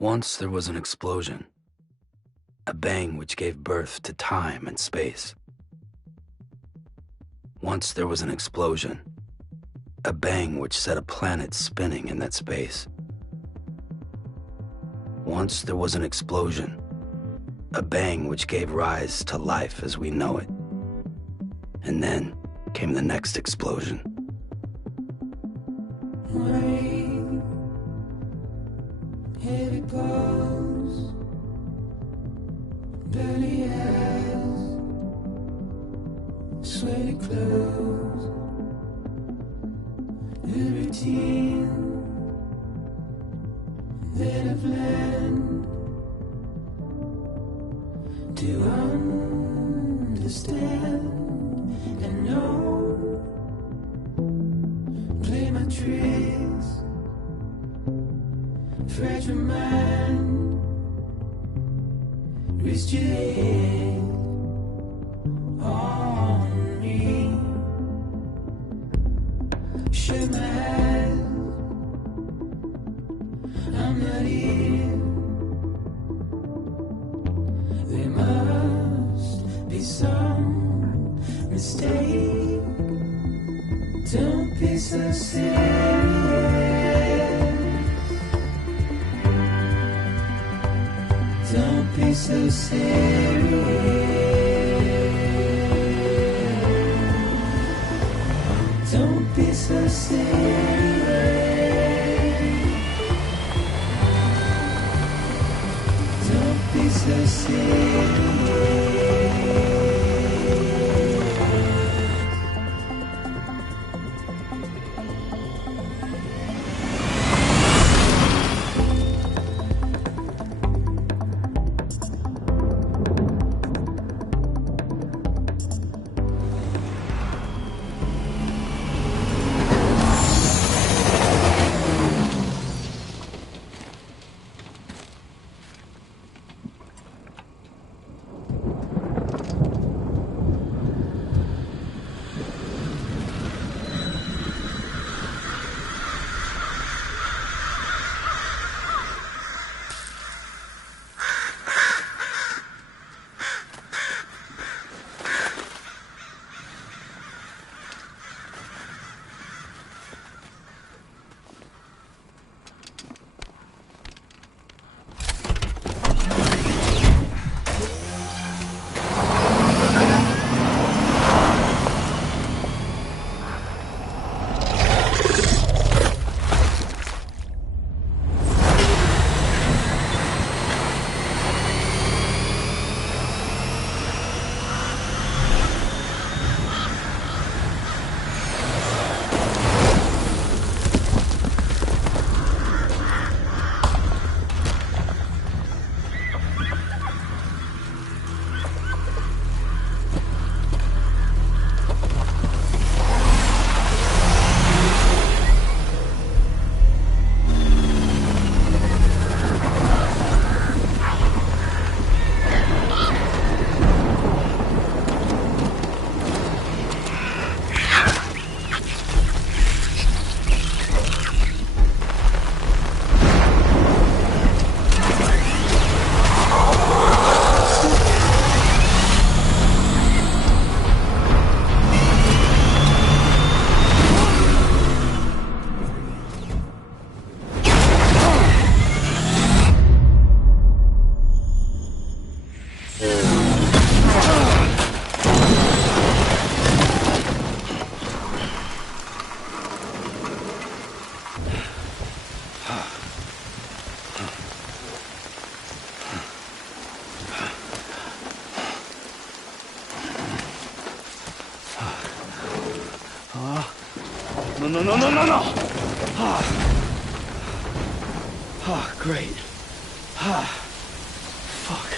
Once there was an explosion, a bang which gave birth to time and space. Once there was an explosion, a bang which set a planet spinning in that space. Once there was an explosion, a bang which gave rise to life as we know it. And then came the next explosion. Rain, heavy clothes, dirty eyes, sweaty clothes, the routine that I've learned to understand and know. Play my tricks, fragile mind, rest your head on me. Shut my eyes, I'm not here. There must be some mistake. Don't be so serious. Don't be so serious. Don't be so serious. Don't be so serious. No. Great. Fuck.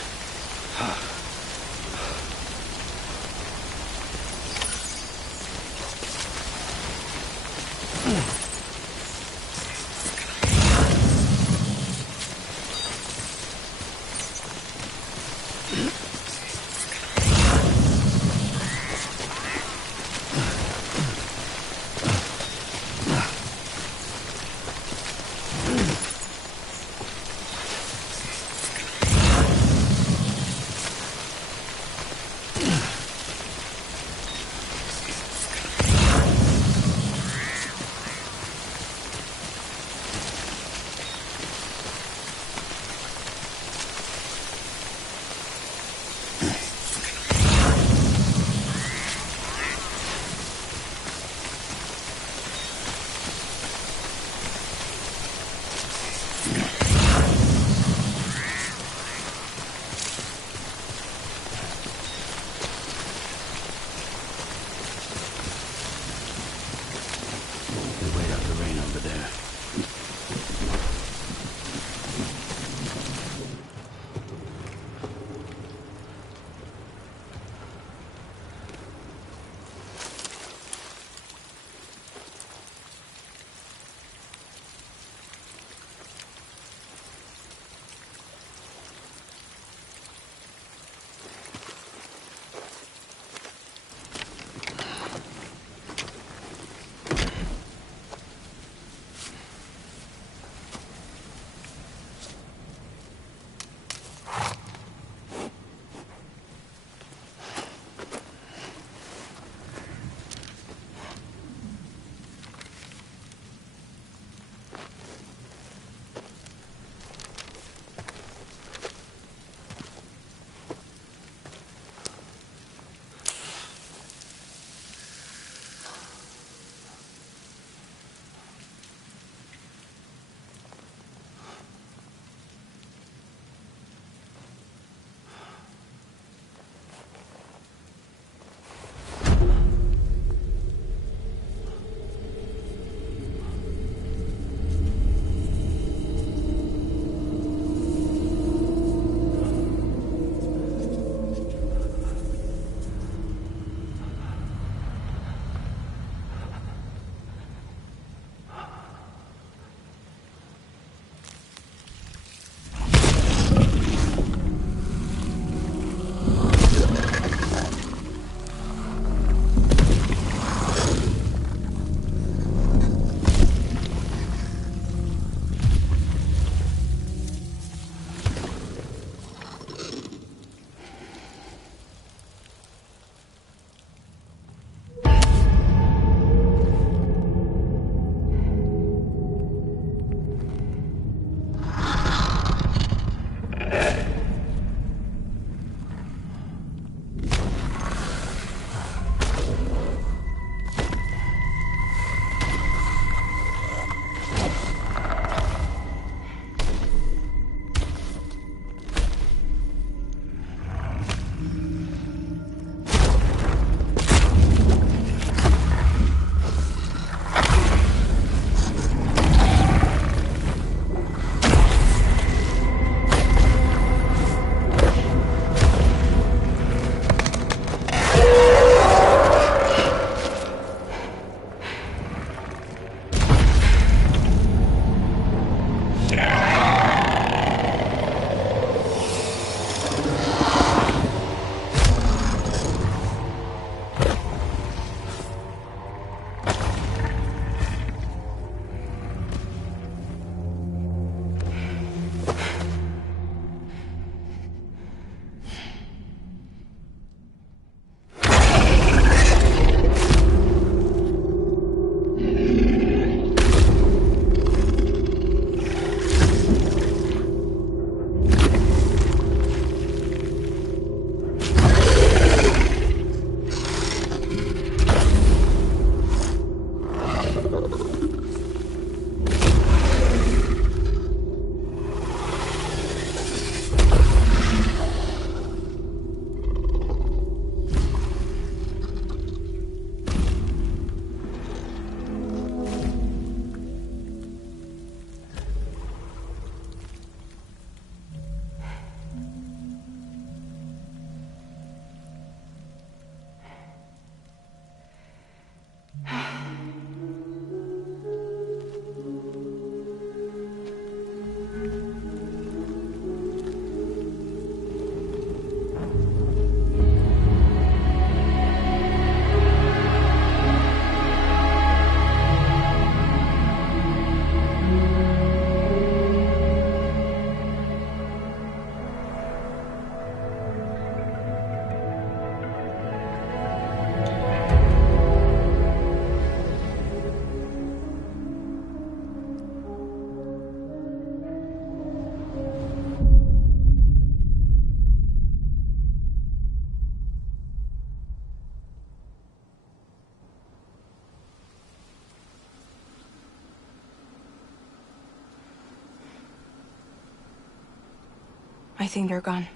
I think they're gone.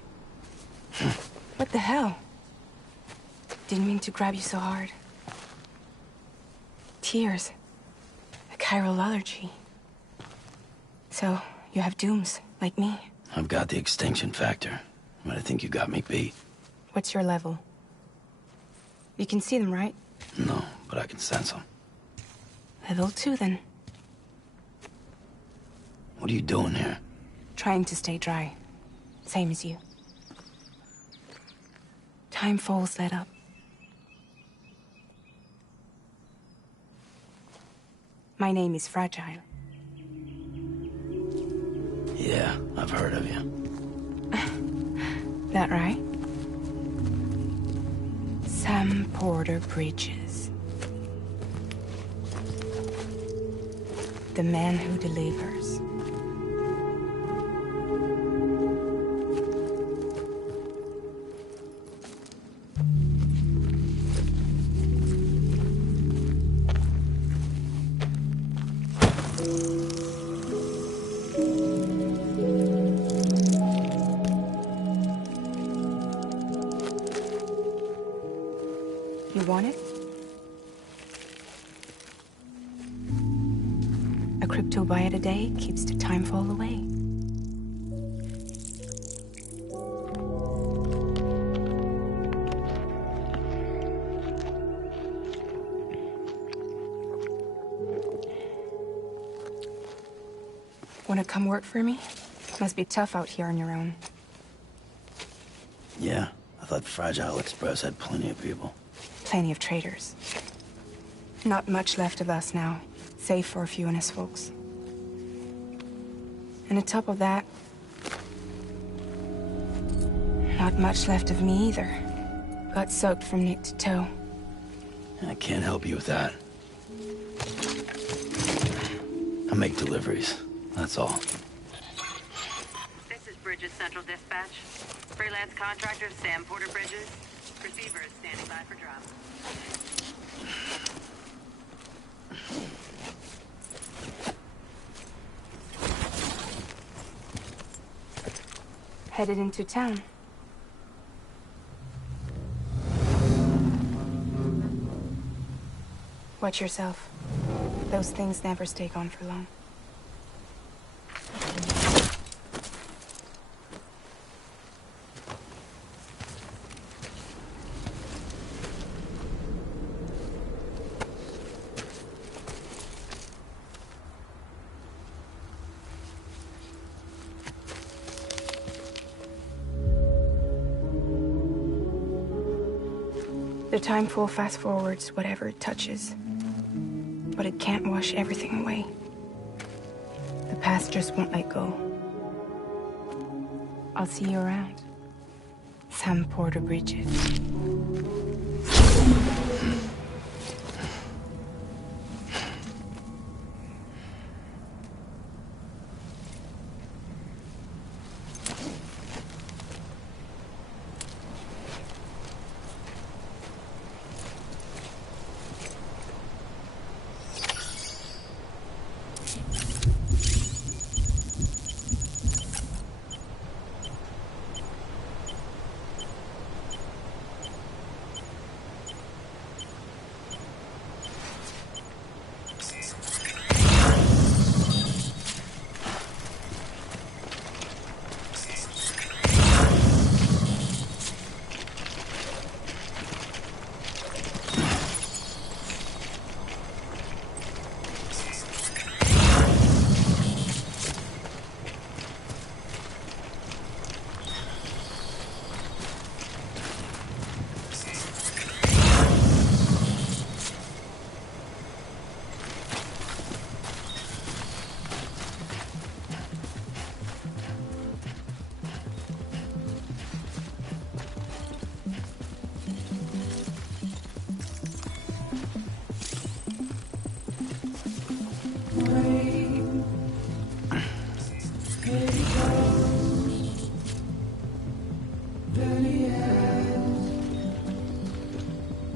What the hell? Didn't mean to grab you so hard. Tears. A chiral allergy. So, you have dooms, like me. I've got the extinction factor, but I think you got me beat. What's your level? You can see them, right? No, but I can sense them. Level 2, then. What are you doing here? Trying to stay dry. Same as you. Time falls let up. My name is Fragile. Yeah, I've heard of you. That right? Sam Porter Bridges. The man who delivers. You want it? A crypto byte a day keeps the time fall away. Wanna come work for me? Must be tough out here on your own. Yeah, I thought Fragile Express had plenty of people. Plenty of traitors. Not much left of us now, save for a few honest folks. And on top of that, not much left of me either. Got soaked from neck to toe. I can't help you with that. I make deliveries, that's all. This is Bridges Central Dispatch. Freelance contractor Sam Porter Bridges. Receiver is standing by for drop. Headed into town. Watch yourself. Those things never stay gone for long. The time pool fast forwards whatever it touches. But it can't wash everything away. The past just won't let go. I'll see you around. Sam Porter Bridges.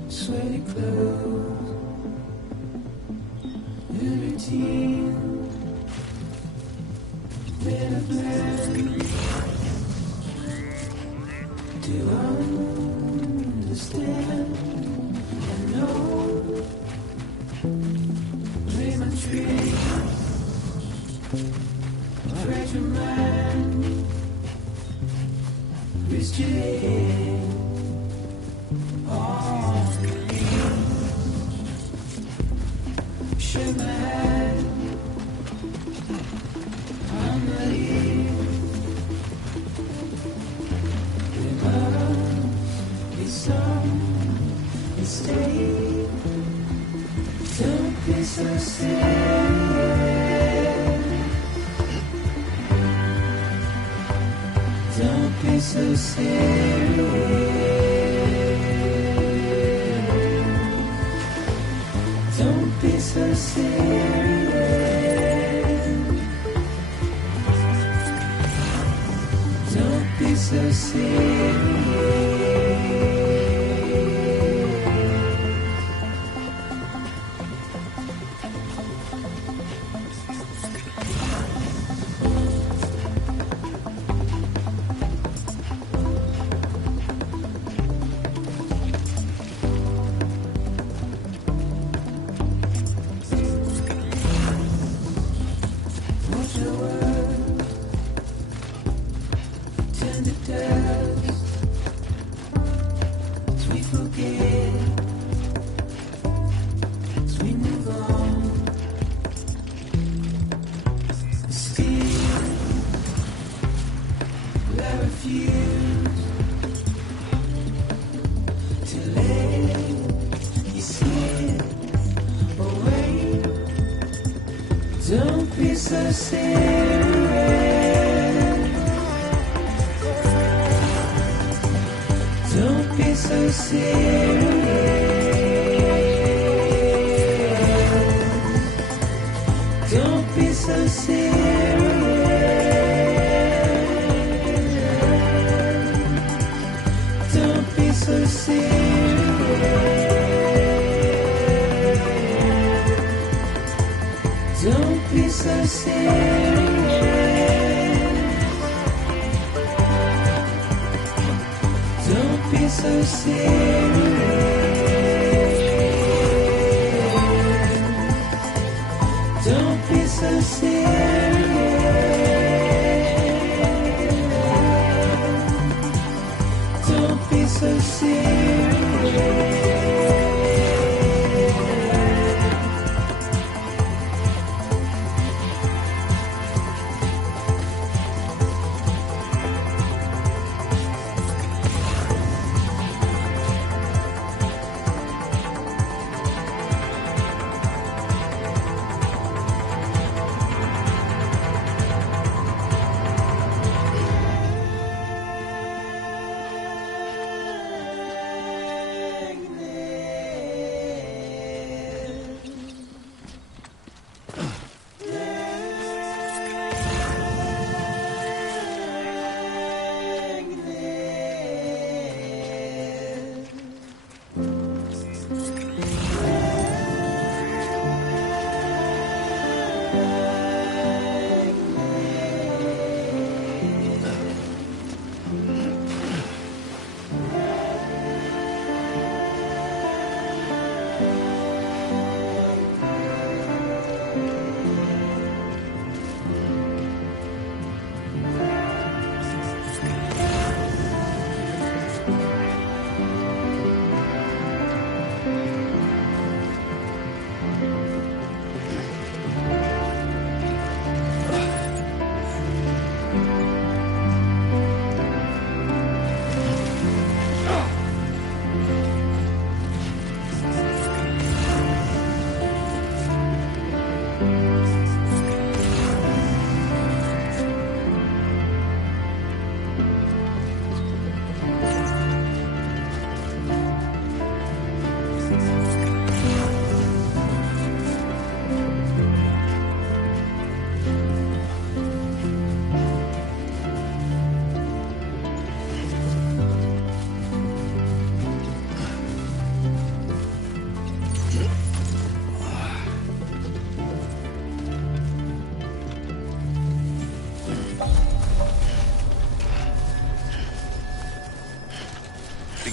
Sweaty clothes, routine, bit of man, to understand and know. Lay my tree, treasure man, restrain on me. Shake my hand, I'm not here. There must be some mistake. Don't be so serious. Don't be so serious. Don't be so serious. Don't be so serious. Watch your words, tender dust, as we forget, as we move on. Still, I refuse to let you slip away. Don't be so serious. Don't be so serious. Don't be so serious. Don't be so serious. Don't be so serious. Don't be so serious. Don't be so serious. Don't be so serious.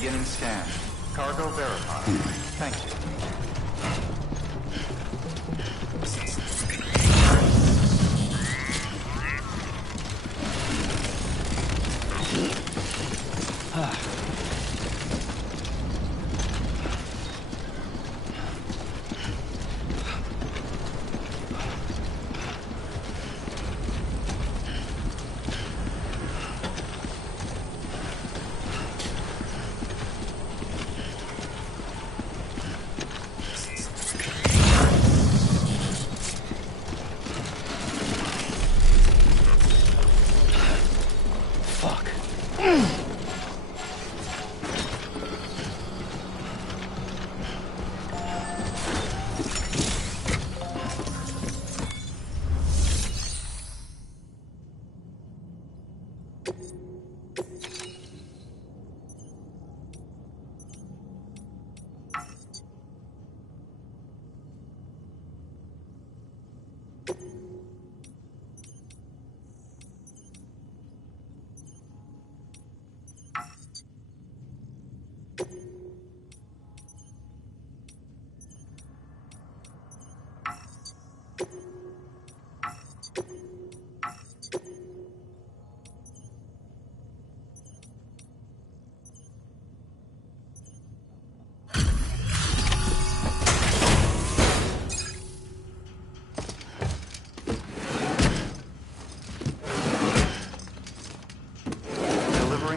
Beginning scan. Cargo verified. Thank you.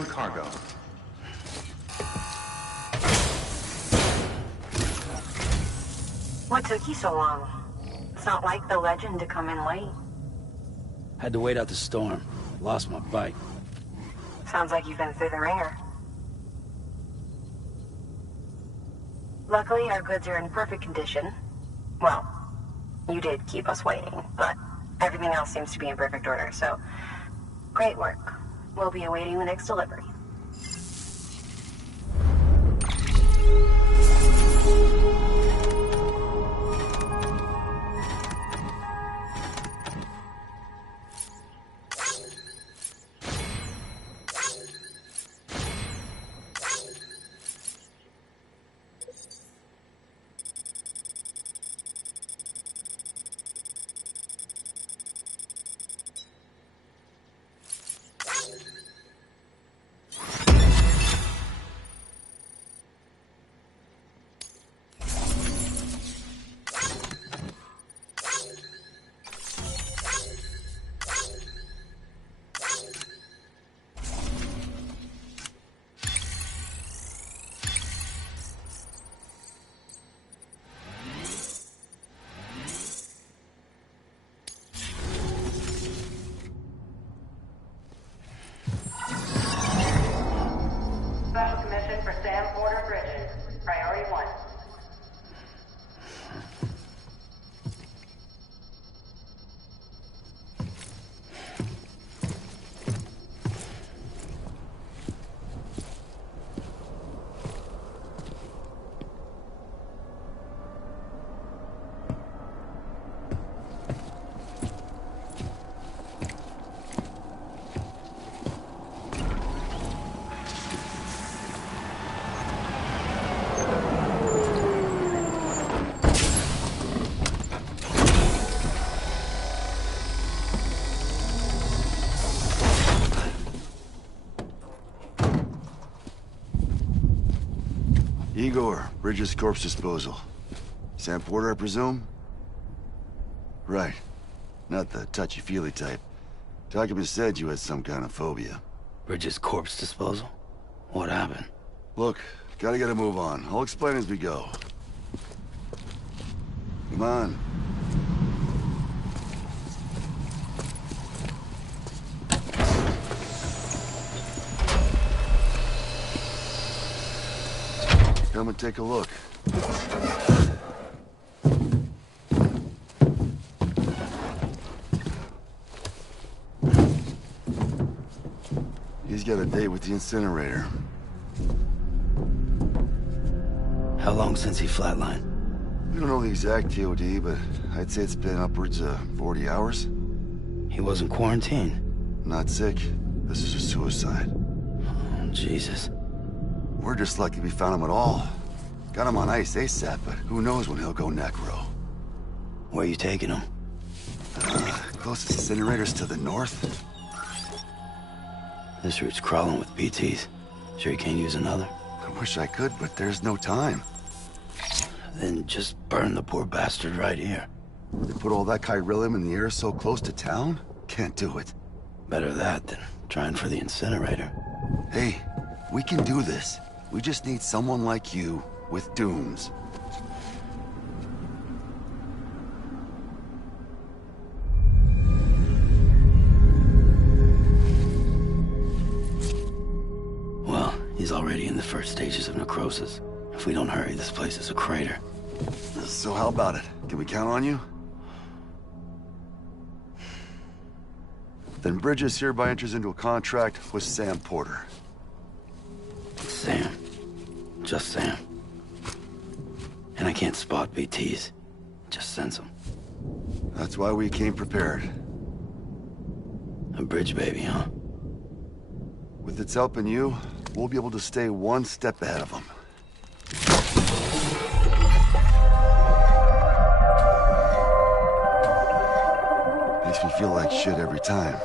Cargo. What took you so long? It's not like the legend to come in late. Had to wait out the storm. Lost my bike. Sounds like you've been through the ringer. Luckily, our goods are in perfect condition. Well, you did keep us waiting, but everything else seems to be in perfect order, so great work. We'll be awaiting the next delivery. Special commission for Sam Porter Bridges. Priority 1. Igor, Bridges corpse disposal. Sam Porter, I presume? Right. Not the touchy-feely type. Documents said you had some kind of phobia. Bridges' corpse disposal? What happened? Look, gotta get a move on. I'll explain as we go. Come on. Come and take a look. He's got a date with the incinerator. How long since he flatlined? We don't know the exact TOD, but I'd say it's been upwards of 40 hours. He wasn't quarantined. Not sick. This is a suicide. Oh, Jesus. We're just lucky we found him at all. Got him on ice ASAP, but who knows when he'll go necro. Where you taking him? Closest incinerators to the north? This route's crawling with BTs. Sure you can't use another? I wish I could, but there's no time. Then just burn the poor bastard right here. They put all that chiralium in the air so close to town? Can't do it. Better that than trying for the incinerator. Hey, we can do this. We just need someone like you with dooms. Well, he's already in the first stages of necrosis. If we don't hurry, this place is a crater. So how about it? Can we count on you? Then Bridges hereby enters into a contract with Sam Porter. Sam. Just Sam. And I can't spot BTs. Just sense them. That's why we came prepared. A bridge baby, huh? With its help and you, we'll be able to stay one step ahead of them. Makes me feel like shit every time.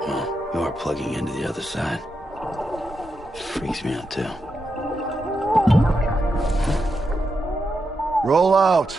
Well, you are plugging into the other side. Freaks me out, too. Roll out!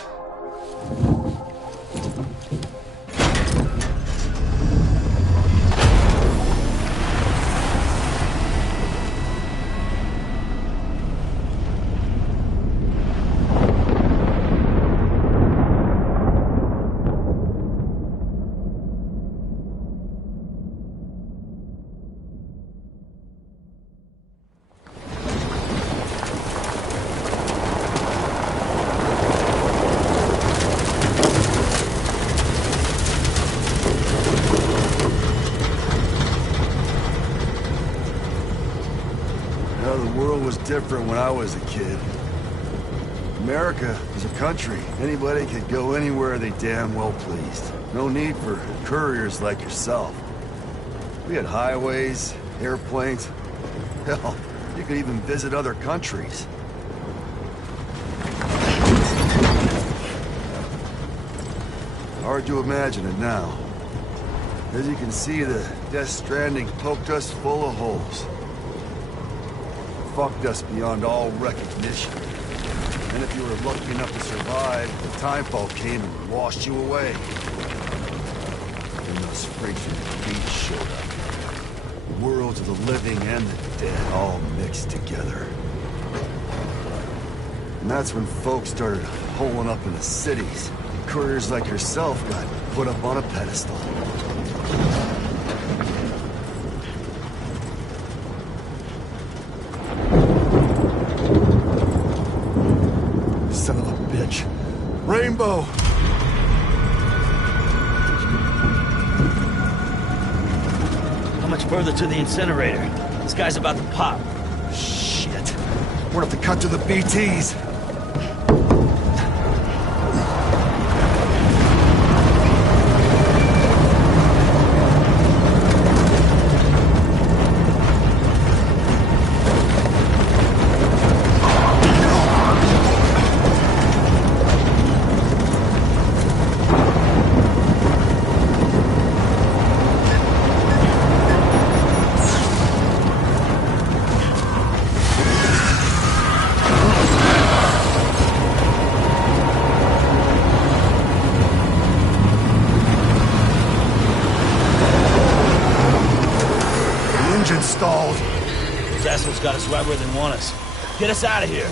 Different when I was a kid. America was a country. Anybody could go anywhere they damn well pleased. No need for couriers like yourself. We had highways, airplanes. Hell, you could even visit other countries. Hard to imagine it now. As you can see, the Death Stranding poked us full of holes. Fucked us beyond all recognition. And if you were lucky enough to survive, the timefall came and washed you away. And those freaks from the beach showed up. Worlds of the living and the dead all mixed together. And that's when folks started holing up in the cities. Couriers like yourself got put up on a pedestal. Son of a bitch. Rainbow! How much further to the incinerator? This guy's about to pop. Shit. We're gonna have to cut to the BTs. Stalled. Those assholes got us right where they want us. Get us out of here.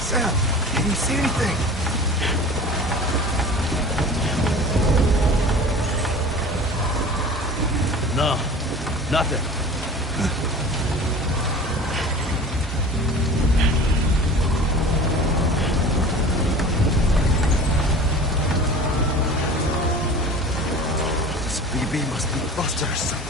Sam, can you see anything? No, nothing. BB must be busted or something.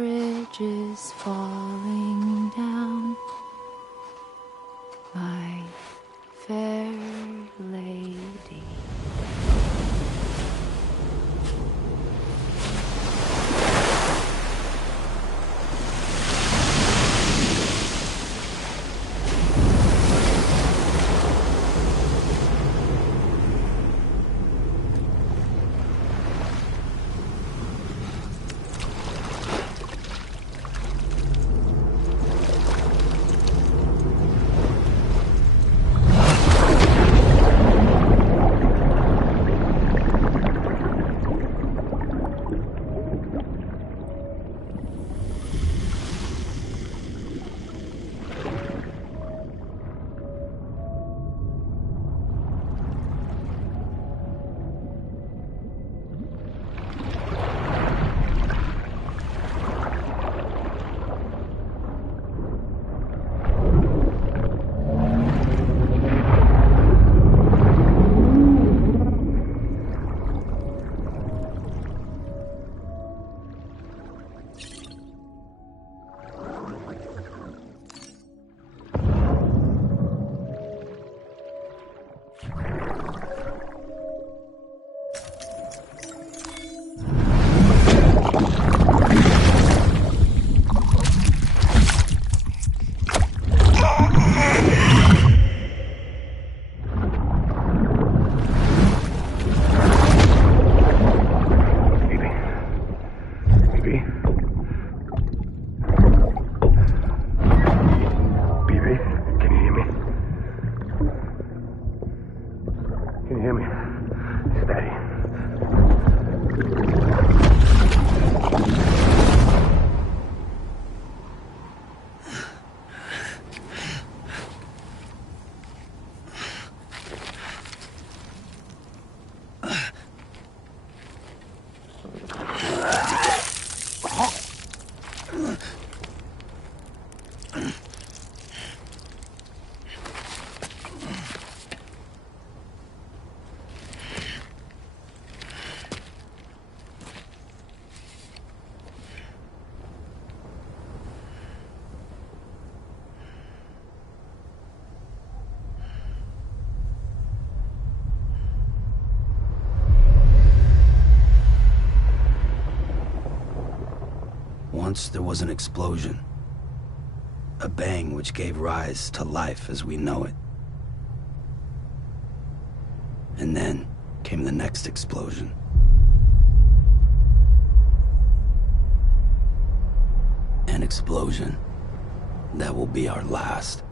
bridges falling down, my fair lady. you hear me? Steady. Once there was an explosion. A bang which gave rise to life as we know it. And then came the next explosion. An explosion that will be our last.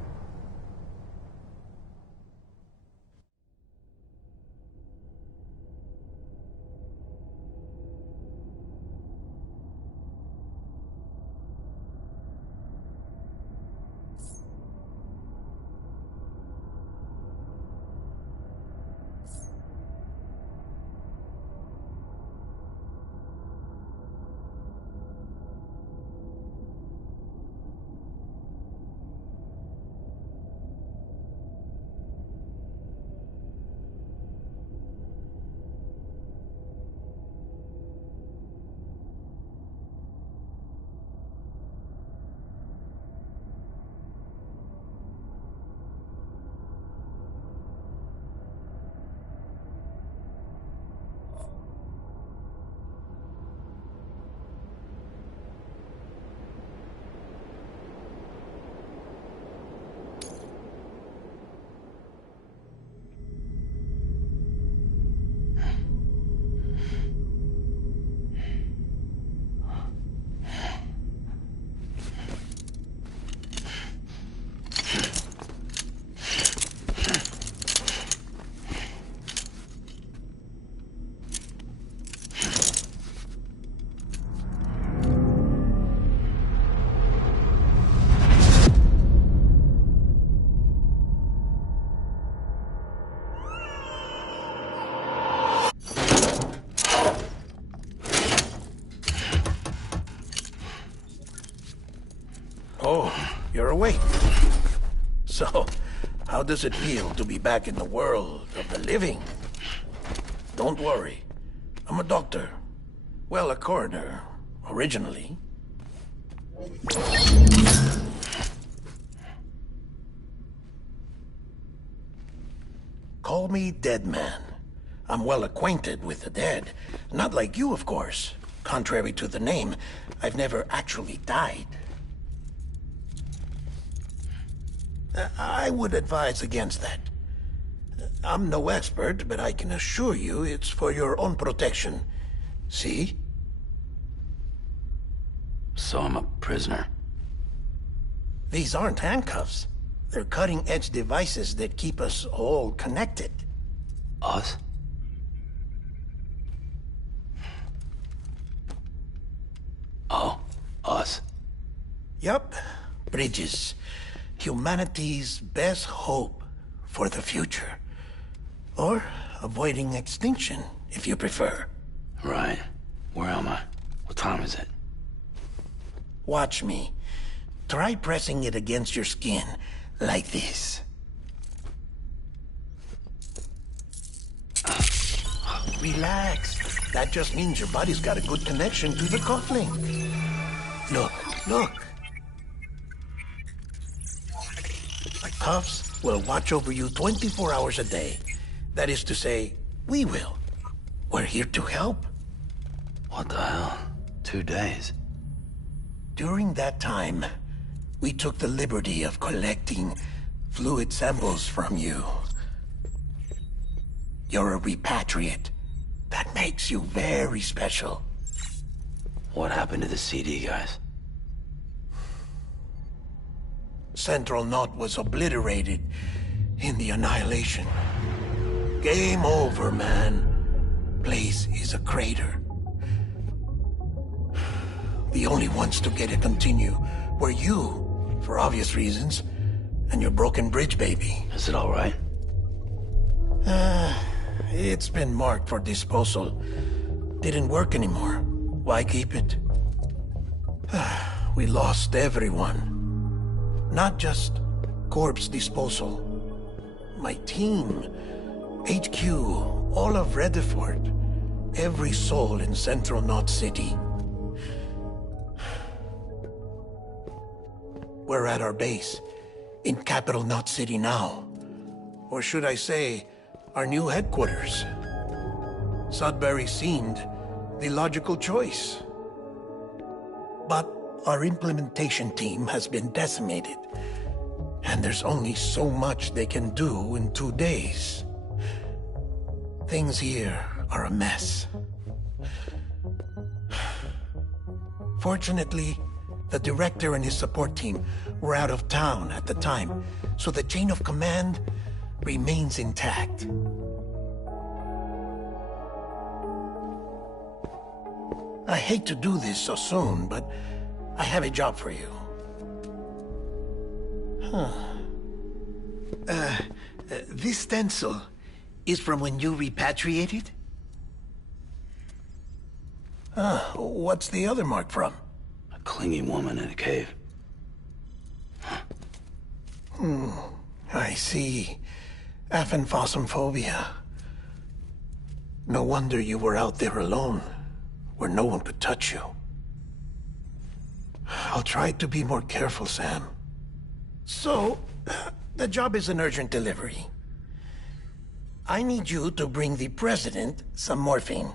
Oh, you're awake. So, how does it feel to be back in the world of the living? Don't worry. I'm a doctor. Well, a coroner, originally. Call me Dead Man. I'm well acquainted with the dead. Not like you, of course. Contrary to the name, I've never actually died. I would advise against that. I'm no expert, but I can assure you it's for your own protection. See? So I'm a prisoner. These aren't handcuffs. They're cutting-edge devices that keep us all connected. Us? Oh, us. Yup. Bridges. Humanity's best hope for the future. Or avoiding extinction, if you prefer. Right. Where am I? What time is it? Watch me. Try pressing it against your skin, like this. Relax. That just means your body's got a good connection to the cufflink. Look, look. The cuffs will watch over you 24 hours a day. That is to say, we will. We're here to help. What the hell? 2 days? During that time, we took the liberty of collecting fluid samples from you. You're a repatriate. That makes you very special. What happened to the CD guys? Central Knot was obliterated in the Annihilation. Game over, man. Place is a crater. The only ones to get it continue were you, for obvious reasons, and your broken bridge baby. Is it all right? It's been marked for disposal. Didn't work anymore. Why keep it? We lost everyone. Not just corpse disposal. My team, HQ, all of Redefort, every soul in Central Knot City. We're at our base, in Capital Knot City now. Or should I say, our new headquarters. Sudbury seemed the logical choice. But our implementation team has been decimated. And there's only so much they can do in 2 days. Things here are a mess. Fortunately, the director and his support team were out of town at the time, so the chain of command remains intact. I hate to do this so soon, but I have a job for you. This stencil is from when you repatriated? What's the other mark from? A clingy woman in a cave. I see. Aphenphosmphobia. No wonder you were out there alone, where no one could touch you. I'll try to be more careful, Sam. So, the job is an urgent delivery. I need you to bring the president some morphine.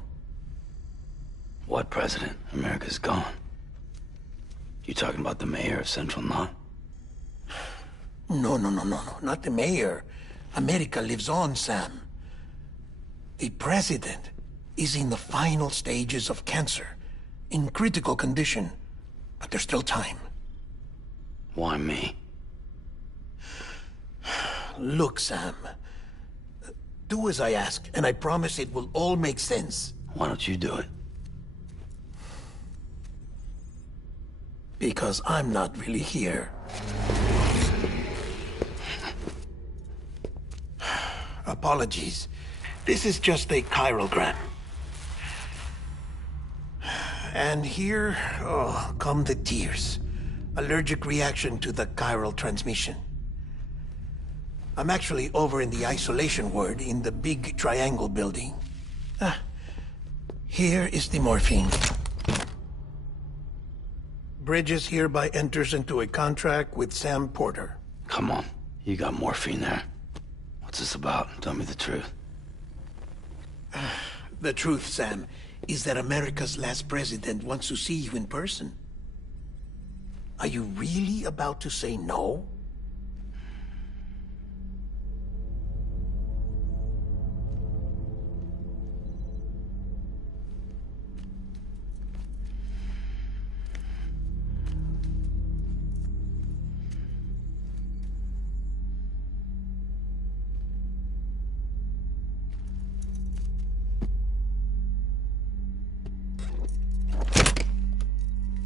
What president? America's gone. You talking about the mayor of Central Knot? No, not the mayor. America lives on, Sam. The president is in the final stages of cancer, in critical condition, but there's still time. Why me? Look, Sam. Do as I ask, and I promise it will all make sense. Why don't you do it? Because I'm not really here. Apologies. This is just a chiralgram. And here, come the tears. Allergic reaction to the chiral transmission. I'm actually over in the isolation ward in the big triangle building. Here is the morphine. Bridges hereby enters into a contract with Sam Porter. Come on. You got morphine there. What's this about? Tell me the truth. The truth, Sam, is that America's last president wants to see you in person. Are you really about to say no?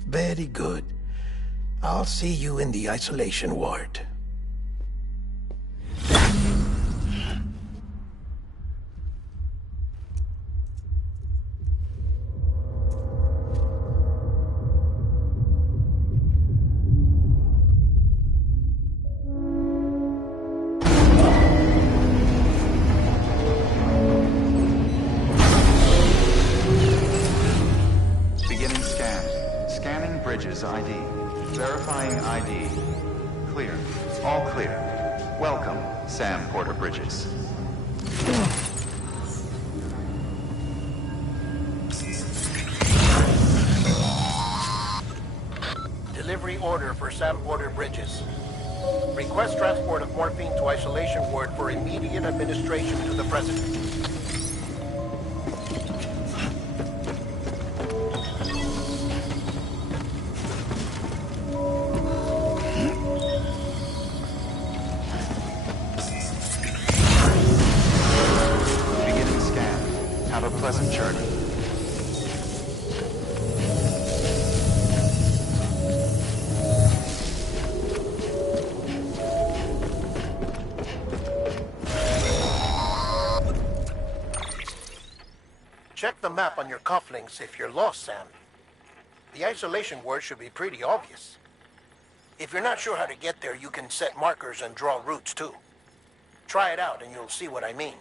Very good. I'll see you in the isolation ward. Beginning scan. Scanning Bridges ID. Verifying ID. Clear. All clear. Welcome, Sam Porter Bridges. Delivery order for Sam Porter Bridges. Request transport of morphine to isolation ward for immediate administration to the president. pleasant journey. Check the map on your cufflinks if you're lost, Sam. The isolation word should be pretty obvious. If you're not sure how to get there, you can set markers and draw routes too. Try it out and you'll see what I mean.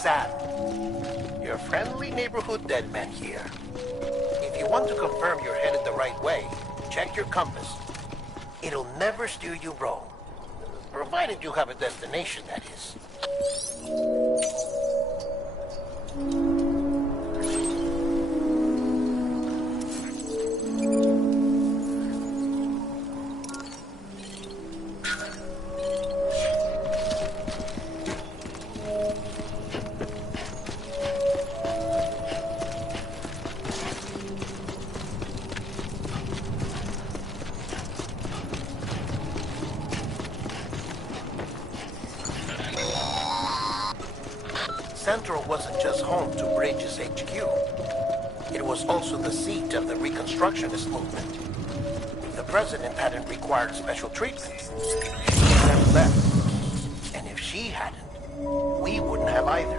Sam, your friendly neighborhood dead man here. If you want to confirm you're headed the right way, check your compass. It'll never steer you wrong. Provided you have a destination, that is. Central wasn't just home to Bridges HQ. It was also the seat of the Reconstructionist movement. If the president hadn't required special treatment, she would have left. And if she hadn't, we wouldn't have either.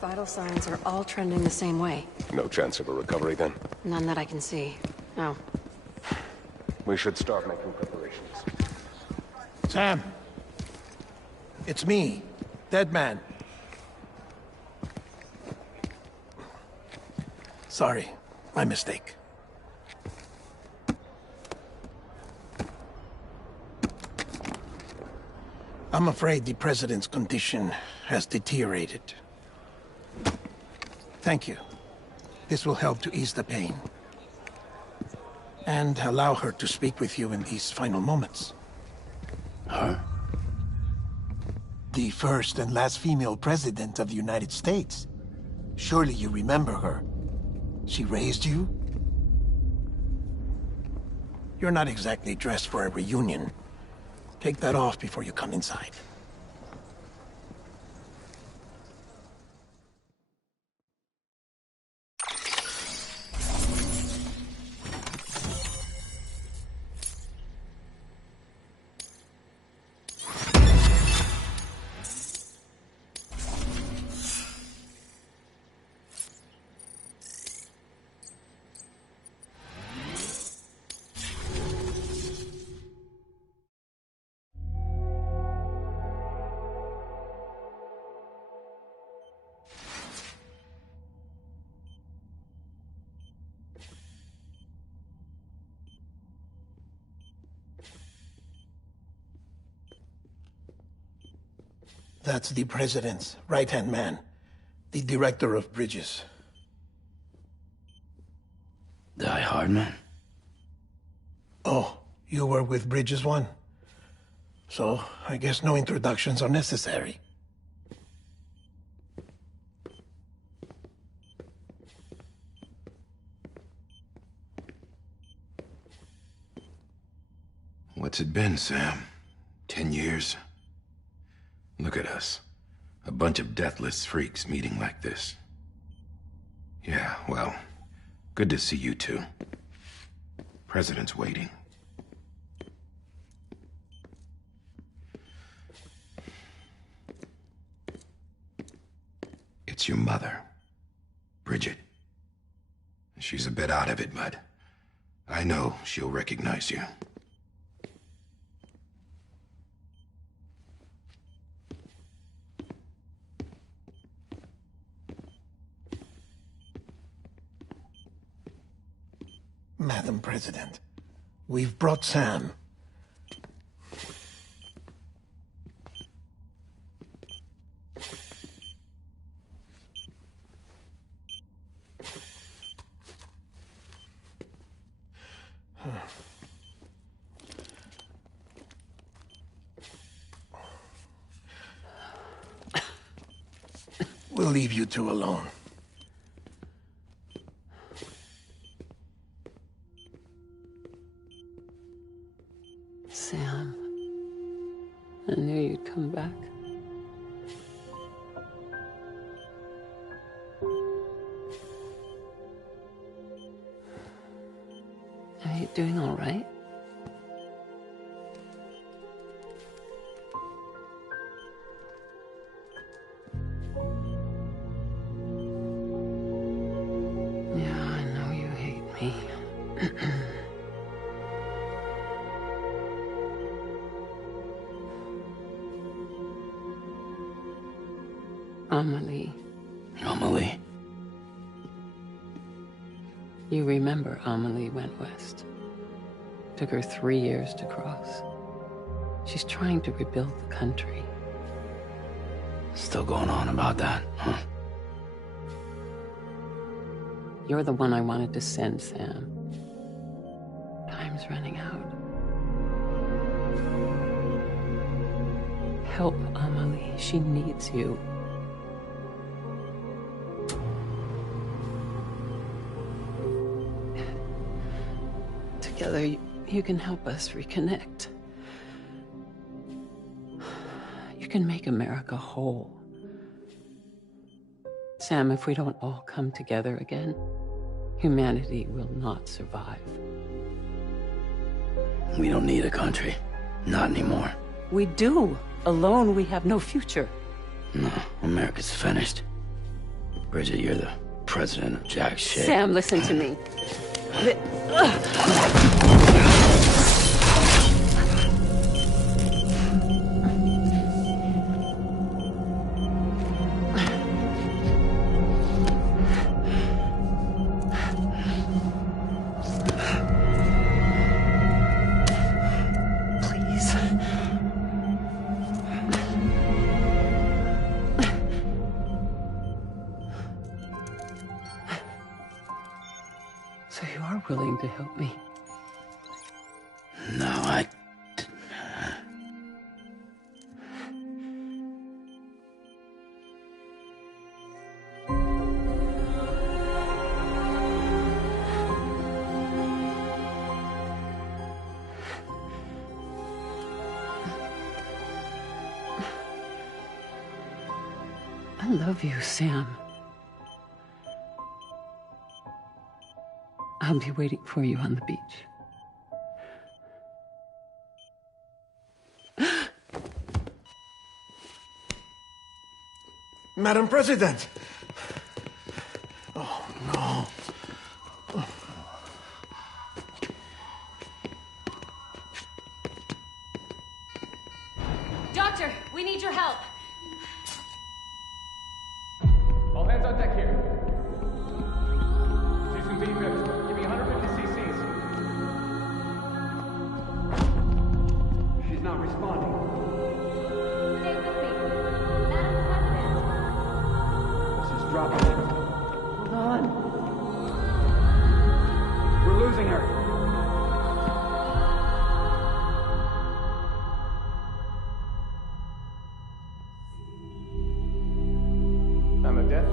Vital signs are all trending the same way. No chance of a recovery then? None that I can see. No. We should start making preparations. Sam! It's me, Dead Man. Sorry, my mistake. I'm afraid the president's condition has deteriorated. Thank you. This will help to ease the pain. And allow her to speak with you in these final moments. Her? The first and last female president of the United States. Surely you remember her. She raised you? You're not exactly dressed for a reunion. Take that off before you come inside. That's the president's right-hand man, the director of bridges. Die Hard man? Oh, you were with Bridges 1? So, I guess no introductions are necessary. What's it been, Sam? 10 years? Look at us. A bunch of deathless freaks meeting like this. Yeah, well, good to see you two. President's waiting. It's your mother, Bridget. She's a bit out of it, but I know she'll recognize you. Madam President, we've brought Sam. We'll leave you two alone. Sam, I knew you'd come back. Are you doing all right? Yeah, I know you hate me. Amelie. Amelie? You remember Amelie went west. Took her 3 years to cross. She's trying to rebuild the country. Still going on about that, huh? You're the one I wanted to send, Sam. Time's running out. Help Amelie. She needs you. Together, you can help us reconnect. You can make America whole. Sam, if we don't all come together again, humanity will not survive. We don't need a country. Not anymore. We do. Alone, we have no future. No, America's finished. Bridget, you're the president of jack shit. Sam, listen to me. So you are willing to help me? No, I... I love you, Sam. I'll be waiting for you on the beach. Madam President! Oh, no. Doctor, we need your help. All hands on deck here. Do some defibs. Give me 150 cc's. She's not responding. Stay with me. Madam President. This is dropping. Hold on. We're losing her. Time of death?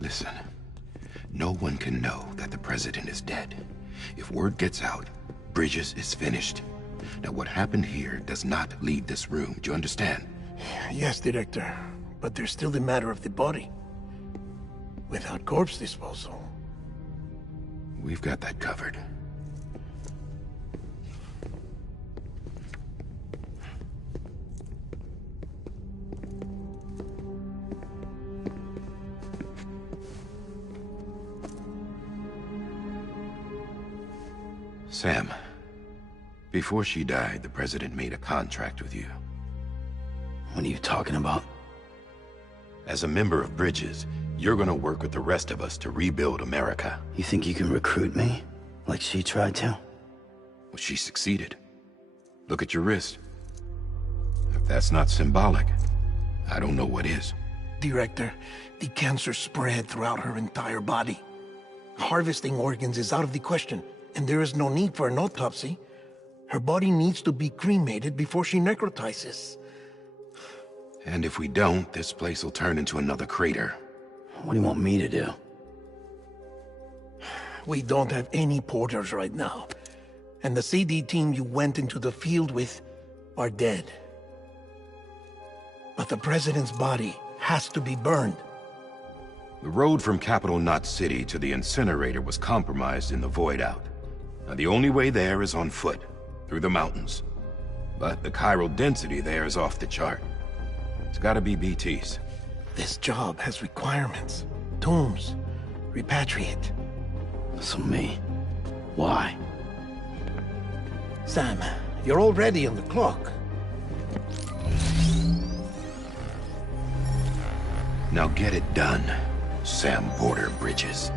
Listen, no one can know that the president is dead. If word gets out, Bridges is finished. Now, what happened here does not leave this room. Do you understand? Yes, Director. But there's still the matter of the body. Without corpse disposal. We've got that covered. Sam, before she died, the president made a contract with you. What are you talking about? As a member of Bridges, you're gonna work with the rest of us to rebuild America. You think you can recruit me? Like she tried to? Well, she succeeded. Look at your wrist. If that's not symbolic, I don't know what is. Director, the cancer spread throughout her entire body. Harvesting organs is out of the question, and there is no need for an autopsy. Her body needs to be cremated before she necrotizes. And if we don't, this place will turn into another crater. What do you want me to do? We don't have any porters right now. And the CD team you went into the field with are dead. But the president's body has to be burned. The road from Capital Knot City to the incinerator was compromised in the void out. Now, the only way there is on foot, through the mountains. But the chiral density there is off the chart. It's gotta be BTs. This job has requirements. Tombs. Repatriate. So me? Why? Sam, you're already on the clock. Now get it done, Sam Porter Bridges.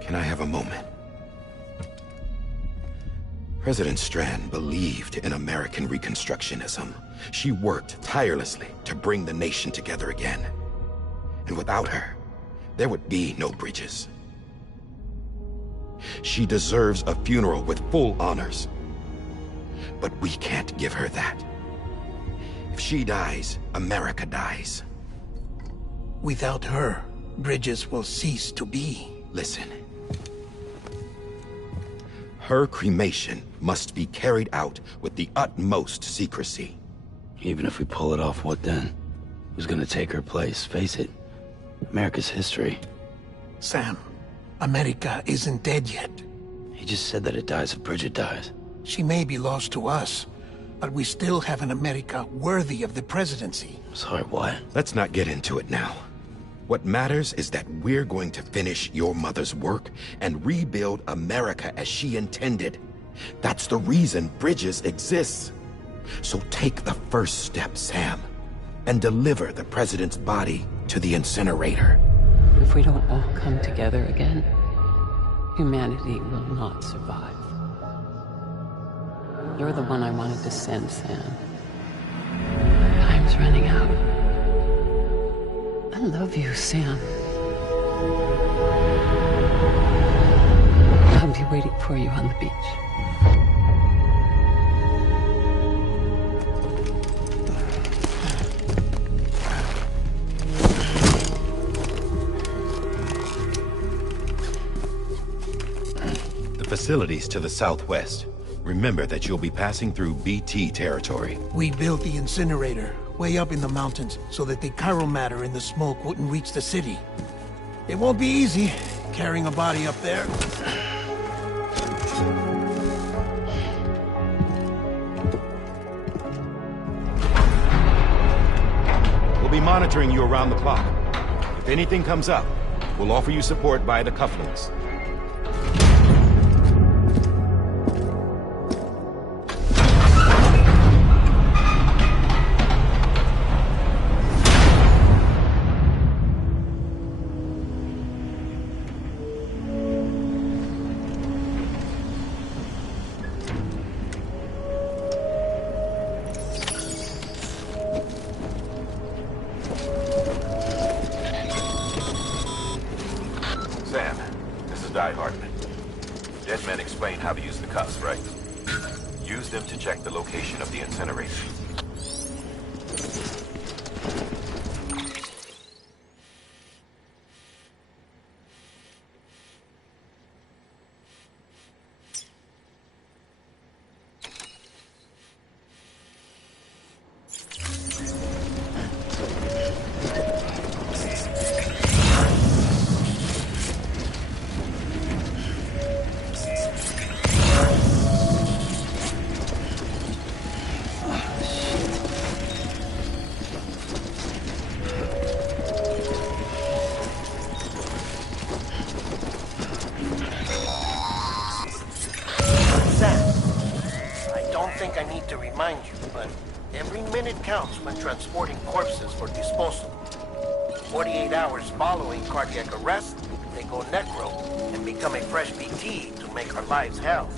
Can I have a moment? President Strand believed in American Reconstructionism. She worked tirelessly to bring the nation together again. And without her, there would be no Bridges. She deserves a funeral with full honors. But we can't give her that. If she dies, America dies. Without her, Bridges will cease to be. Listen. Her cremation must be carried out with the utmost secrecy. Even if we pull it off, what then? Who's gonna take her place? Face it, America's history. Sam, America isn't dead yet. He just said that it dies if Bridget dies. She may be lost to us, but we still have an America worthy of the presidency. Sorry, what? Let's not get into it now. What matters is that we're going to finish your mother's work and rebuild America as she intended. That's the reason Bridges exists. So take the first step, Sam, and deliver the president's body to the incinerator. If we don't all come together again, humanity will not survive. You're the one I wanted to send, Sam. Time's running out. I love you, Sam. I'll be waiting for you on the beach. The facilities to the southwest. Remember that you'll be passing through BT territory. We built the incinerator way up in the mountains so that the chiral matter in the smoke wouldn't reach the city. It won't be easy carrying a body up there. We'll be monitoring you around the clock. If anything comes up, we'll offer you support via the cufflinks. Sam, this is Die Hard. Dead men explained how to use the cuffs, right? Use them to check the location of the incinerator. When transporting corpses for disposal. 48 hours following cardiac arrest, they go necro and become a fresh BT to make our lives hell.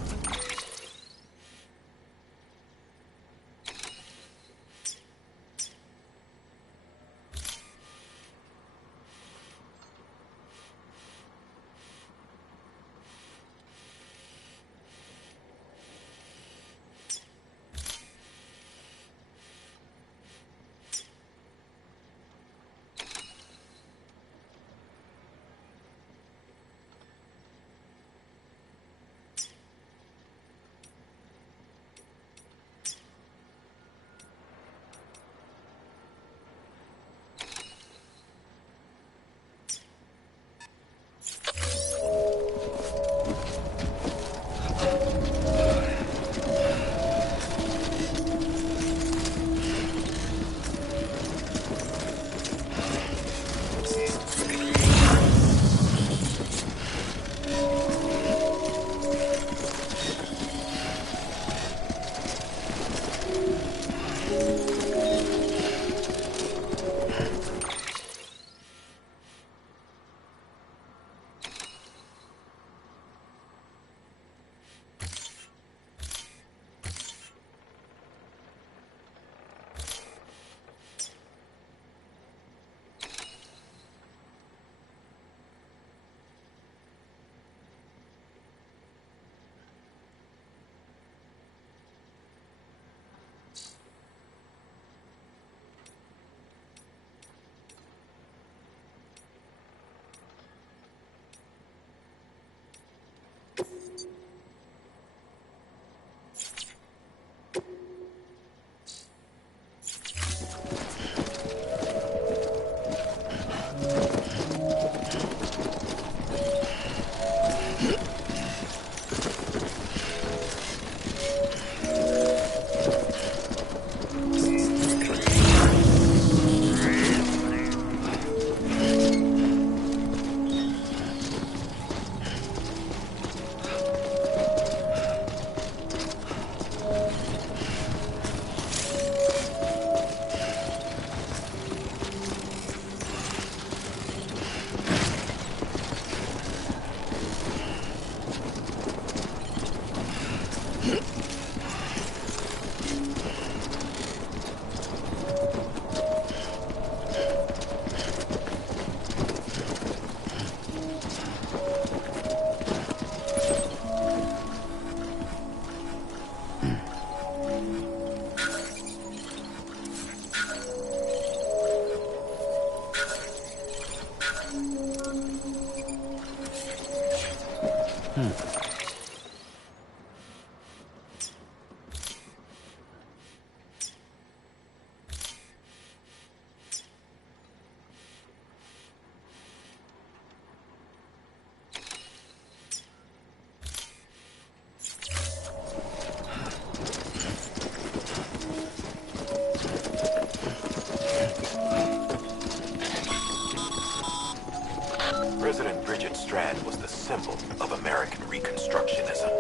strand was the symbol of American Reconstructionism.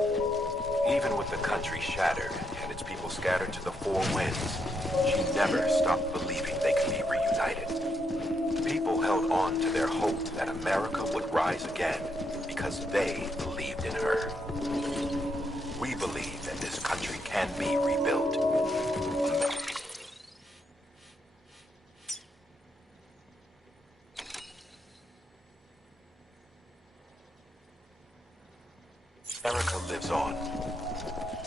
Even with the country shattered and its people scattered to the four winds, she never stopped believing they could be reunited. People held on to their hope that America would rise again because they believed in her. We believe that this country can be rebuilt. America lives on,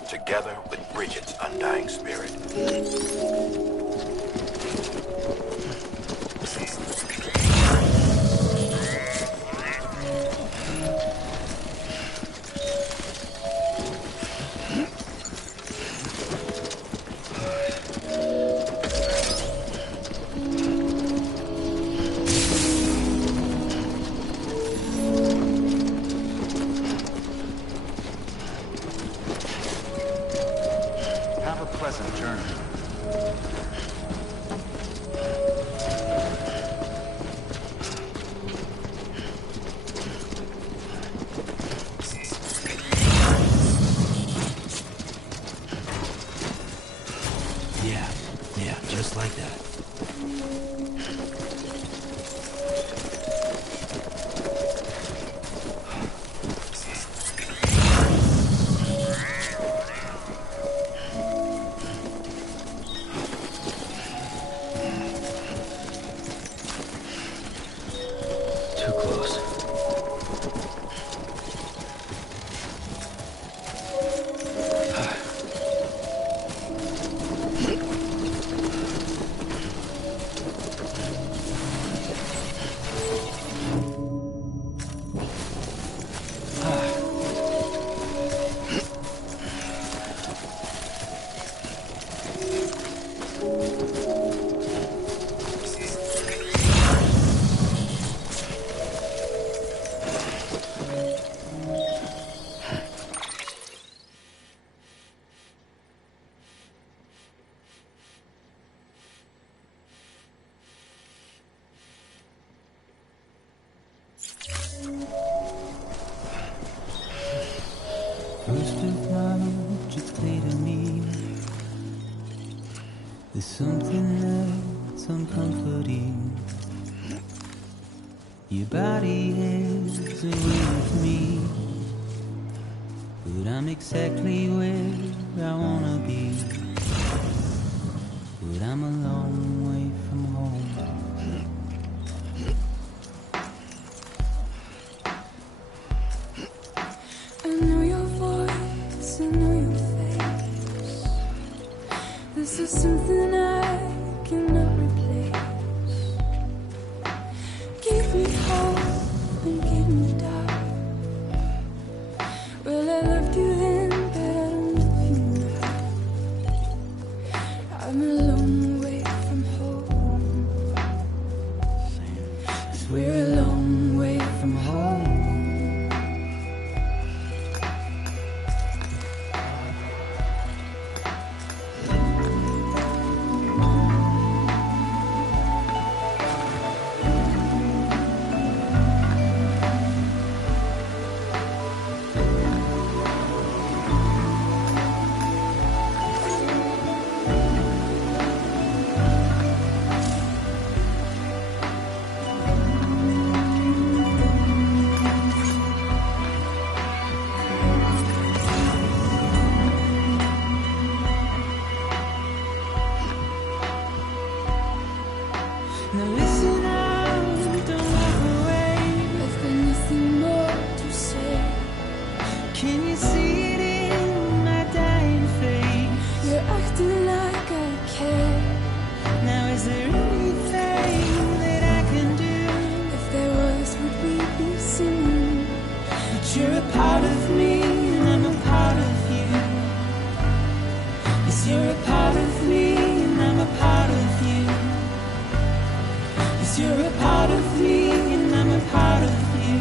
together with Bridget's undying spirit. Have a pleasant journey. Yeah, just like that. Too close. First of March, you play to me. There's something that's uncomforting. Your body is away with me, but I'm exactly where I wanna be. But I'm a long way from home. I know your voice, I know your face. This is something I cannot replace. Give me hope and give me doubt. Well, I loved you then, but I don't love you now. I'm a long way from home. 'Cause we're a long way from home. Now listen out, don't walk away. I've got nothing more to say. Can you see it in my dying face? You're acting like I care. Now is there anything that I can do? If there was, would we be singing? But you're a part of me and I'm a part of you. Yes, you're a part of me and I'm a part of you. You're a part of me and I'm a part of you.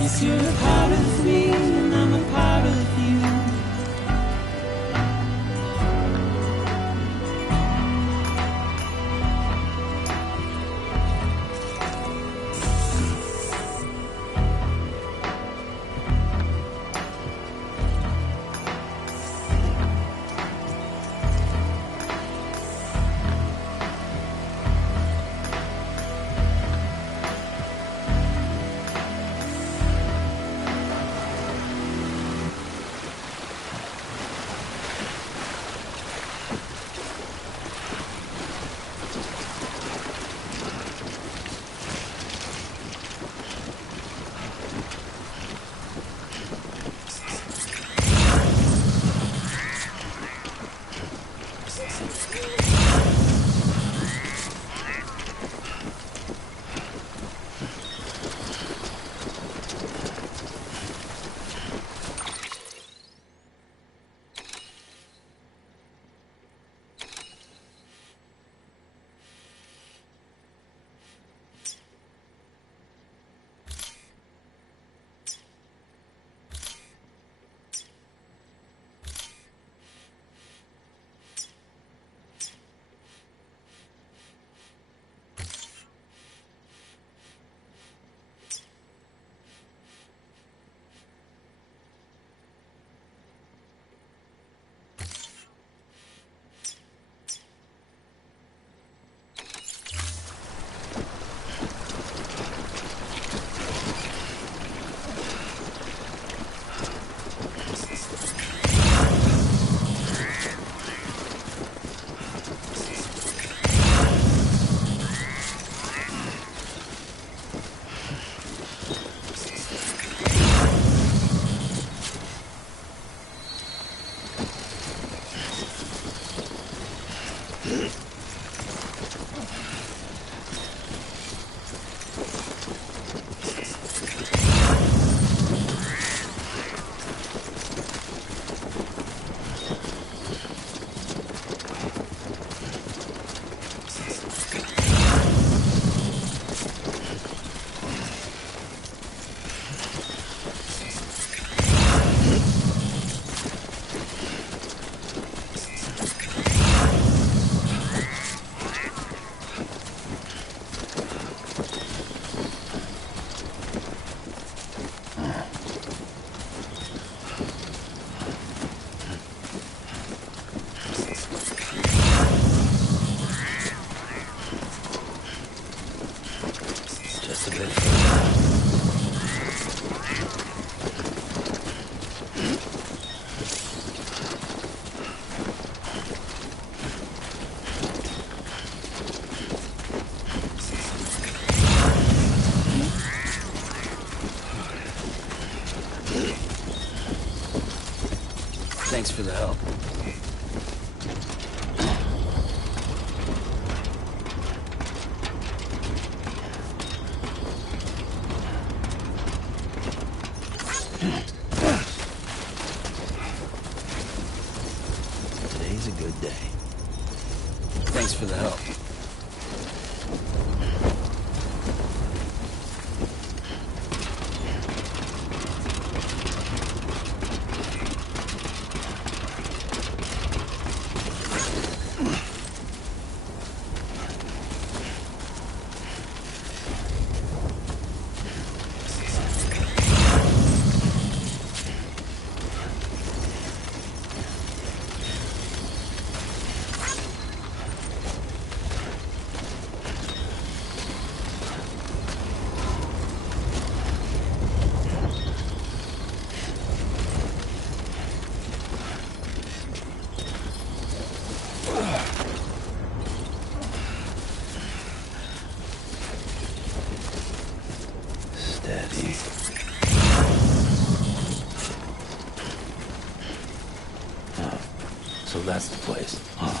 Yes, you're a part of me and I'm a part of you. Thanks for the help. Today's a good day. Thanks for the help. Steady. Oh, so that's the place, huh?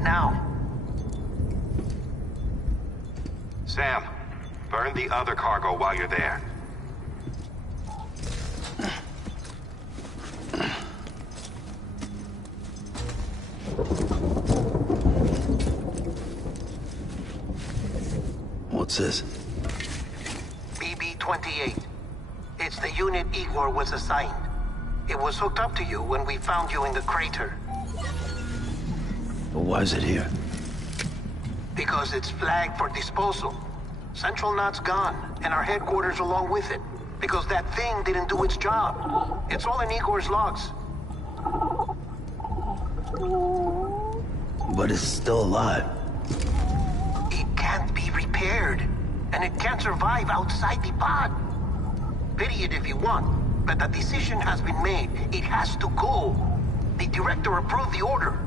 now. Sam, burn the other cargo while you're there. What's this? BB-28. It's the unit Igor was assigned. It was hooked up to you when we found you in the crater. But why is it here? Because it's flagged for disposal. Central Knot's gone, and our headquarters along with it. Because that thing didn't do its job. It's all in Igor's logs. But it's still alive. It can't be repaired, and it can't survive outside the pod. Pity it if you want, but the decision has been made. It has to go. The director approved the order.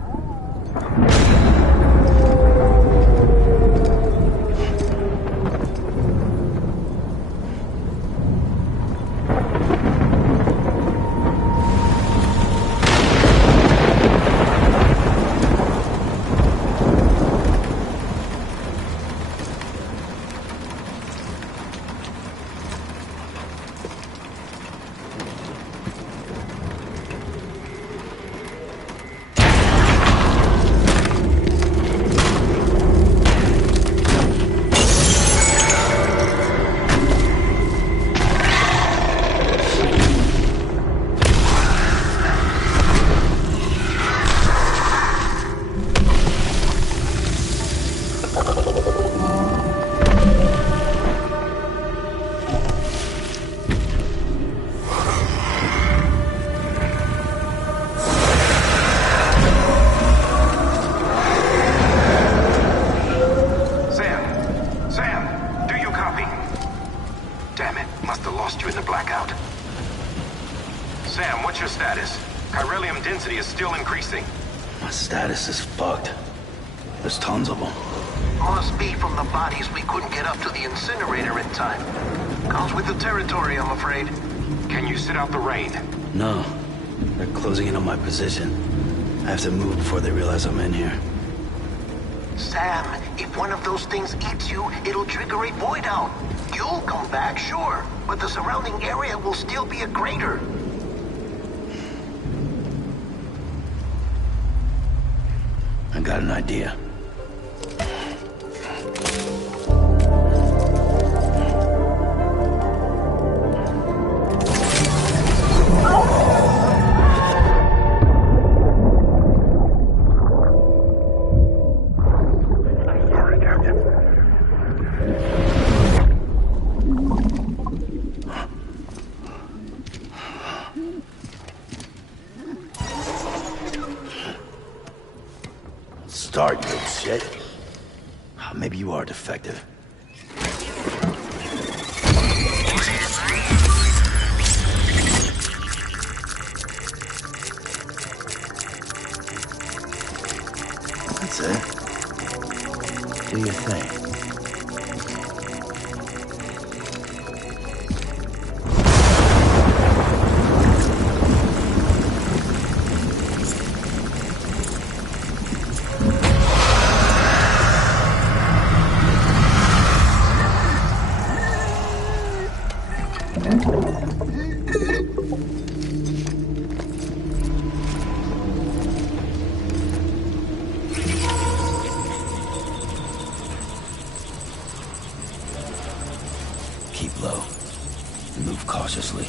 No. They're closing in on my position. I have to move before they realize I'm in here. Sam, if one of those things eats you, it'll trigger a void out. You'll come back, sure, but the surrounding area will still be a crater. I got an idea. Start, you little shit. Maybe you are defective. That's it. Do your thing. Keep low and move cautiously.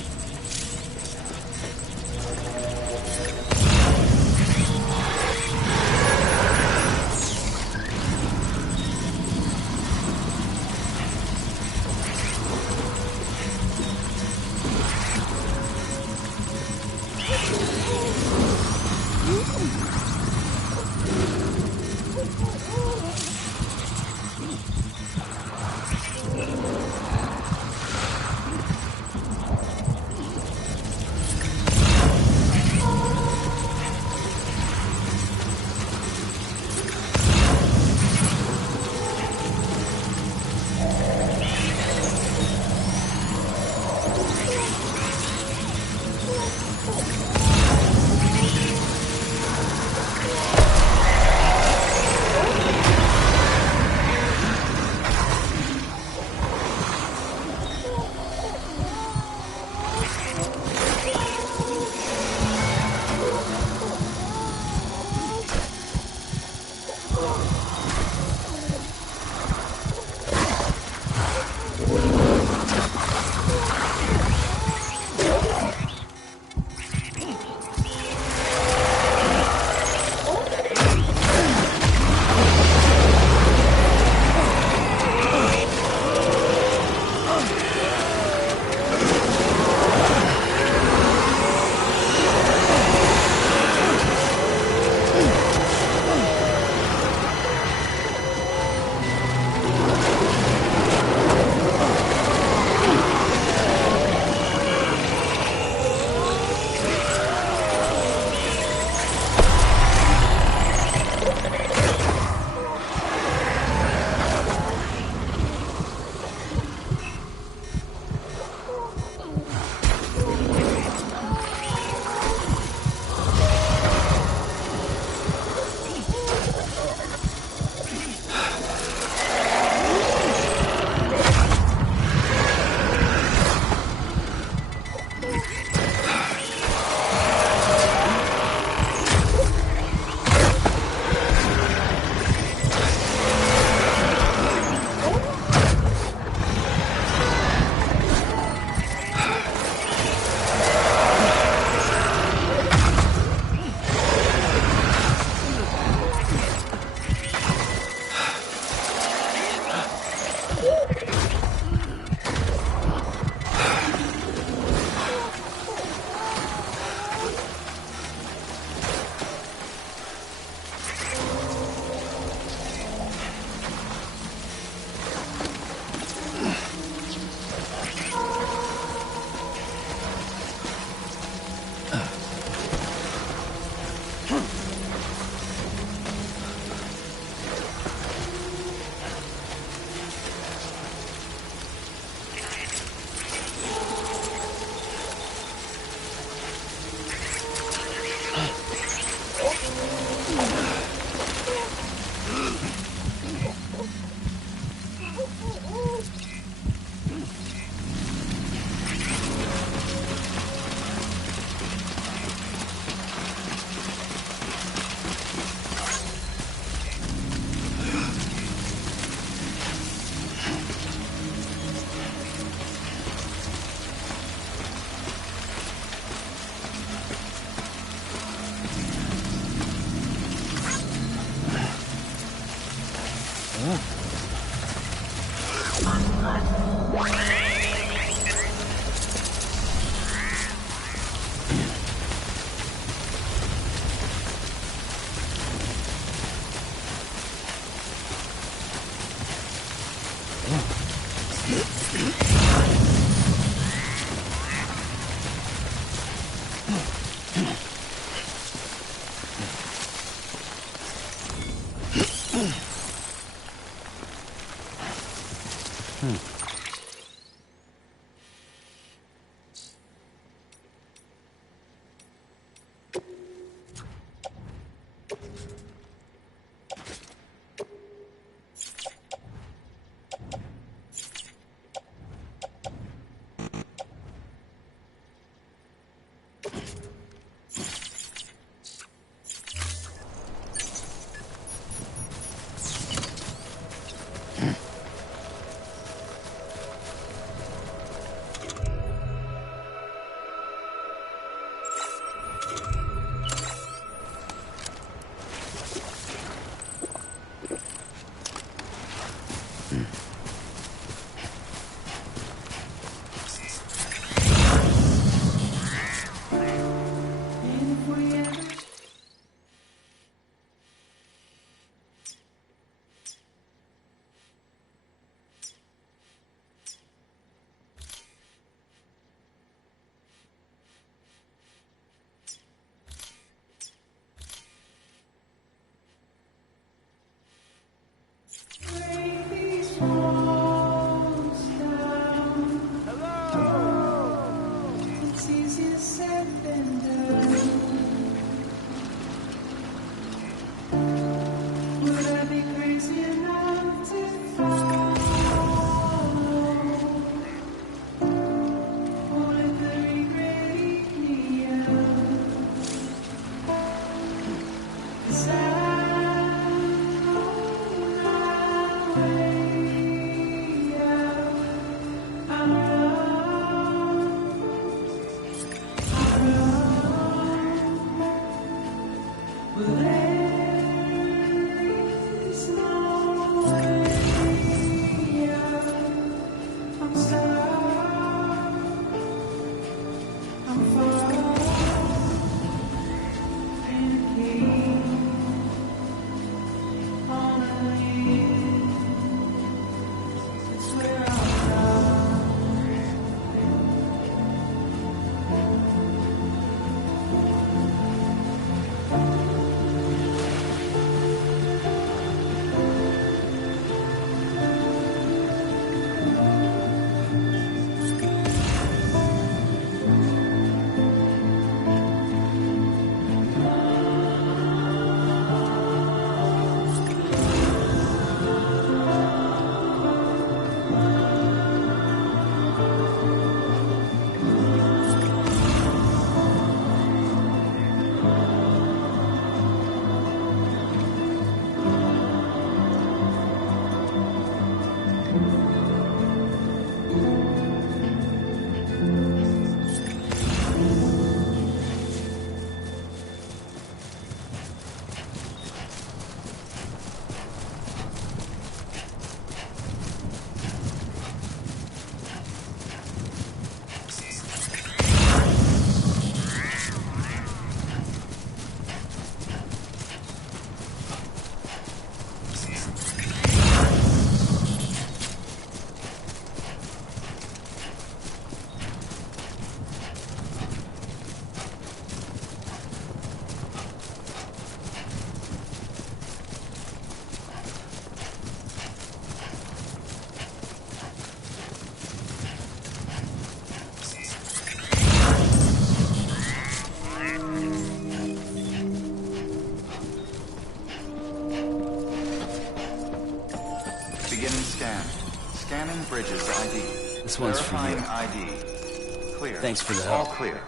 Scanning bridges ID. This one's for you. Verifying ID. Clear. Thanks for the All help. clear.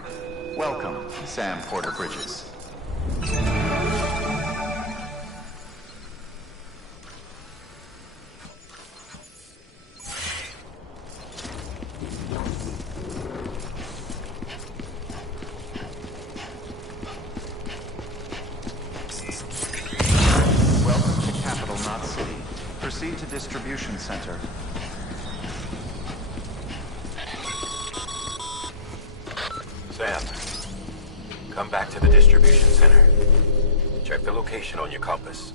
Welcome, Sam Porter Bridges. Welcome to Capital Knot City. Proceed to distribution center. Sam, come back to the distribution center. Check the location on your compass.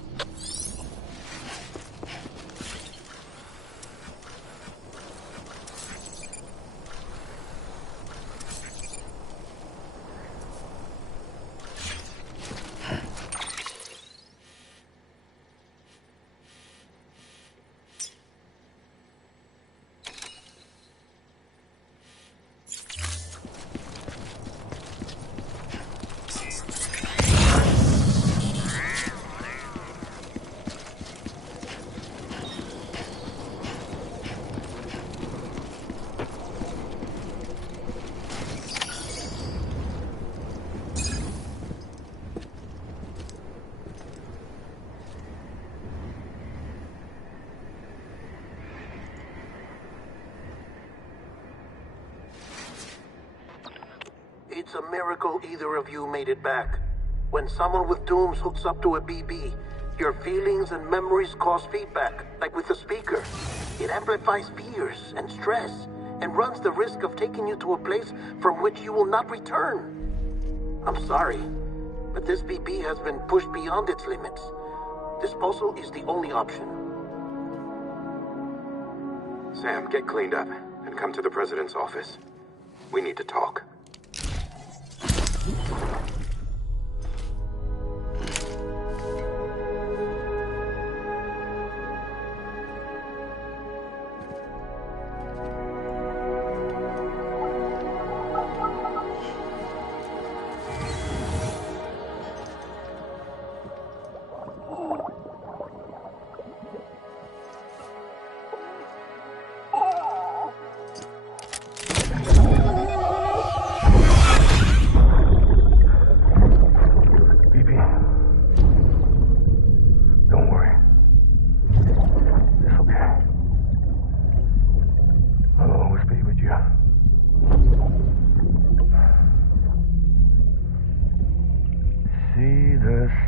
It's a miracle either of you made it back. When someone with dooms hooks up to a BB, your feelings and memories cause feedback, like with the speaker. It amplifies fears and stress, and runs the risk of taking you to a place from which you will not return. I'm sorry, but this BB has been pushed beyond its limits. Disposal is the only option. Sam, get cleaned up and come to the president's office. We need to talk.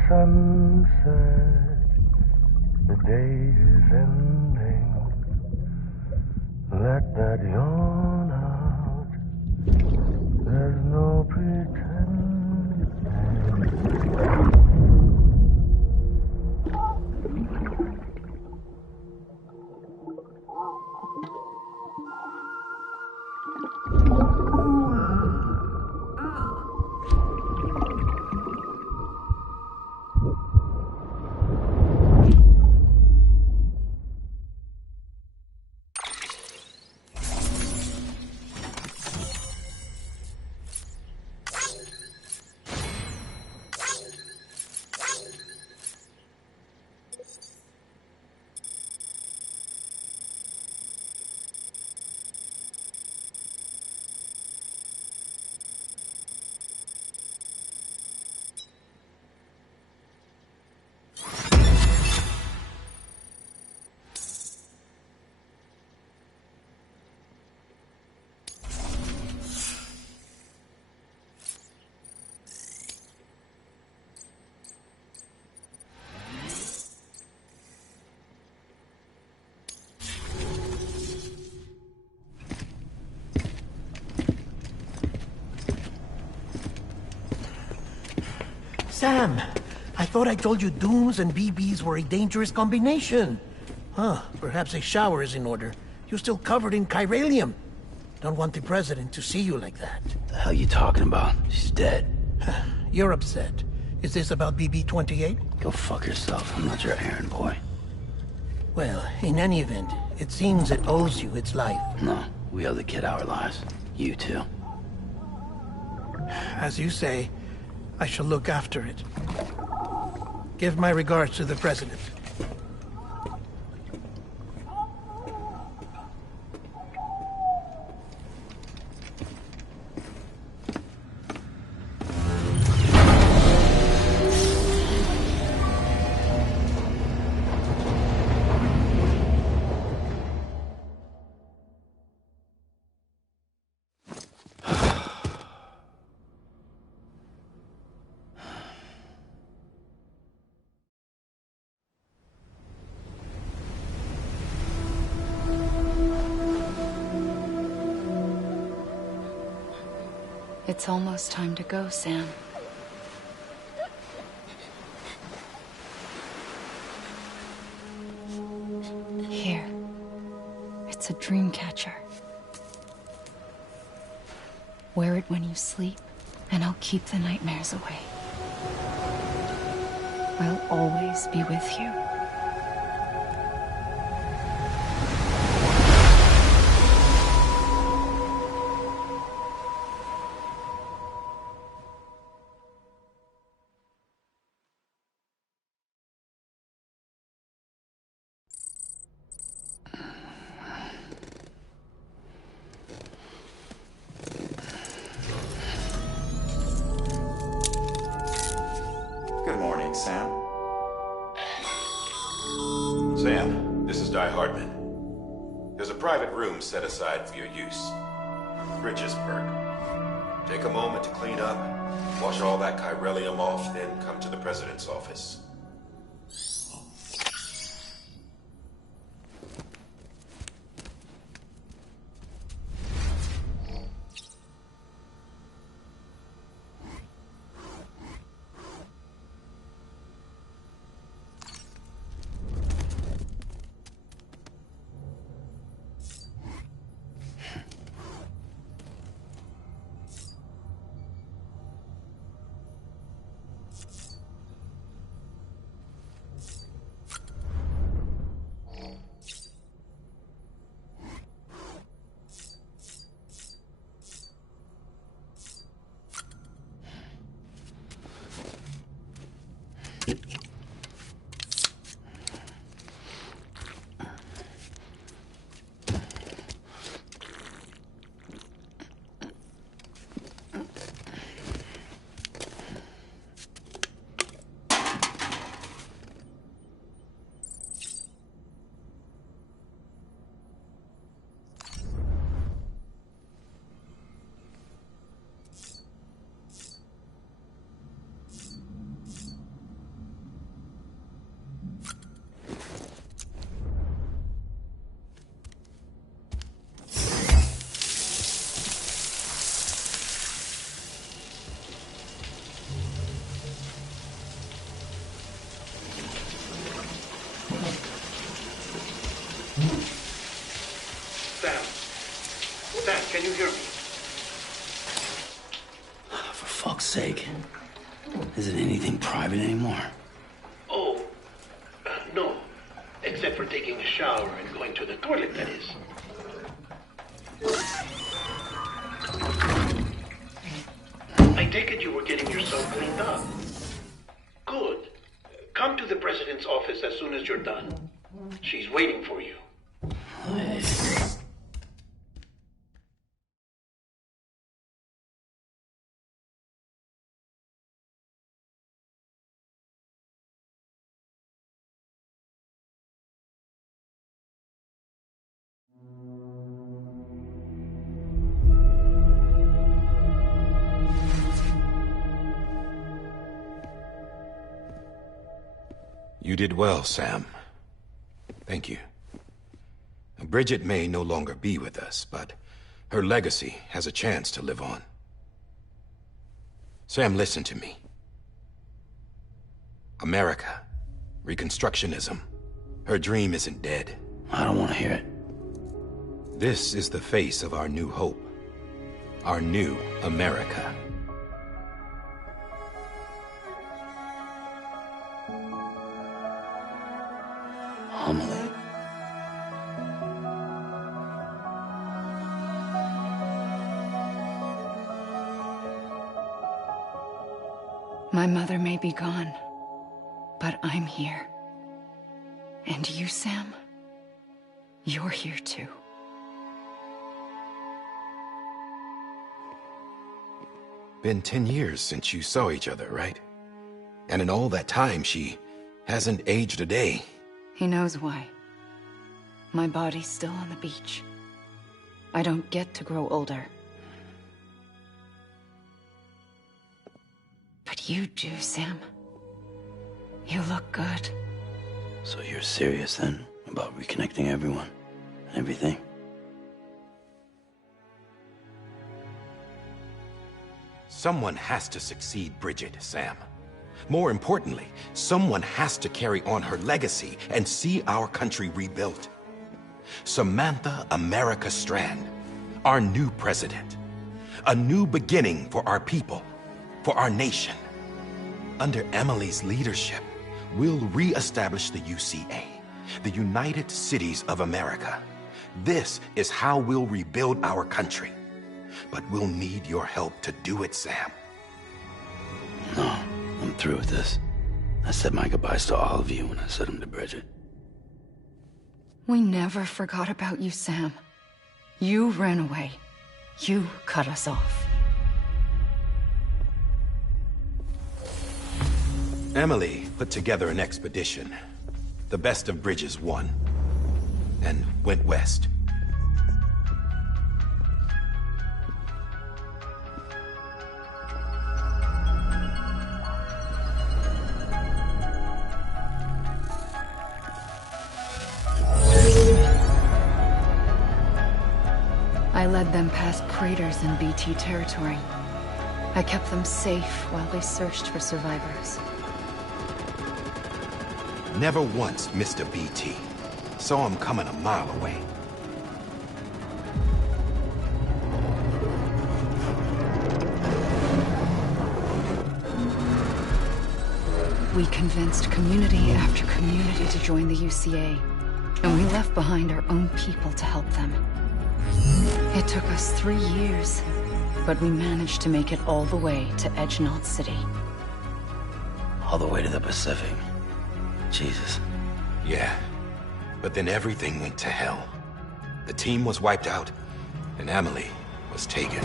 Sunset, the day is ending. Let that yawn out. There's no pretending. Sam, I thought I told you dooms and BBs were a dangerous combination. Huh, perhaps a shower is in order. You're still covered in chiralium. Don't want the president to see you like that. The hell you talking about? She's dead. You're upset. Is this about BB-28? Go fuck yourself. I'm not your errand boy. Well, in any event, it seems it owes you its life. No, we owe the kid our lives. You too. As you say, I shall look after it. Give my regards to the president. It's almost time to go, Sam. Here. It's a dream catcher. Wear it when you sleep, and I'll keep the nightmares away. I'll always be with you. Good morning, Sam. Sam, this is Di Hartman. There's a private room set aside for your use. Bridges perk. Take a moment to clean up, wash all that chiralium off, then come to the president's office. Sam, can you hear me? For fuck's sake. Isn't anything private anymore? Oh, no. Except for taking a shower and going to the toilet, that is. I take it you were getting yourself cleaned up. Good. Come to the president's office as soon as you're done. She's waiting for you. You did well, Sam. Thank you. Bridget may no longer be with us, but her legacy has a chance to live on. Sam, listen to me. America, Reconstructionism, her dream isn't dead. I don't want to hear it. This is the face of our new hope. Our new America. Amelie. My mother may be gone, but I'm here. And you, Sam? You're here too. Been 10 years since you saw each other, right? And in all that time, she hasn't aged a day. He knows why. My body's still on the beach. I don't get to grow older. But you do, Sam. You look good. So you're serious then about reconnecting everyone and everything? Someone has to succeed Bridget, Sam. More importantly, someone has to carry on her legacy and see our country rebuilt. Samantha America Strand, our new president. A new beginning for our people, for our nation. Under Emily's leadership, we'll re-establish the UCA, the United Cities of America. This is how we'll rebuild our country. But we'll need your help to do it, Sam. No, I'm through with this. I said my goodbyes to all of you when I said them to Bridget. We never forgot about you, Sam. You ran away. You cut us off. Emily put together an expedition. The best of Bridges won. And went west. I led them past craters in BT territory. I kept them safe while they searched for survivors. Never once missed a BT. Saw him coming a mile away. We convinced community after community to join the UCA, and we left behind our own people to help them. It took us 3 years, but we managed to make it all the way to Edgenot City. All the way to the Pacific. Jesus. Yeah, but then everything went to hell. The team was wiped out, and Emily was taken.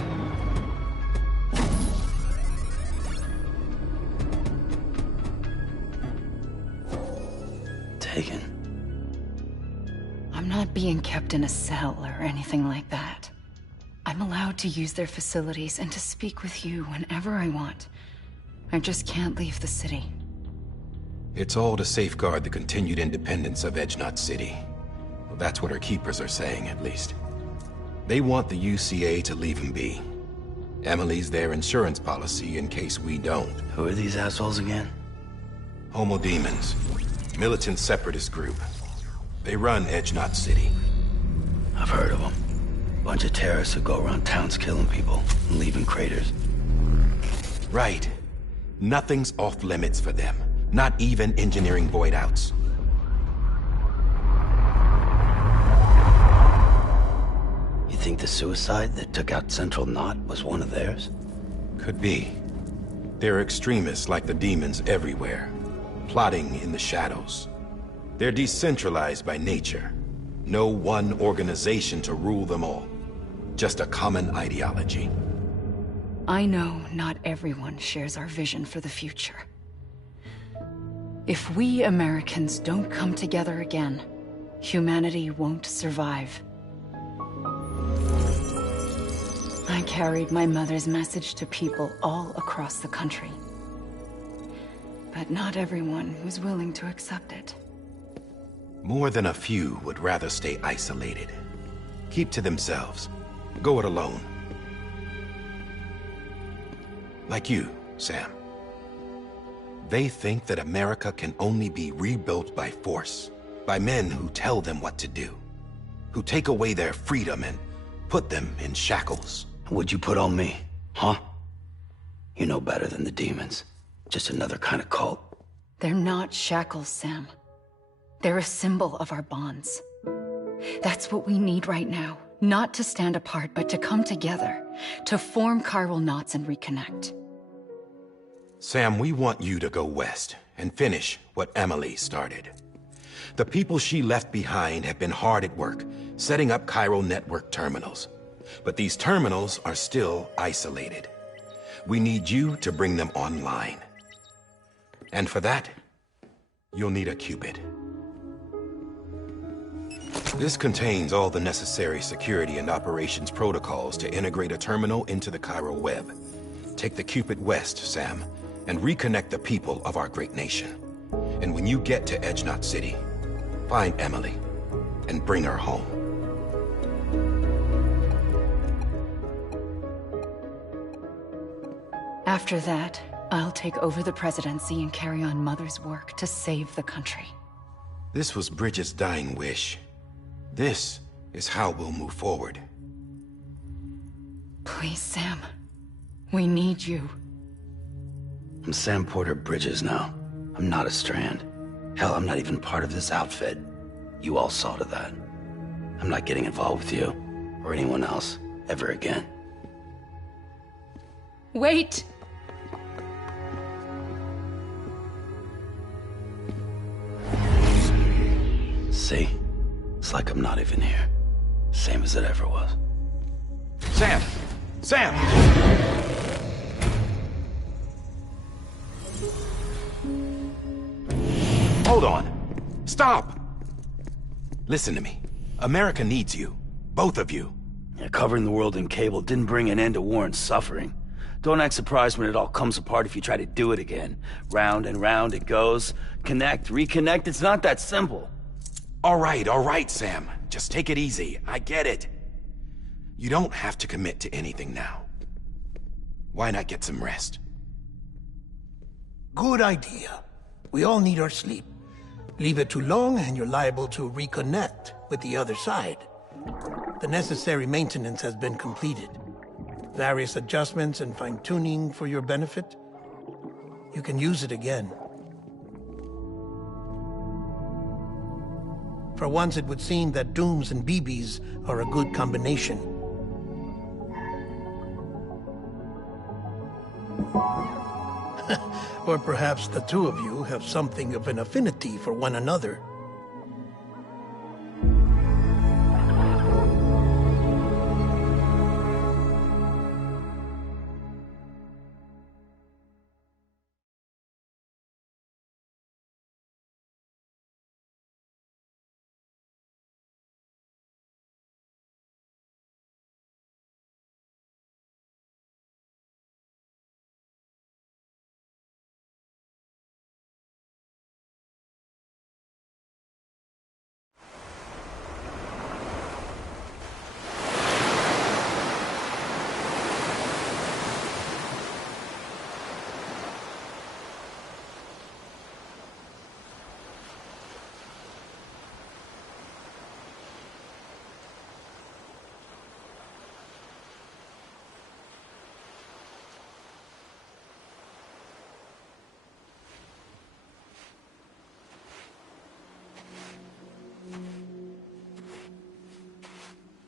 Taken? I'm not being kept in a cell or anything like that. I'm allowed to use their facilities and to speak with you whenever I want. I just can't leave the city. It's all to safeguard the continued independence of Edgenot City. Well, that's what our keepers are saying, at least. They want the UCA to leave him be. Emily's their insurance policy in case we don't. Who are these assholes again? Homo Demons. Militant separatist group. They run Edgenot City. I've heard of them. Bunch of terrorists who go around towns killing people and leaving craters. Right. Nothing's off limits for them. Not even engineering void outs. You think the suicide that took out Central Knot was one of theirs? Could be. There are extremists like the demons everywhere, plotting in the shadows. They're decentralized by nature. No one organization to rule them all. Just a common ideology. I know not everyone shares our vision for the future. If we Americans don't come together again, humanity won't survive. I carried my mother's message to people all across the country. But not everyone was willing to accept it. More than a few would rather stay isolated. Keep to themselves. Go it alone. Like you, Sam. They think that America can only be rebuilt by force, by men who tell them what to do, who take away their freedom and put them in shackles. What'd you put on me, huh? You know better than the demons. Just another kind of cult. They're not shackles, Sam. They're a symbol of our bonds. That's what we need right now. Not to stand apart, but to come together, to form chiral knots and reconnect. Sam, we want you to go west and finish what Emily started. The people she left behind have been hard at work, setting up chiral network terminals. But these terminals are still isolated. We need you to bring them online. And for that, you'll need a Cupid. This contains all the necessary security and operations protocols to integrate a terminal into the chiral web. Take the Cupid west, Sam, and reconnect the people of our great nation. And when you get to Edgenot City, find Emily and bring her home. After that, I'll take over the presidency and carry on Mother's work to save the country. This was Bridget's dying wish. This is how we'll move forward. Please, Sam. We need you. I'm Sam Porter Bridges now. I'm not a Strand. Hell, I'm not even part of this outfit. You all saw to that. I'm not getting involved with you, or anyone else, ever again. Wait! See? It's like I'm not even here. Same as it ever was. Sam! Sam! Hold on. Stop! Listen to me. America needs you. Both of you. Yeah, covering the world in cable didn't bring an end to war and suffering. Don't act surprised when it all comes apart if you try to do it again. Round and round it goes. Connect, reconnect, it's not that simple. All right, Sam. Just take it easy. I get it. You don't have to commit to anything now. Why not get some rest? Good idea. We all need our sleep. Leave it too long and you're liable to reconnect with the other side. The necessary maintenance has been completed. Various adjustments and fine-tuning for your benefit. You can use it again. For once, it would seem that Dooms and BBs are a good combination. Or perhaps the two of you have something of an affinity for one another.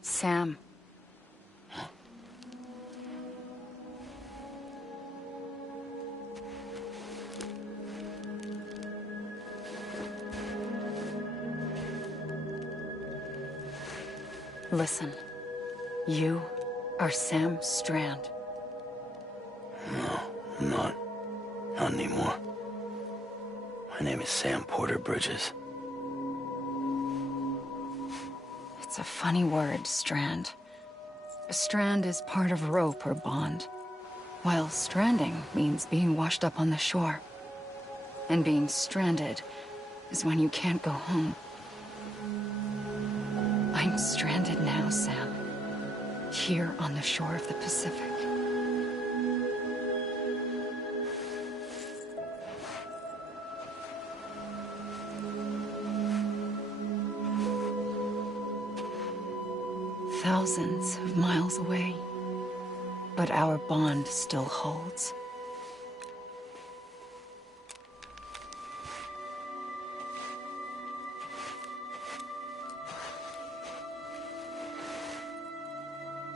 Sam. Listen. You are Sam Strand. No, I'm not. Not anymore. My name is Sam Porter Bridges. It's a funny word, Strand. A strand is part of rope or bond, while stranding means being washed up on the shore. And being stranded is when you can't go home. I'm stranded now, Sam. Here on the shore of the Pacific. Thousands of miles away, but our bond still holds.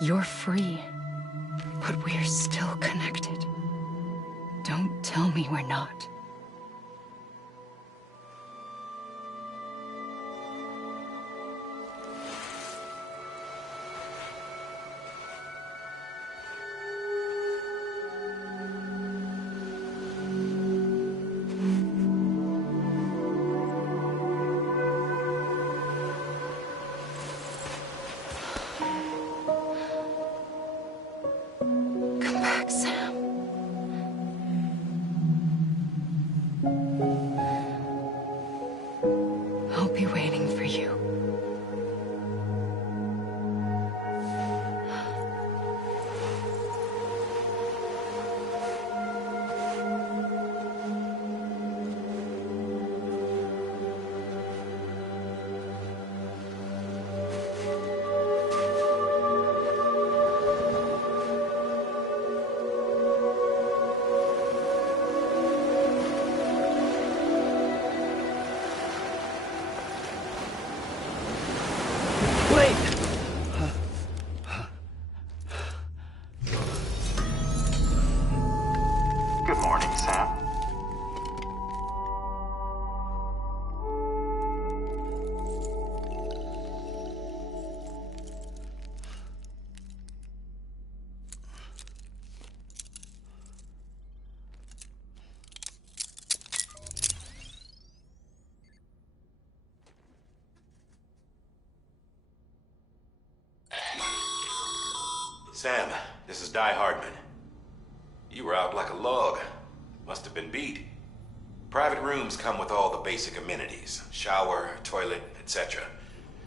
You're free, but we're still connected. Don't tell me we're not. Sam, this is Di Hardman. You were out like a log. Must have been beat. Private rooms come with all the basic amenities. Shower, toilet, etc.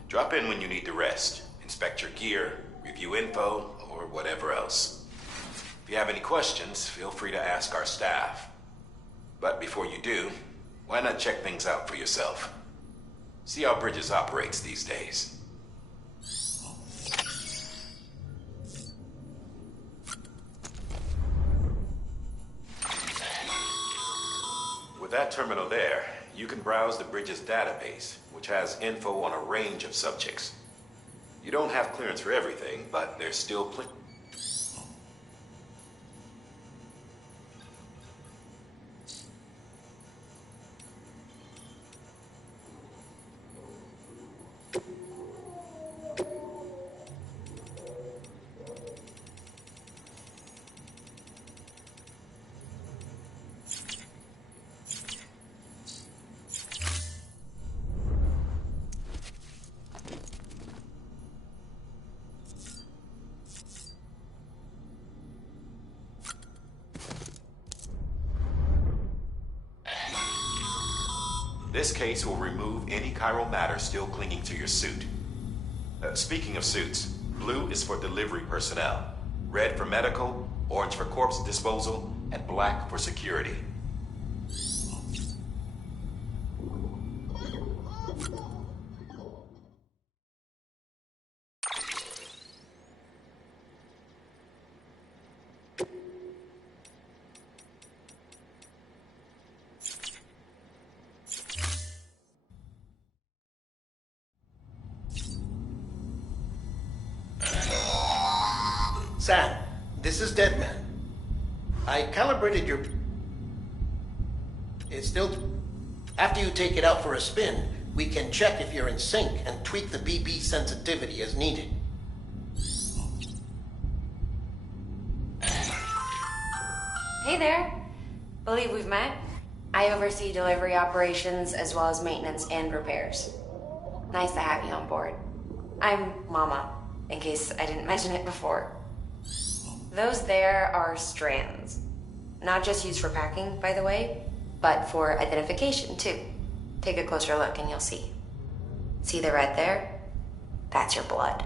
Drop in when you need to rest. Inspect your gear, review info, or whatever else. If you have any questions, feel free to ask our staff. But before you do, why not check things out for yourself? See how Bridges operates these days. With that terminal there, you can browse the Bridges database, which has info on a range of subjects. You don't have clearance for everything, but there's still plenty. This case will remove any chiral matter still clinging to your suit. Speaking of suits, blue is for delivery personnel, red for medical, orange for corpse disposal, and black for security. Sam, this is Deadman. I calibrated your... It's still... After you take it out for a spin, we can check if you're in sync and tweak the BB sensitivity as needed. Hey there. Believe we've met. I oversee delivery operations as well as maintenance and repairs. Nice to have you on board. I'm Mama, in case I didn't mention it before. Those there are strands. Not just used for packing, by the way, but for identification, too. Take a closer look and you'll see. See the red there? That's your blood.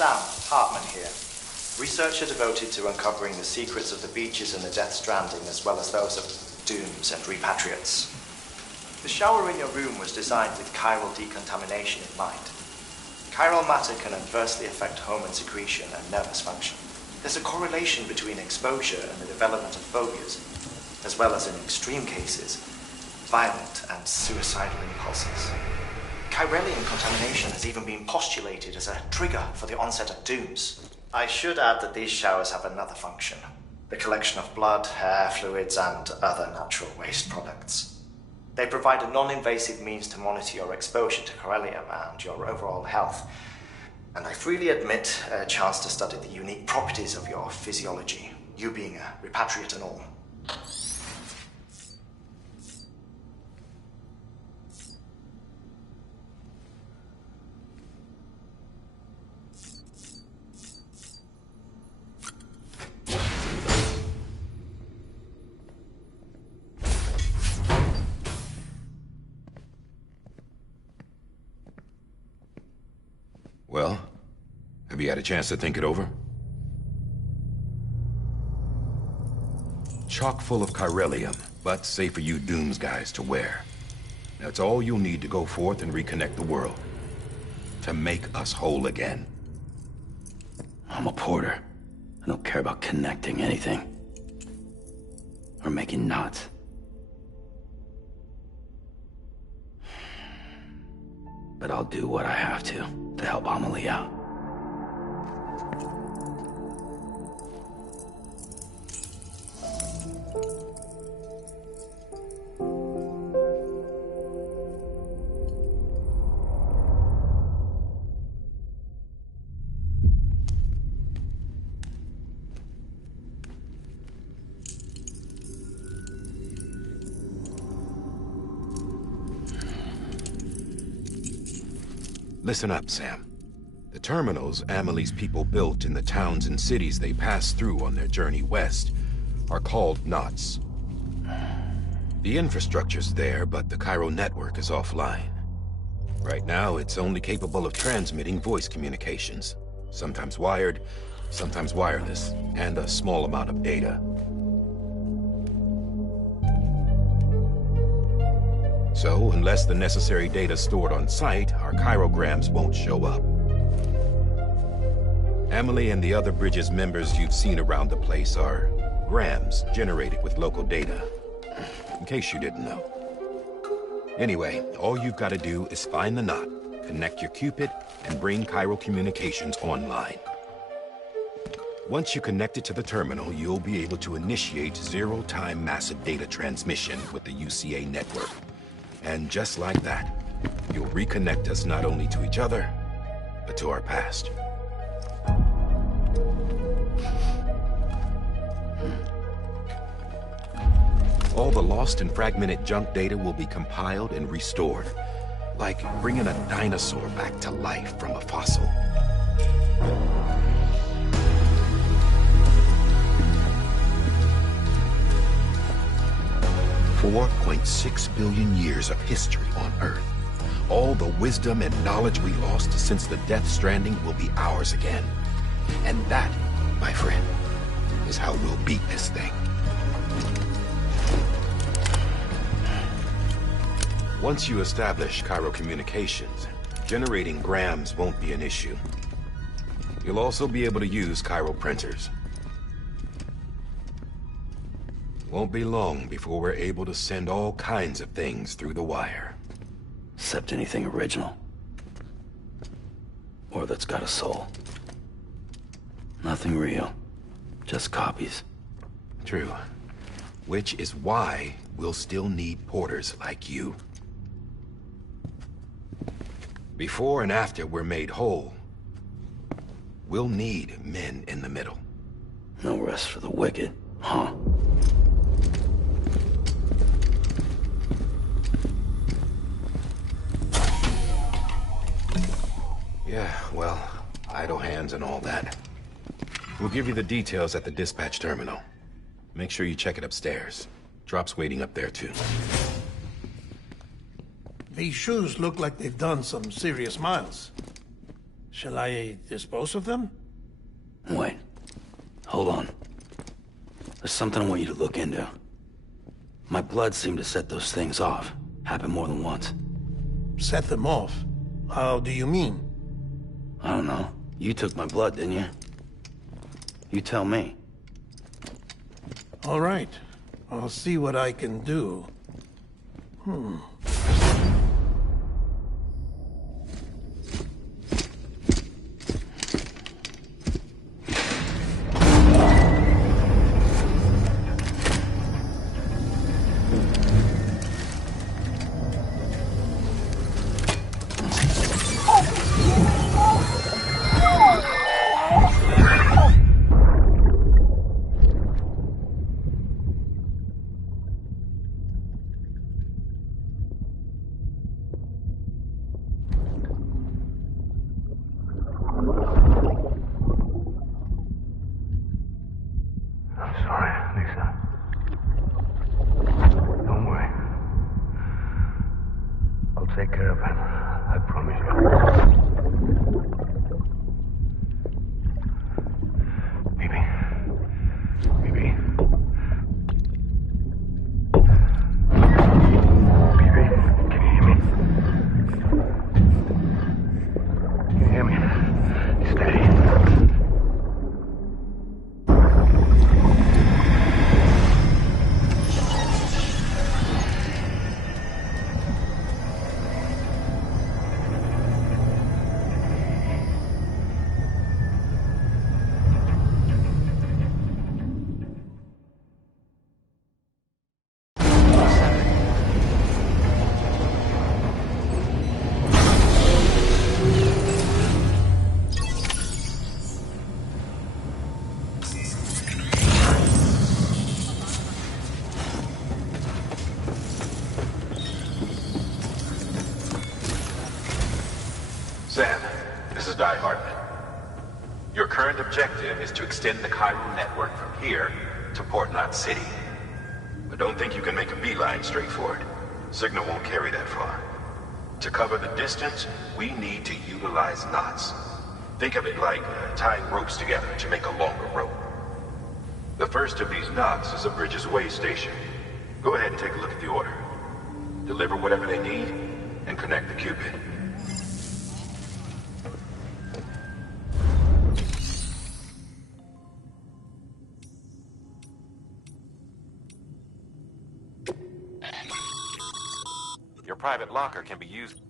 Sam, Hartman here. Researcher devoted to uncovering the secrets of the beaches and the Death Stranding, as well as those of dooms and repatriates. The shower in your room was designed with chiral decontamination in mind. Chiral matter can adversely affect hormone secretion and nervous function. There's a correlation between exposure and the development of phobias, as well as in extreme cases, violent and suicidal impulses. Chiralian contamination has even been postulated as a trigger for the onset of dooms. I should add that these showers have another function: the collection of blood, hair, fluids, and other natural waste products. They provide a non-invasive means to monitor your exposure to chiralium and your overall health. And I freely admit a chance to study the unique properties of your physiology, you being a repatriate and all. Have you had a chance to think it over? Chock full of chiralium, but safe for you Dooms guys to wear. That's all you'll need to go forth and reconnect the world. To make us whole again. I'm a porter. I don't care about connecting anything. Or making knots. But I'll do what I have to help Amelie out. Listen up, Sam. The terminals Amelie's people built in the towns and cities they passed through on their journey west are called knots. The infrastructure's there, but the Cairo network is offline. Right now, it's only capable of transmitting voice communications. Sometimes wired, sometimes wireless, and a small amount of data. So, unless the necessary data stored on site, our chirograms won't show up. Amelie and the other Bridges members you've seen around the place are grams generated with local data. In case you didn't know. Anyway, all you've got to do is find the knot, connect your Cupid, and bring Cairo communications online. Once you connect it to the terminal, you'll be able to initiate zero-time massive data transmission with the UCA network. And just like that, you'll reconnect us not only to each other, but to our past. All the lost and fragmented junk data will be compiled and restored, like bringing a dinosaur back to life from a fossil. $4.6 billion years of history on Earth. All the wisdom and knowledge we lost since the Death Stranding will be ours again. And that, my friend, is how we'll beat this thing. Once you establish Cairo communications, generating grams won't be an issue. You'll also be able to use Cairo printers. Won't be long before we're able to send all kinds of things through the wire. Except anything original. Or that's got a soul. Nothing real. Just copies. True. Which is why we'll still need porters like you. Before and after we're made whole, we'll need men in the middle. No rest for the wicked, huh? Yeah, well, idle hands and all that. We'll give you the details at the dispatch terminal. Make sure you check it upstairs. Drop's waiting up there, too. These shoes look like they've done some serious miles. Shall I dispose of them? Wait. Hold on. There's something I want you to look into. My blood seemed to set those things off. Happened more than once. Set them off? How do you mean? I don't know. You took my blood, didn't you? You tell me. All right. I'll see what I can do. Take care of him. I promise you. Sam, this is Die Hartman. Your current objective is to extend the chiral network from here to Port Knot City. But don't think you can make a beeline straight for it. Signal won't carry that far. To cover the distance, we need to utilize knots. Think of it like tying ropes together to make a longer rope. The first of these knots is a Bridges way station. Go ahead and take a look at the order. Deliver whatever they need, and connect the Cupid. Your private locker can be used.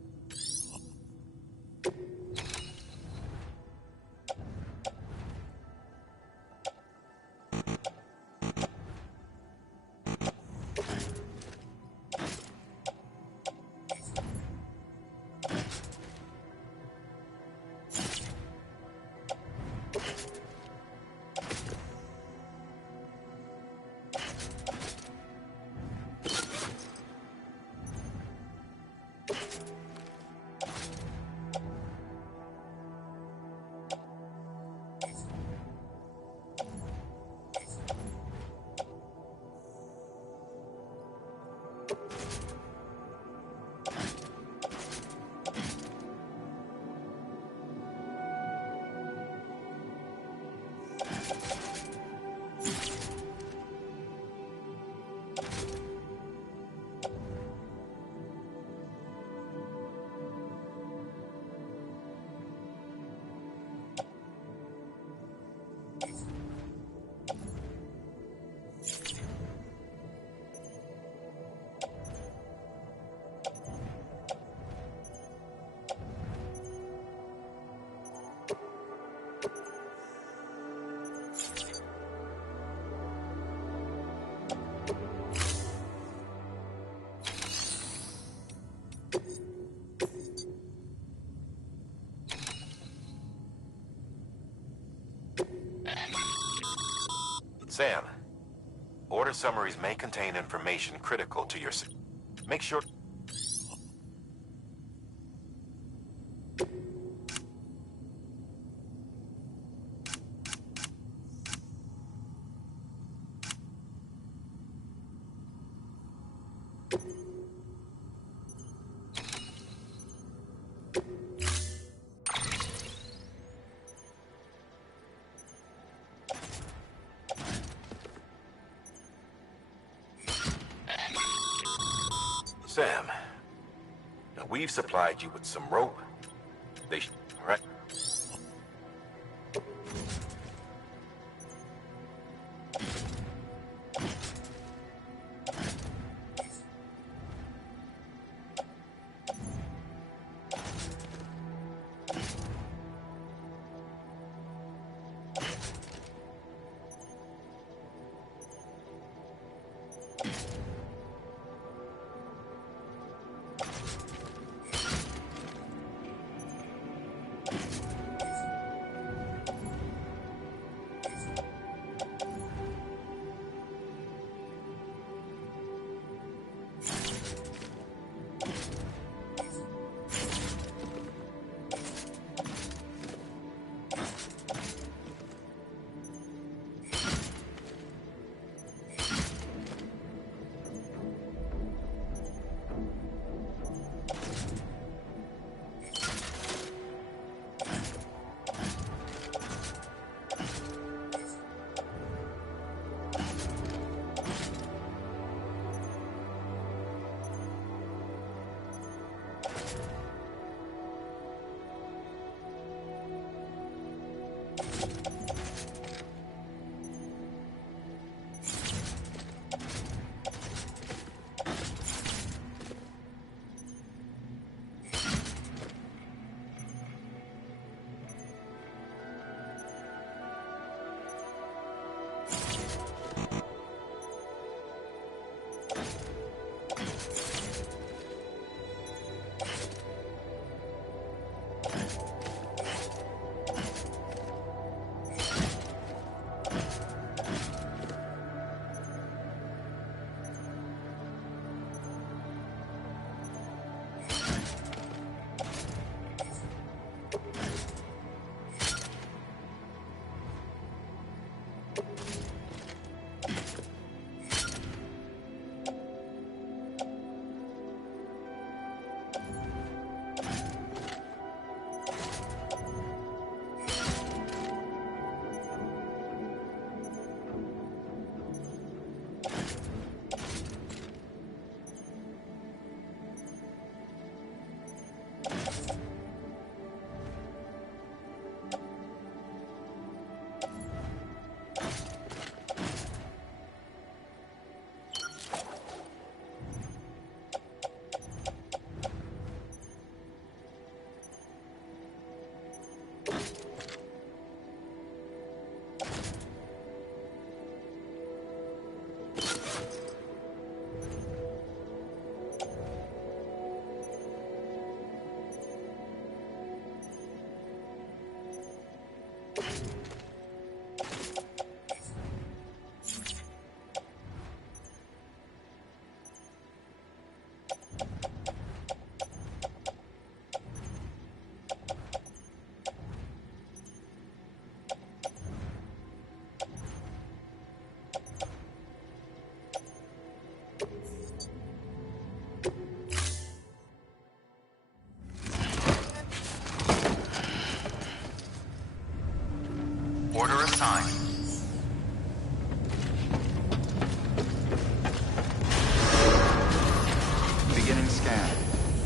Sam, order summaries may contain information critical to your... Make sure... Sam, now we've supplied you with some rope. They right?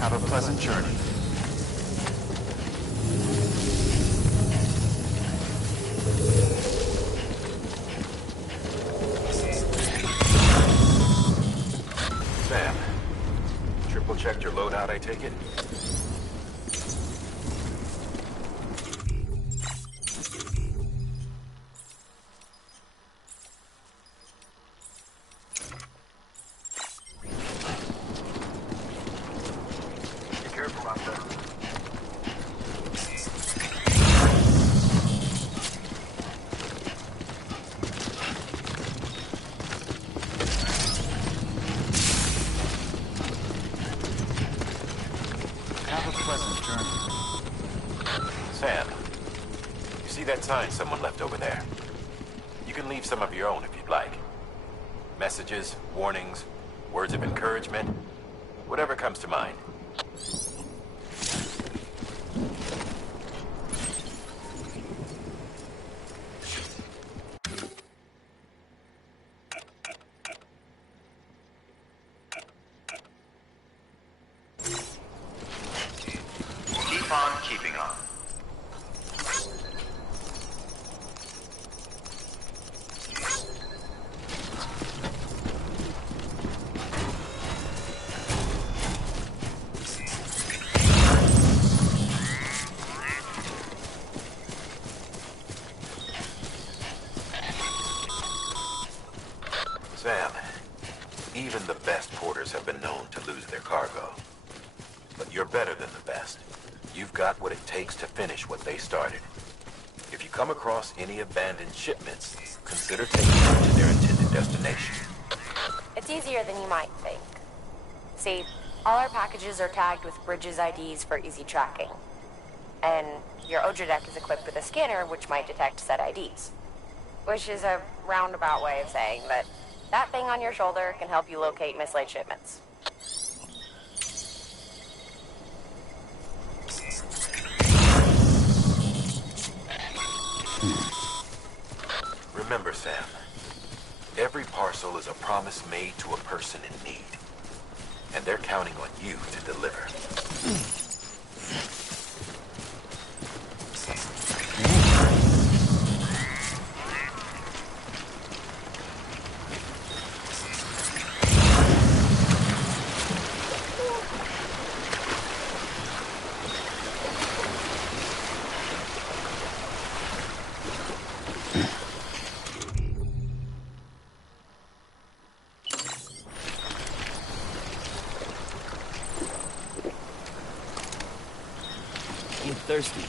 Have a pleasant journey. Sam, triple checked your loadout, I take it? Be careful out there. Have a pleasant journey. Sam, you see that sign someone left over there? You can leave some of your own if you'd like. Messages, warnings, words of encouragement, whatever comes to mind. Keep on keeping on. Sam, even the best porters have been known to lose their cargo. But you're better than the best. You've got what it takes to finish what they started. If you come across any abandoned shipments, consider taking them to their intended destination. It's easier than you might think. See, all our packages are tagged with Bridges IDs for easy tracking. And your Odra deck is equipped with a scanner which might detect said IDs. Which is a roundabout way of saying that that thing on your shoulder can help you locate mislaid shipments. Remember, Sam, every parcel is a promise made to a person in need. And they're counting on you to deliver. Get thirsty.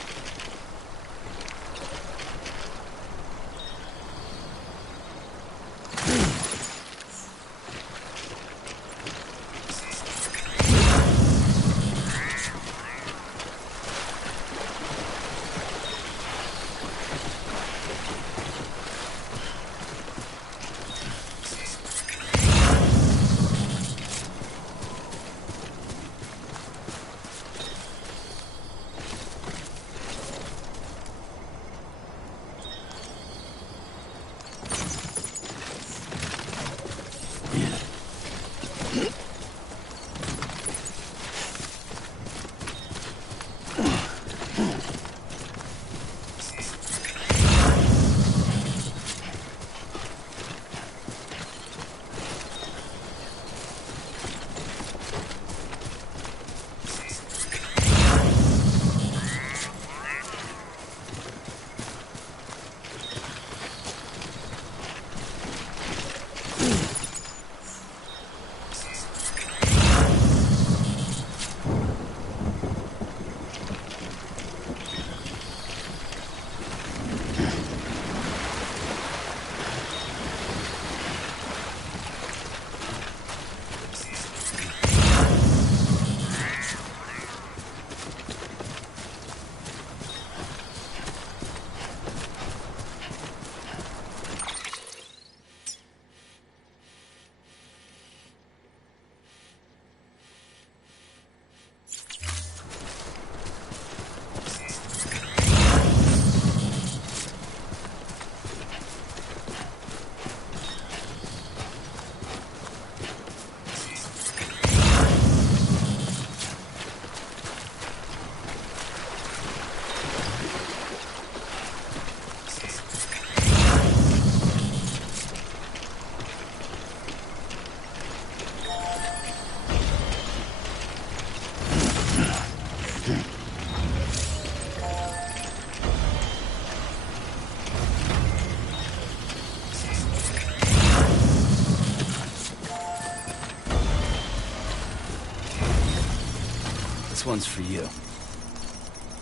This one's for you.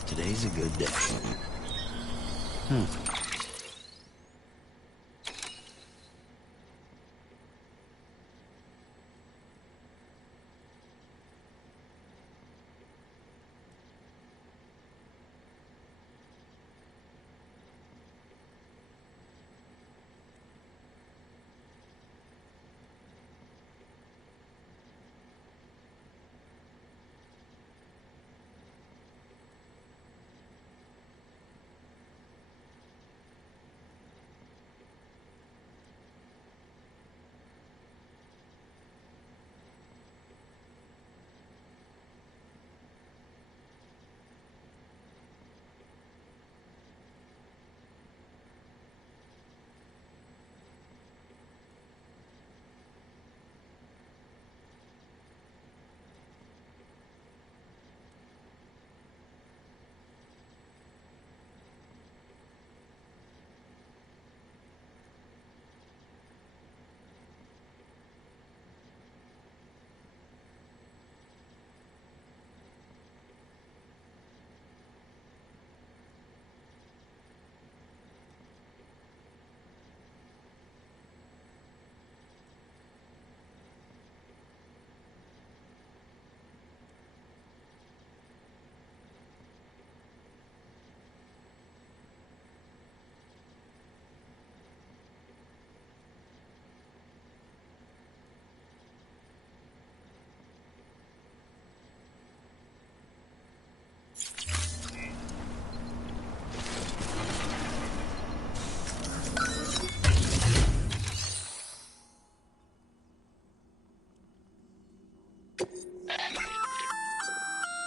Today's a good day.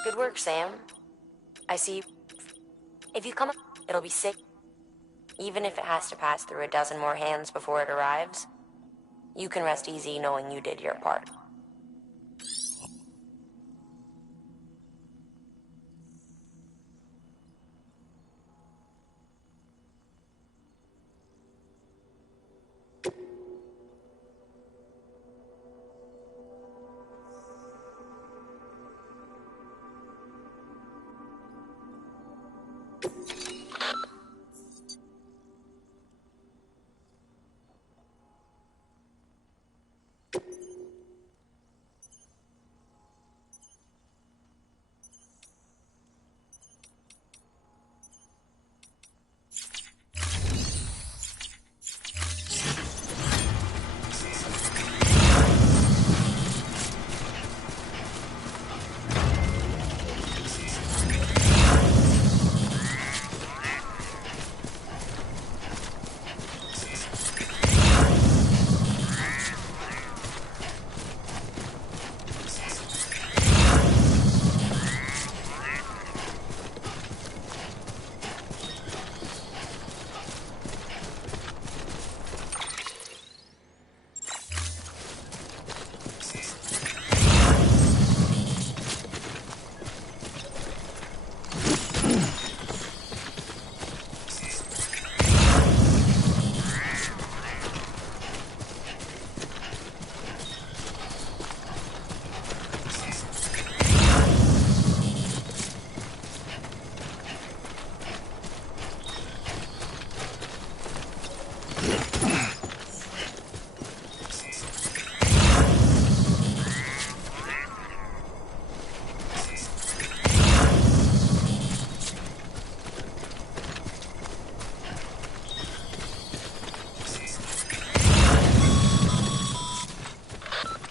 Good work, Sam. I see. If you come up, it'll be sick. Even if it has to pass through a dozen more hands before it arrives, you can rest easy knowing you did your part.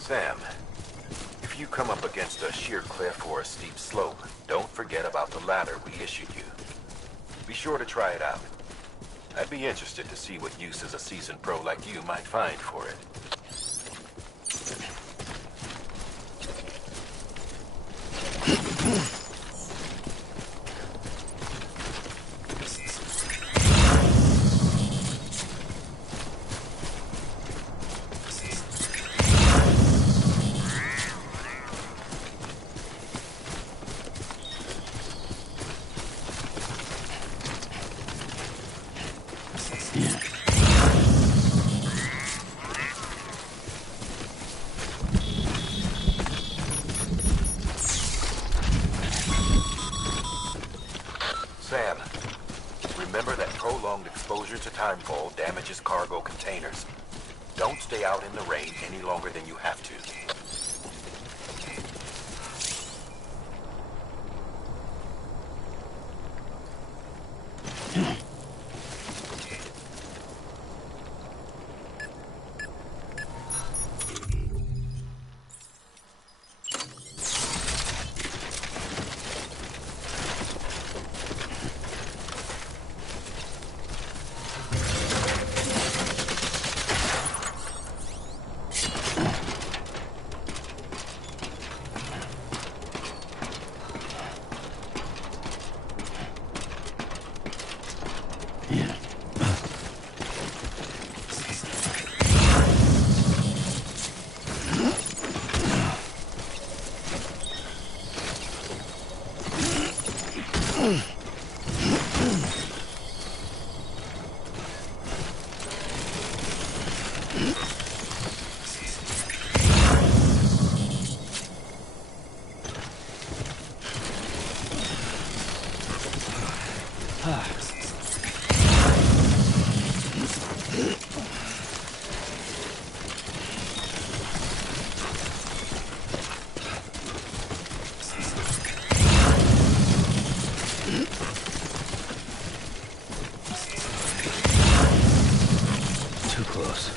Sam, if you come up against a sheer cliff or a steep slope, don't forget about the ladder we issued you. Be sure to try it out. I'd be interested to see what uses a seasoned pro like you might find for it. exposure to timefall damages cargo containers. Don't stay out in the rain any longer than you have to. Too close.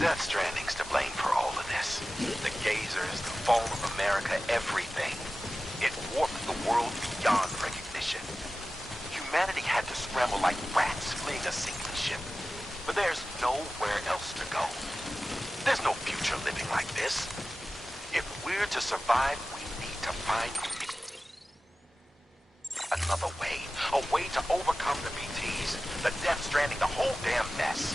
Death Stranding's to blame for all of this. The gazers, the fall of America, everything. It warped the world beyond recognition. Humanity had to scramble like rats fleeing a sinking ship. But there's nowhere else to go. There's no future living like this. If we're to survive, we need to find another way. A way to overcome the BTs, the Death Stranding, the whole damn mess.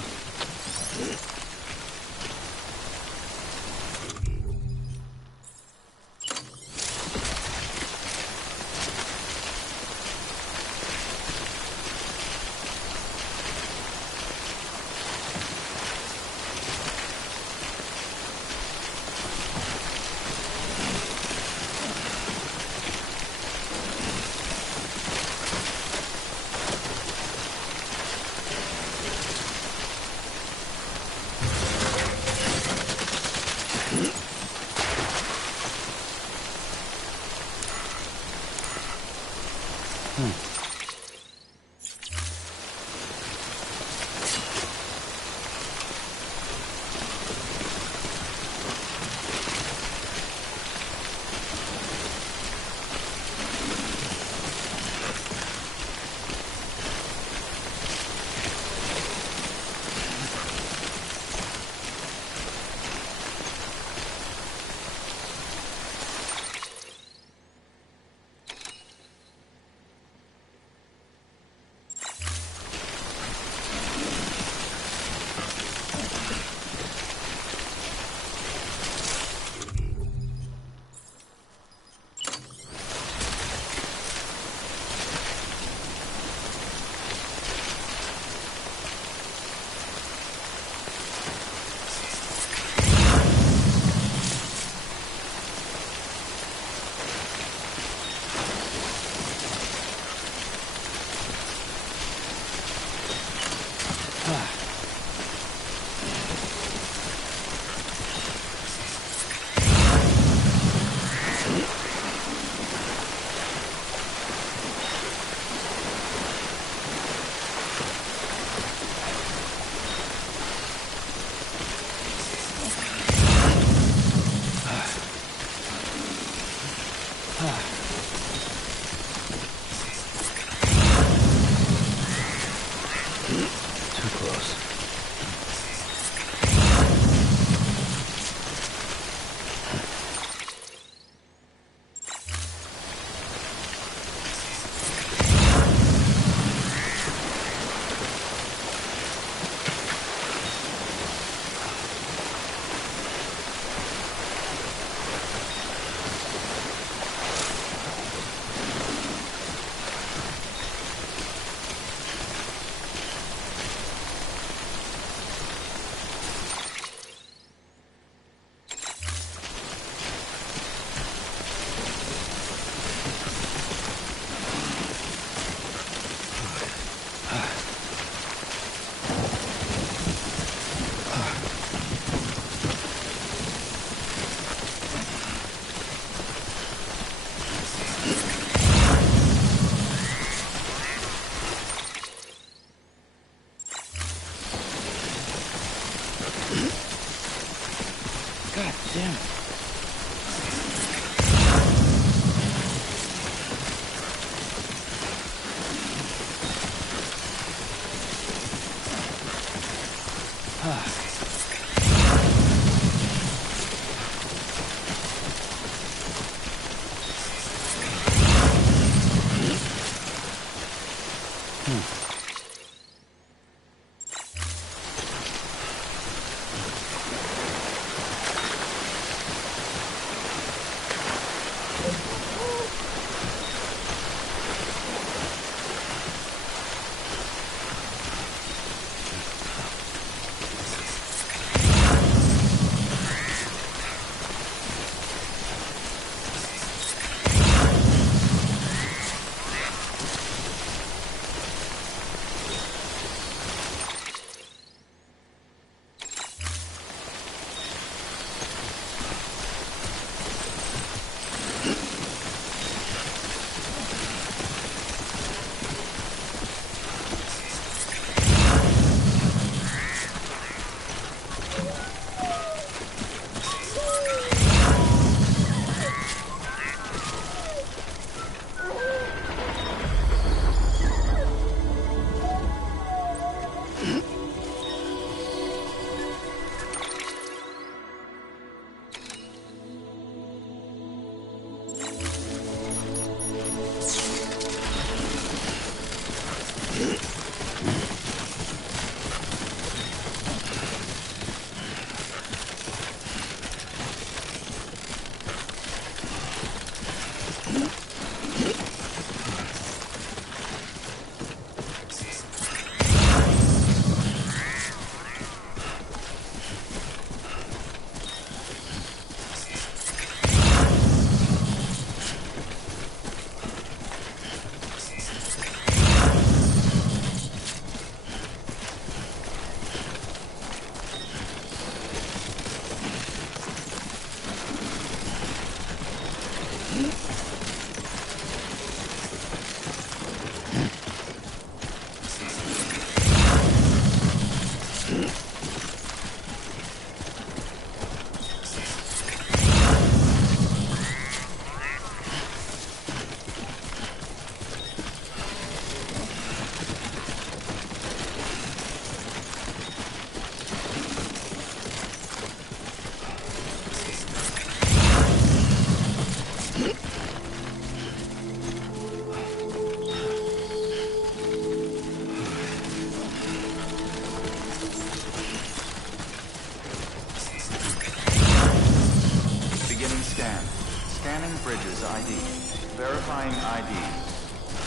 Verifying ID.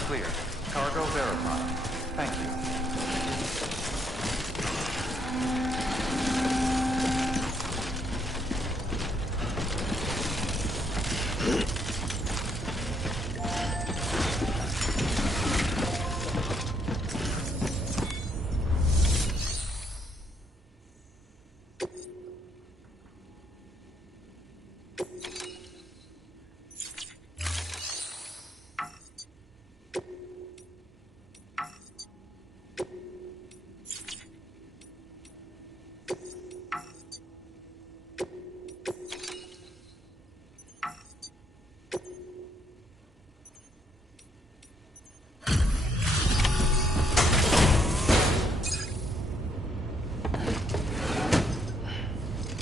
Clear. Cargo verified. Thank you.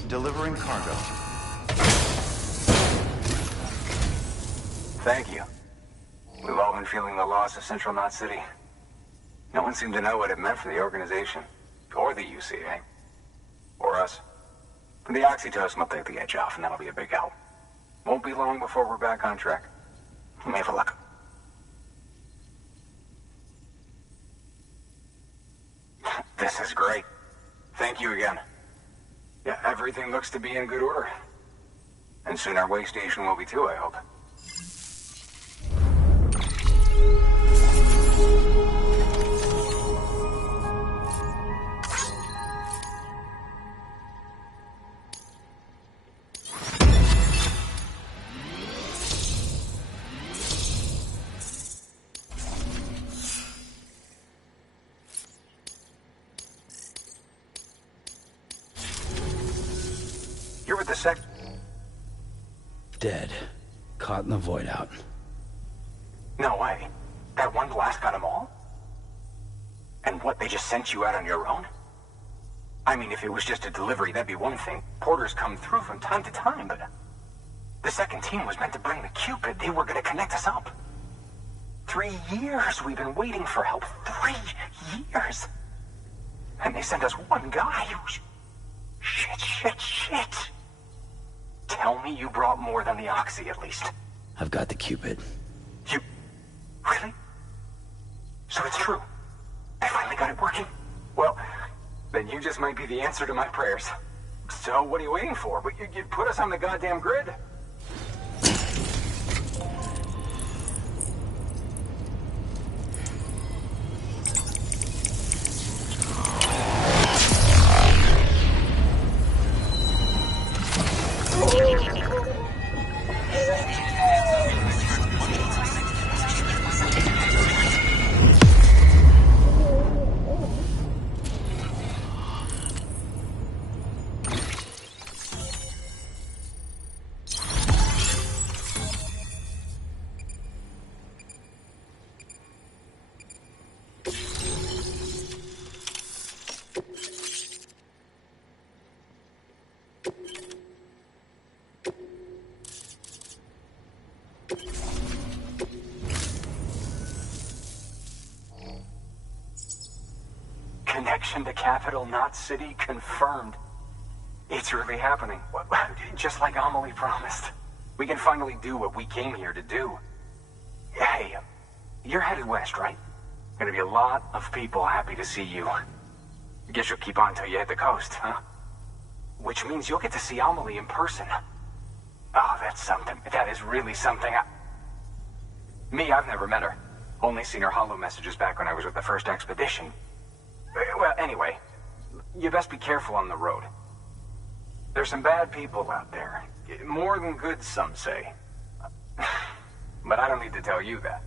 Delivering cargo. Thank you. We've all been feeling the loss of Central Knot City. No one seemed to know what it meant for the organization, or the UCA, or us. The oxytocin will take the edge off, and that'll be a big help. Won't be long before we're back on track. You may have luck. This is great. Thank you again. Yeah, everything looks to be in good order. And soon our way station will be too, I hope. You're with the sec... Dead. Caught in the void out. No way. That one blast got them all? And what, they just sent you out on your own? I mean, if it was just a delivery, that'd be one thing. Porters come through from time to time, but... The second team was meant to bring the Cupid. They were gonna connect us up. 3 years we've been waiting for help. 3 years! And they sent us one guy who's... Shit. Tell me you brought more than the Oxy, at least. I've got the Cupid. You... Really? So it's true. They finally got it working? Well, then you just might be the answer to my prayers. So what are you waiting for? But you put us on the goddamn grid. Connection to Capital Knot City confirmed. It's really happening. Just like Amelie promised. We can finally do what we came here to do. Hey, you're headed west, right? Gonna be a lot of people happy to see you. Guess you'll keep on till you hit the coast, huh? Which means you'll get to see Amelie in person. Oh, that's something. That is really something. Me, I've never met her. Only seen her holo messages back when I was with the first expedition. Well, anyway, you best be careful on the road. There's some bad people out there. More than good, some say. But I don't need to tell you that.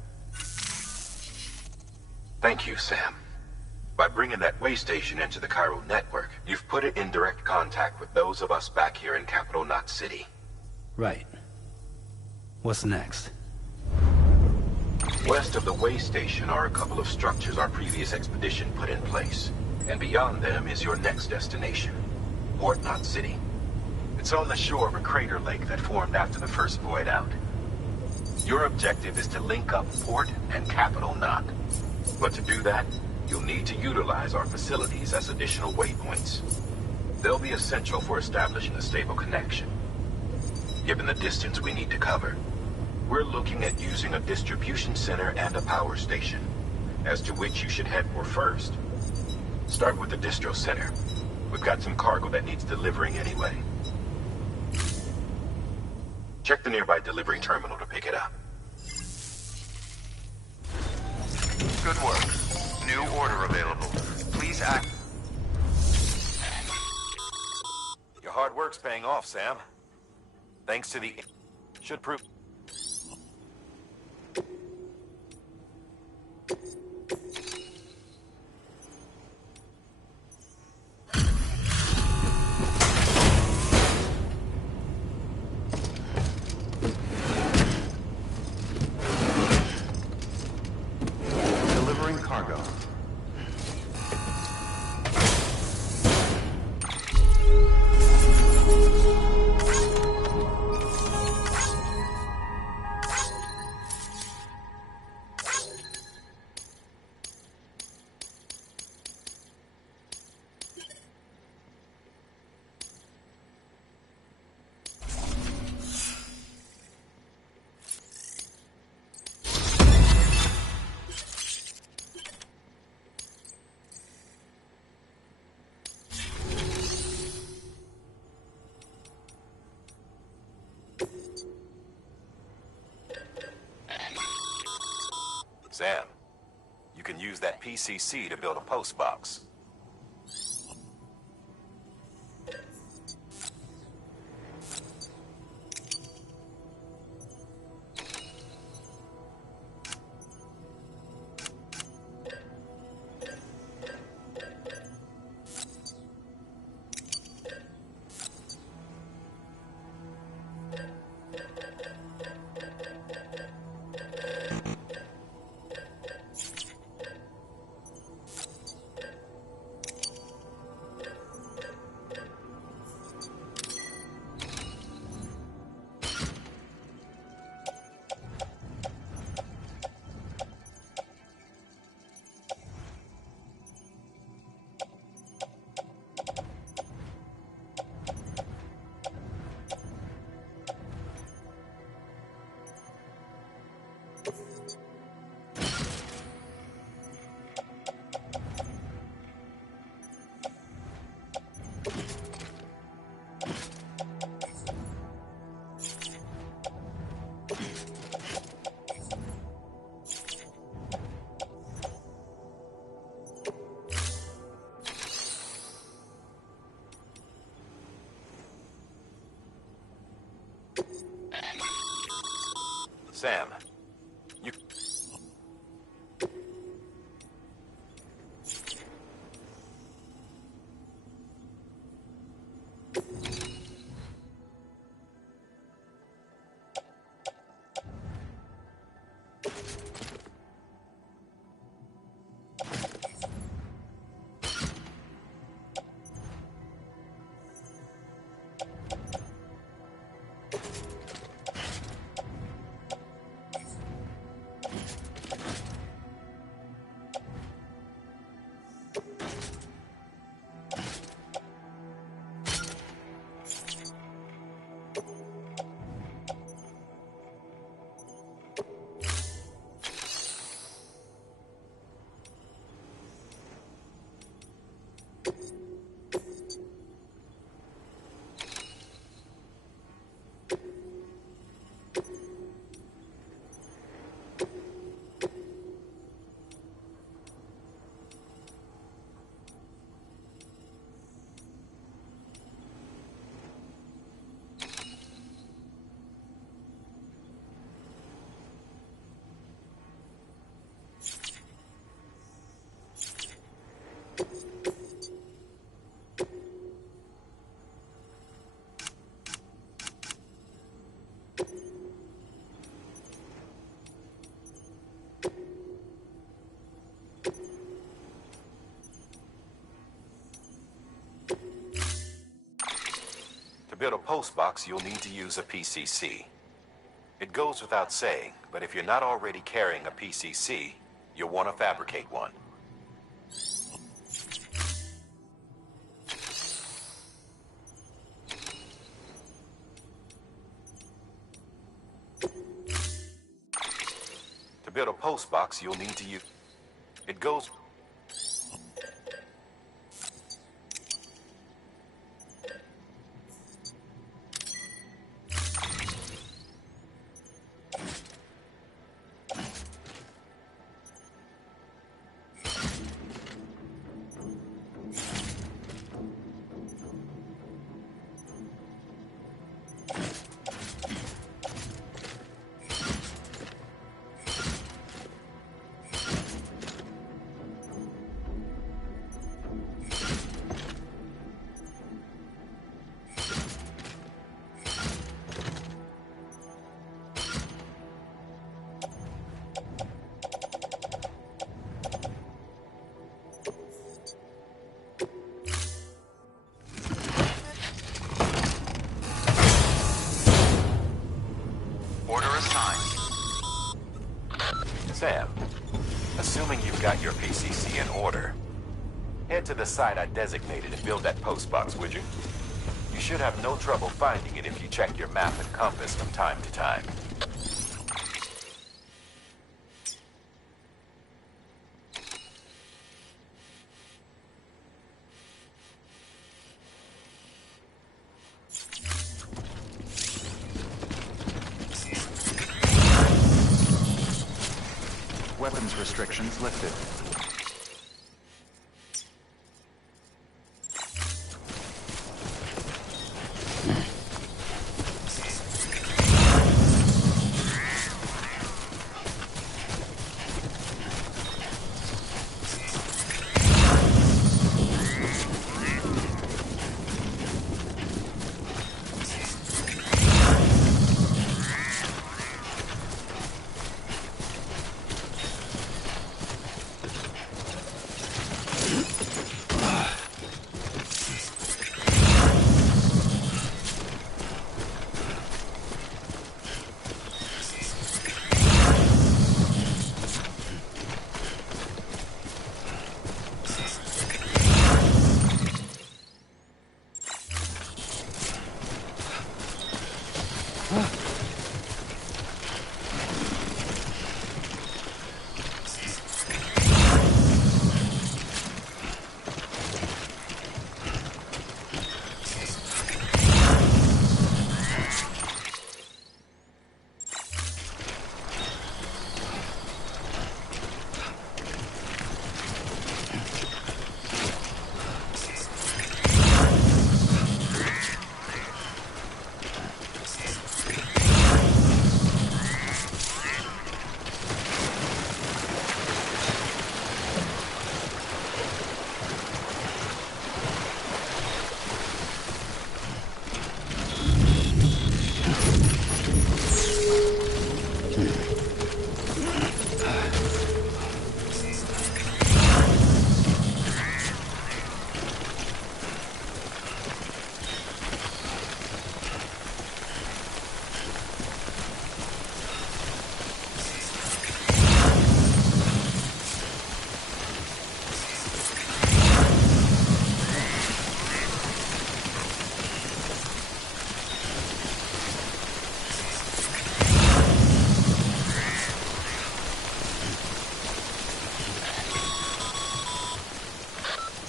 Thank you, Sam. By bringing that way station into the Cairo network, you've put it in direct contact with those of us back here in Capital Knot City. Right. What's next? West of the way station are a couple of structures our previous expedition put in place. And beyond them is your next destination, Port Knot City. It's on the shore of a crater lake that formed after the first void out. Your objective is to link up Port and Capital Knot. But to do that, you'll need to utilize our facilities as additional waypoints. They'll be essential for establishing a stable connection. Given the distance we need to cover, We're looking at using a distribution center and a power station, as to which you should head for first. Start with the distro center. We've got some cargo that needs delivering anyway. Check the nearby delivery terminal to pick it up. Good work. New order available. Please act. Your hard work's paying off, Sam. Thanks to the... Should prove... Delivering cargo. Sam, you can use that PCC to build a post box. Sam, you... To build a post box, you'll need to use a PCC. It goes without saying, but if you're not already carrying a PCC, you'll want to fabricate one. To build a post box, you'll need to use... It goes... Sam, assuming you've got your PCC in order, head to the site I designated and build that post box, would you? You should have no trouble finding it if you check your map and compass from time to time. Weapons restrictions lifted.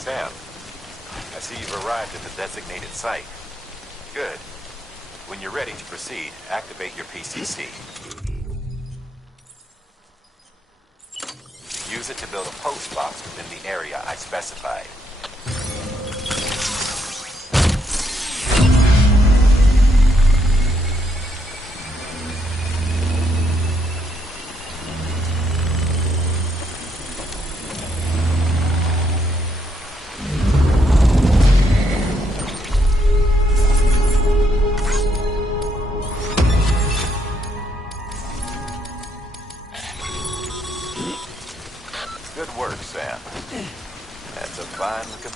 Sam, I see you've arrived at the designated site. Good. When you're ready to proceed, activate your PCC. Use it to build a post box within the area I specified. Good work, Sam. That's a fine looking...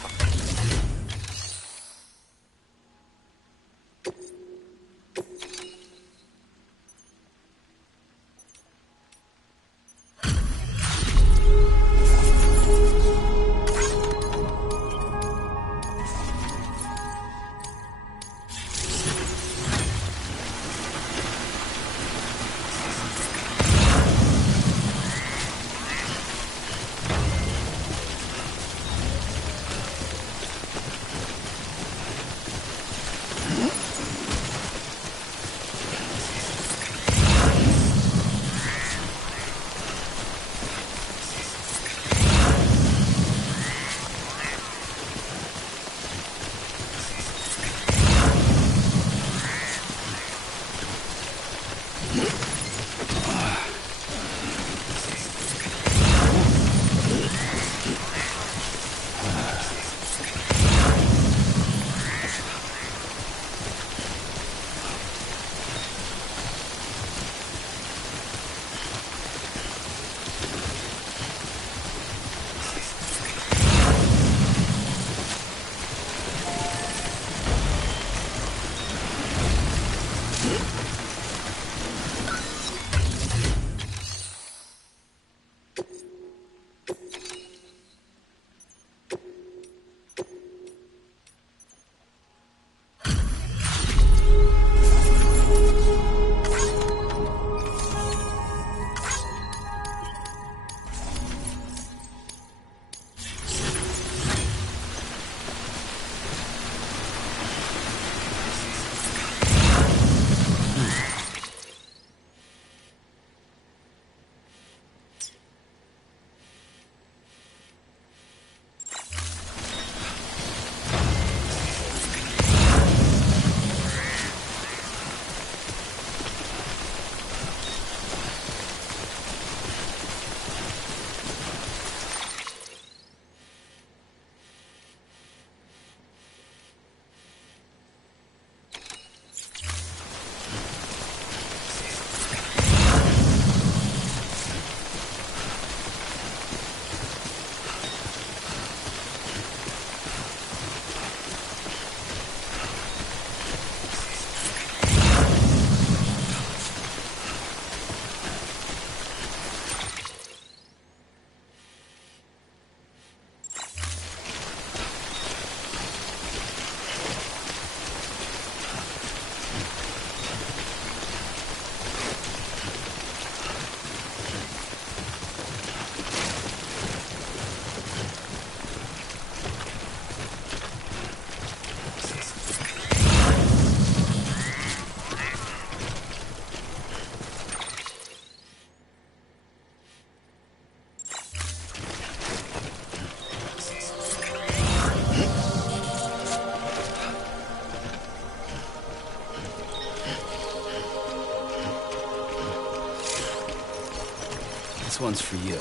This one's for you.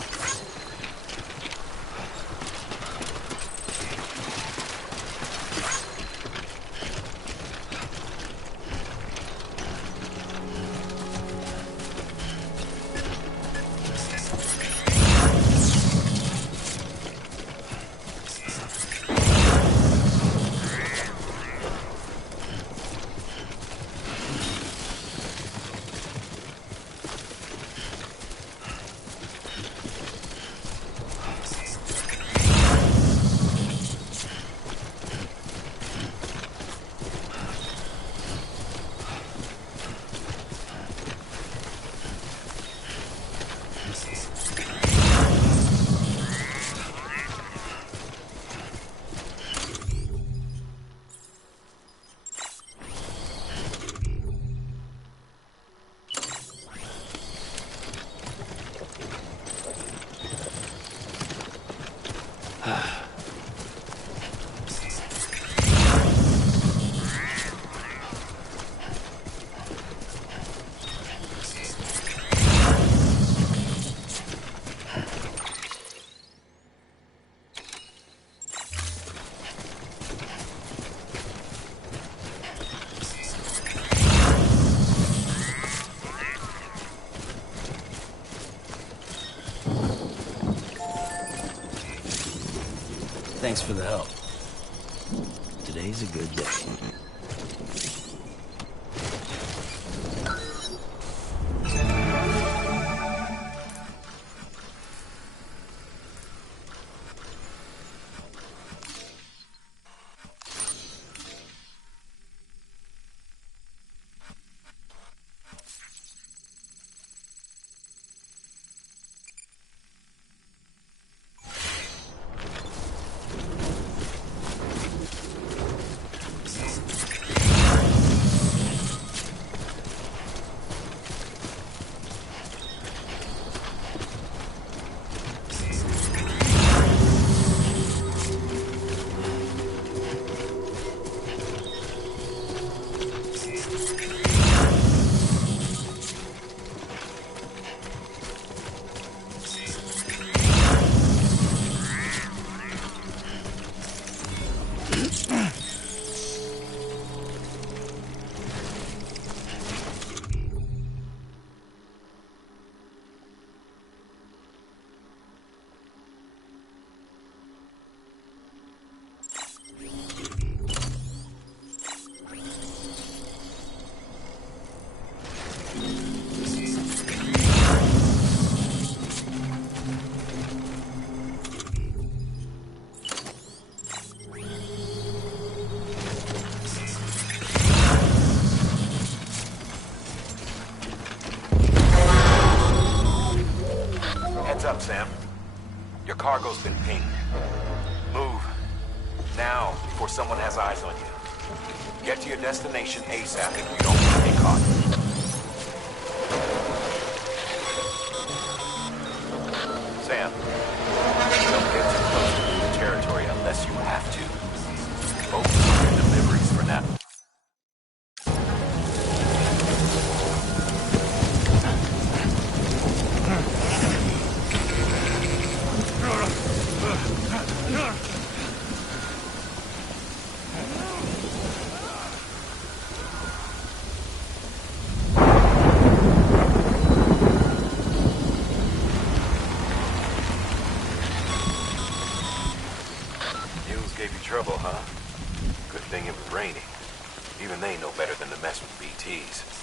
Thanks for the help. Today's a good day. Up, Sam. Your cargo's been pinged. Move. Now, before someone has eyes on you. Get to your destination ASAP if you don't want to get caught. Sam, don't get too close to the territory unless you have to. Focus on your deliveries for now. Gave you trouble, huh? Good thing it was raining. Even they know better than to mess with BTs.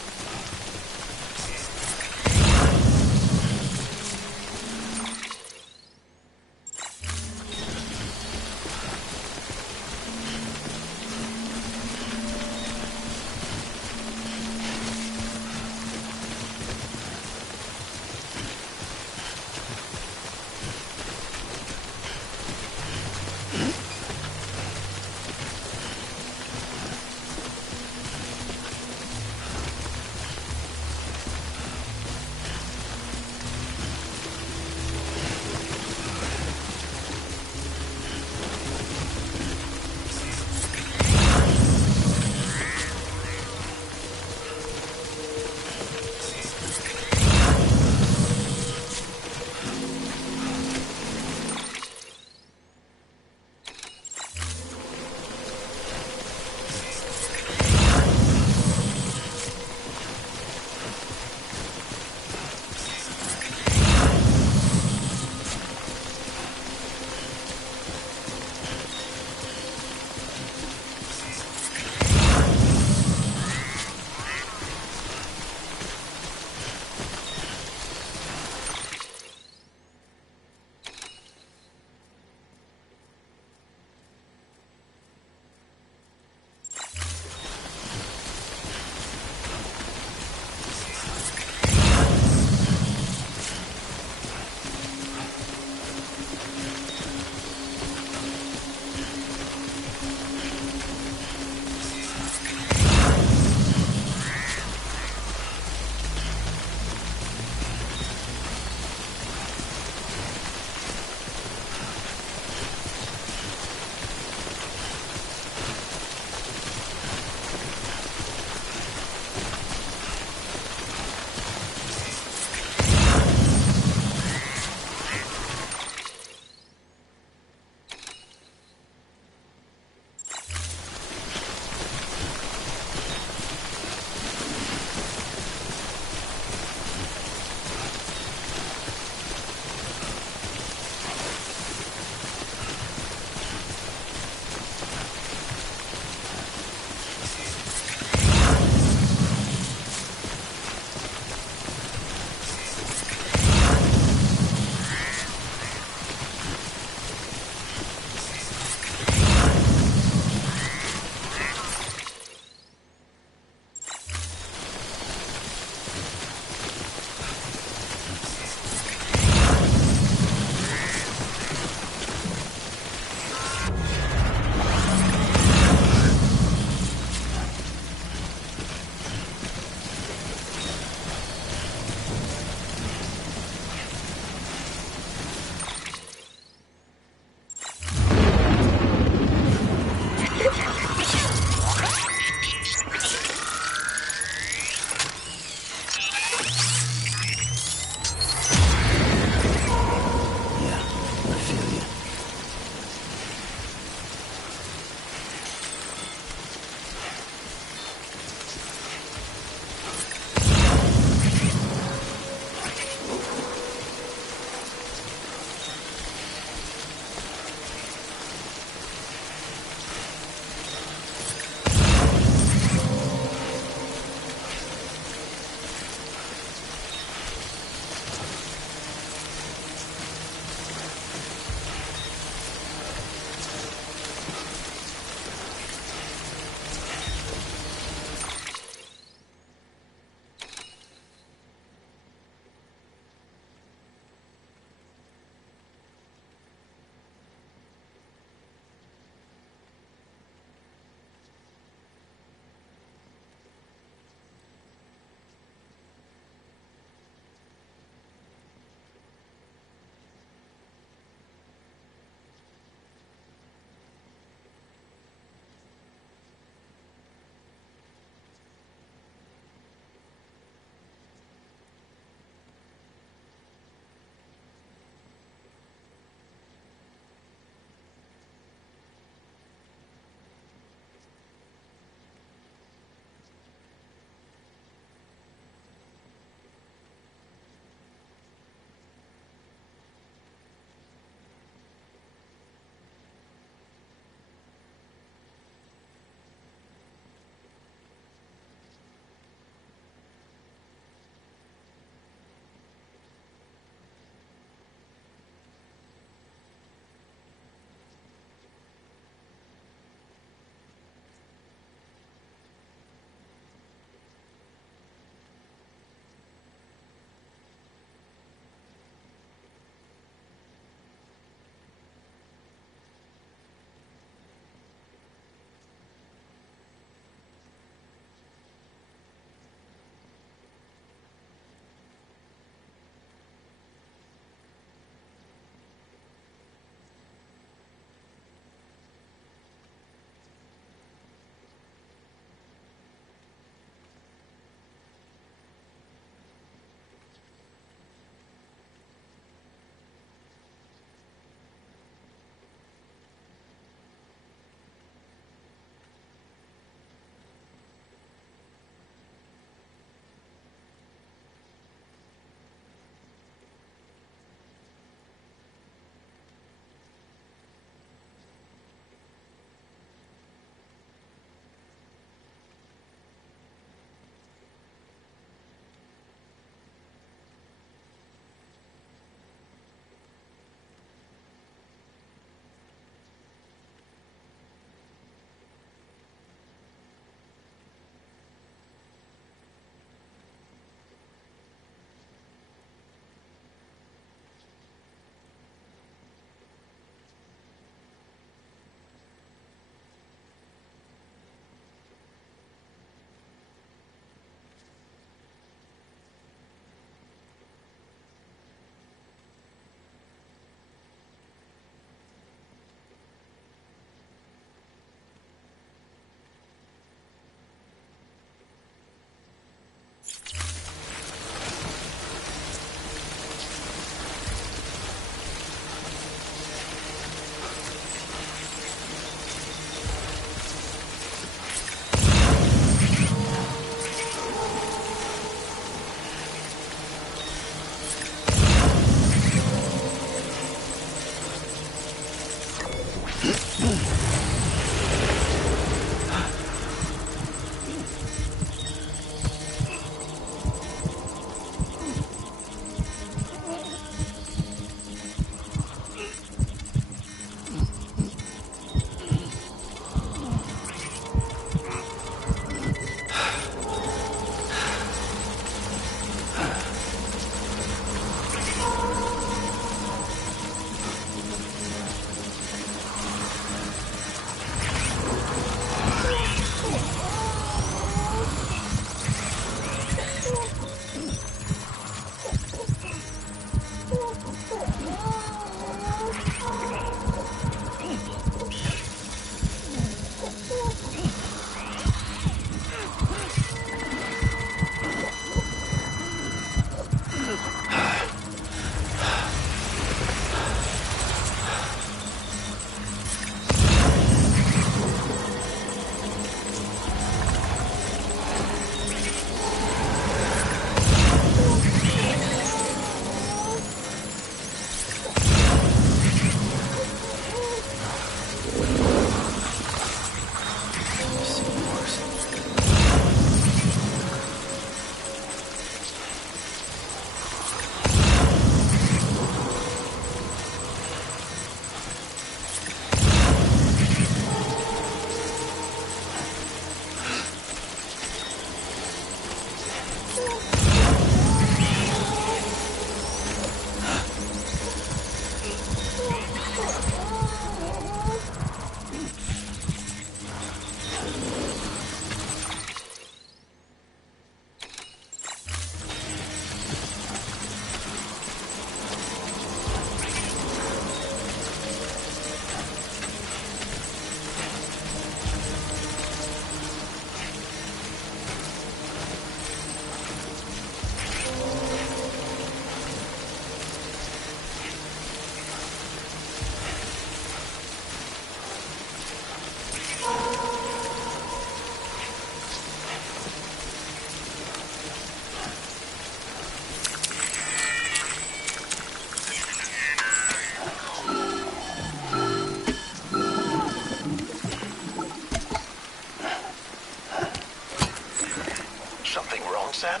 wrong, Sam?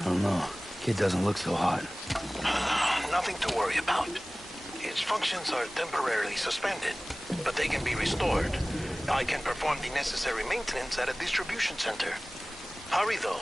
I don't know. Kid doesn't look so hot. Nothing to worry about. Its functions are temporarily suspended, but they can be restored. I can perform the necessary maintenance at a distribution center. Hurry, though.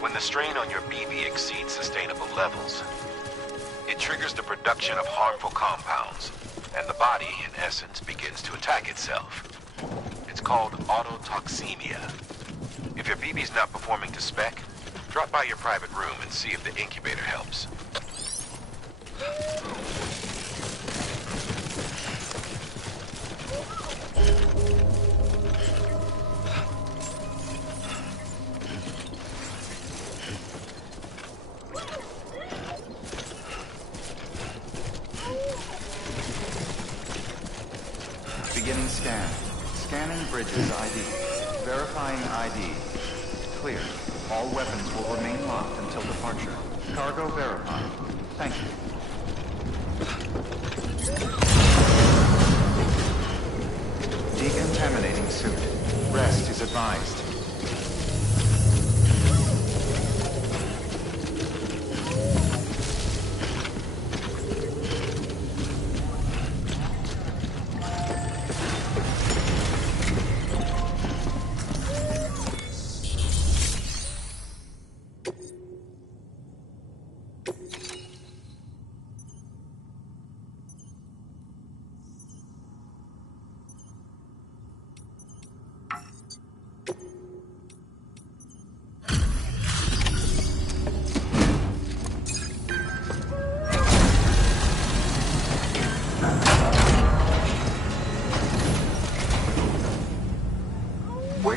When the strain on your BB exceeds sustainable levels, it triggers the production of harmful compounds, and the body, in essence, begins to attack itself. It's called autotoxemia. If your BB's not performing to spec, drop by your private room and see if the incubator helps. Beginning scan. Scanning bridges ID. Verifying ID. Clear. All weapons will remain locked until departure. Cargo verified. Thank you. Decontaminating suit. Rest is advised.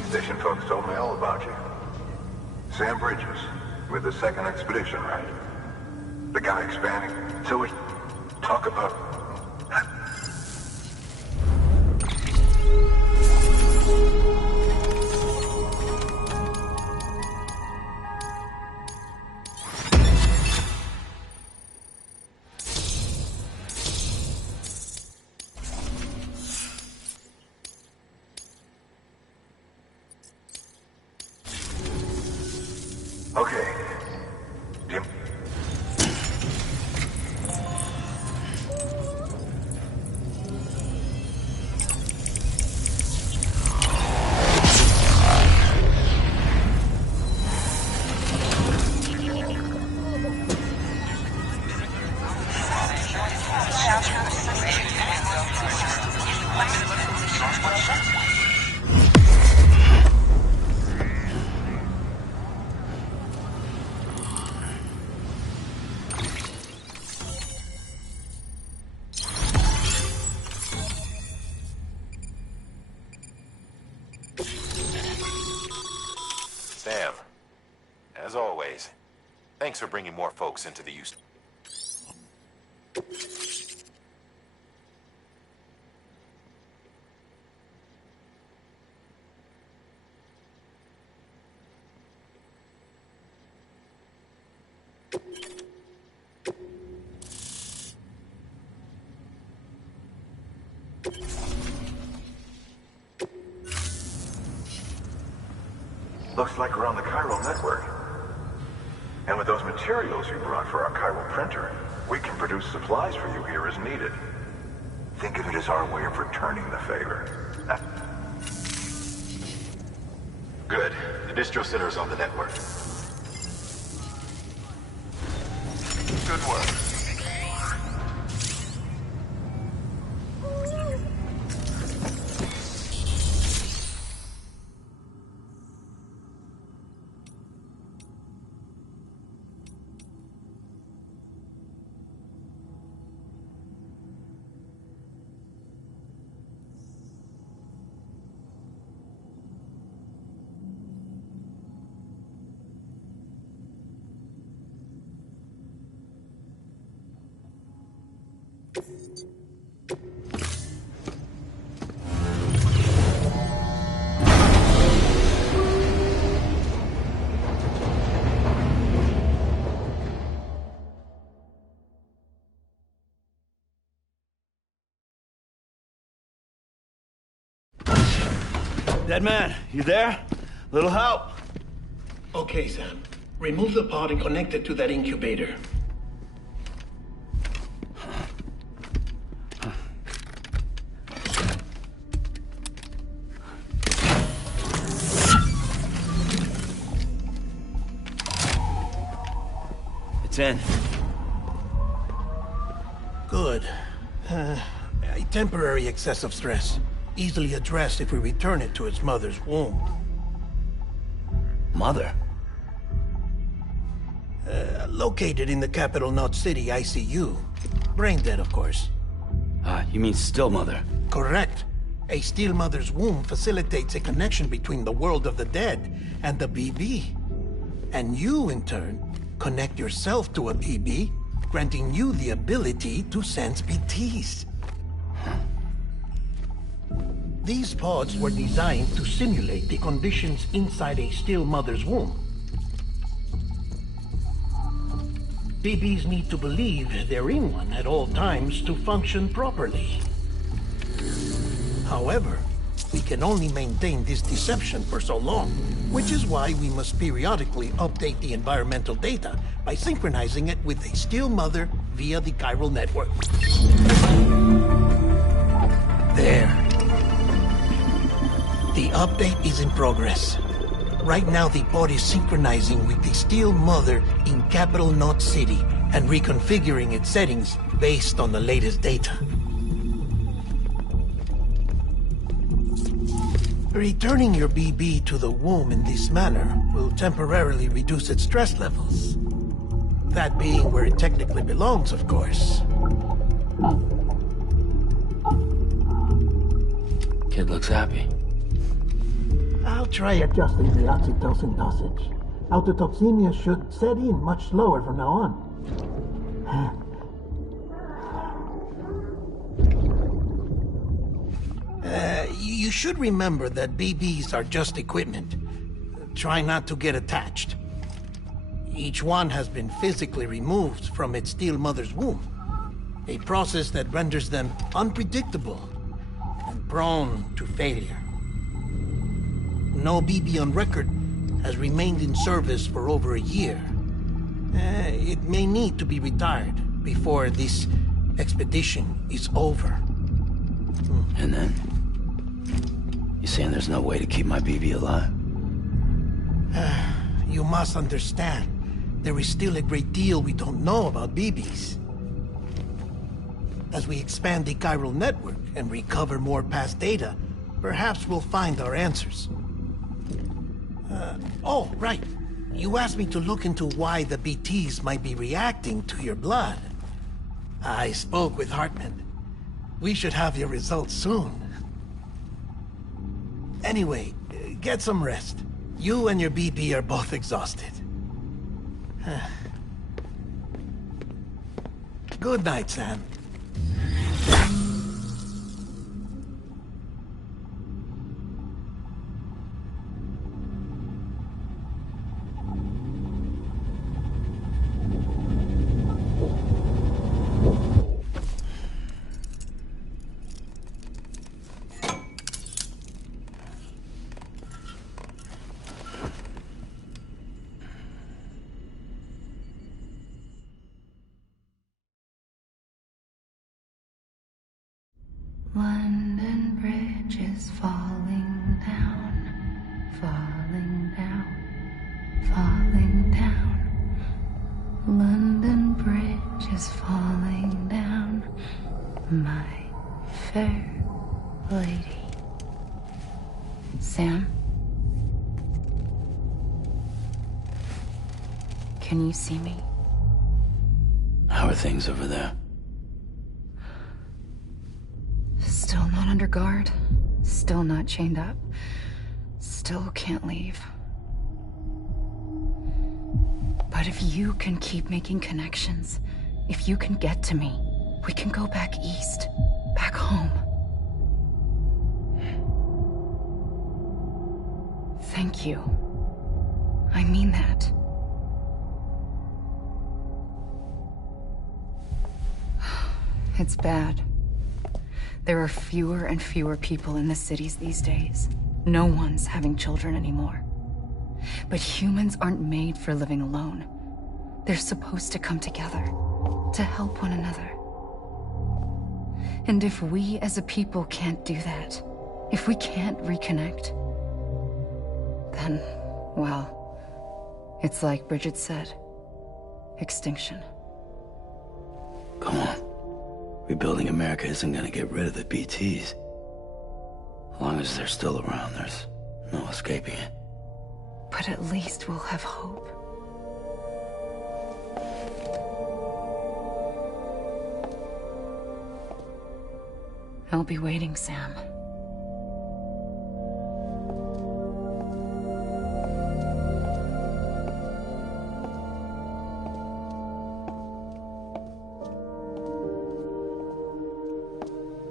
Station folks told me all about you. Sam Bridges, with the second expedition, right? The guy expanding. So we talk about... Okay. Jim. Sam, as always, thanks for bringing more folks into the use. Looks like we're on the chiral network. And with those materials you brought for our chiral printer, we can produce supplies for you here as needed. Think of it as our way of returning the favor. Good. The distro center is on the network. Good work. Dead man, you there? Little help? Okay, Sam. Remove the pod and connect it to that incubator. It's in. Good. A temporary excessive stress. Easily addressed if we return it to its mother's womb. Mother? Located in the capital Knot City ICU. Brain dead, of course. You mean still mother? Correct. A still mother's womb facilitates a connection between the world of the dead and the BB. And you, in turn, connect yourself to a BB, granting you the ability to sense BTs. These pods were designed to simulate the conditions inside a still mother's womb. BBs need to believe they're in one at all times to function properly. However, we can only maintain this deception for so long, which is why we must periodically update the environmental data by synchronizing it with a still mother via the chiral network. There. The update is in progress. Right now, the pod is synchronizing with the still mother in capital Knot City and reconfiguring its settings based on the latest data. Returning your BB to the womb in this manner will temporarily reduce its stress levels. That being where it technically belongs, of course. Kid looks happy. I'll try adjusting the oxytocin dosage. Autotoxemia should set in much slower from now on. You should remember that BBs are just equipment. Try not to get attached. Each one has been physically removed from its still mother's womb. A process that renders them unpredictable and prone to failure. No BB on record has remained in service for over a year. It may need to be retired before this expedition is over. And then? You saying there's no way to keep my BB alive? You must understand, there is still a great deal we don't know about BBs. As we expand the chiral network and recover more past data, perhaps we'll find our answers. Oh, right. You asked me to look into why the BTs might be reacting to your blood. I spoke with Hartman. We should have your results soon. Anyway, get some rest. You and your BB are both exhausted. Good night, Sam. London Bridge is falling down, falling down, falling down. London Bridge is falling down, my fair lady. Sam? Can you see me? How are things over there? Still not under guard. Still not chained up. Still can't leave. But if you can keep making connections, if you can get to me, We can go back east, back home. Thank you. I mean that. It's bad. There are fewer and fewer people in the cities these days. No one's having children anymore. But humans aren't made for living alone. They're supposed to come together, to help one another. And if we as a people can't do that, if we can't reconnect, then, well, it's like Bridget said, extinction. Come on. Rebuilding America isn't gonna get rid of the BTs. As long as they're still around, there's no escaping it. But at least we'll have hope. I'll be waiting, Sam.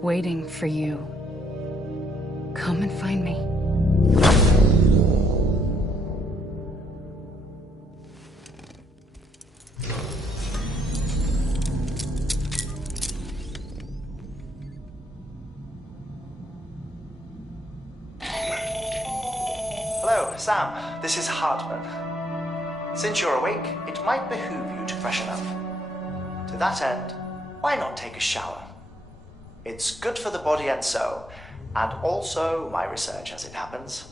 Waiting for you. Come and find me. Hello, Sam. This is Hartman. Since you're awake, it might behoove you to freshen up. To that end, why not take a shower? It's good for the body and soul, and also my research as it happens.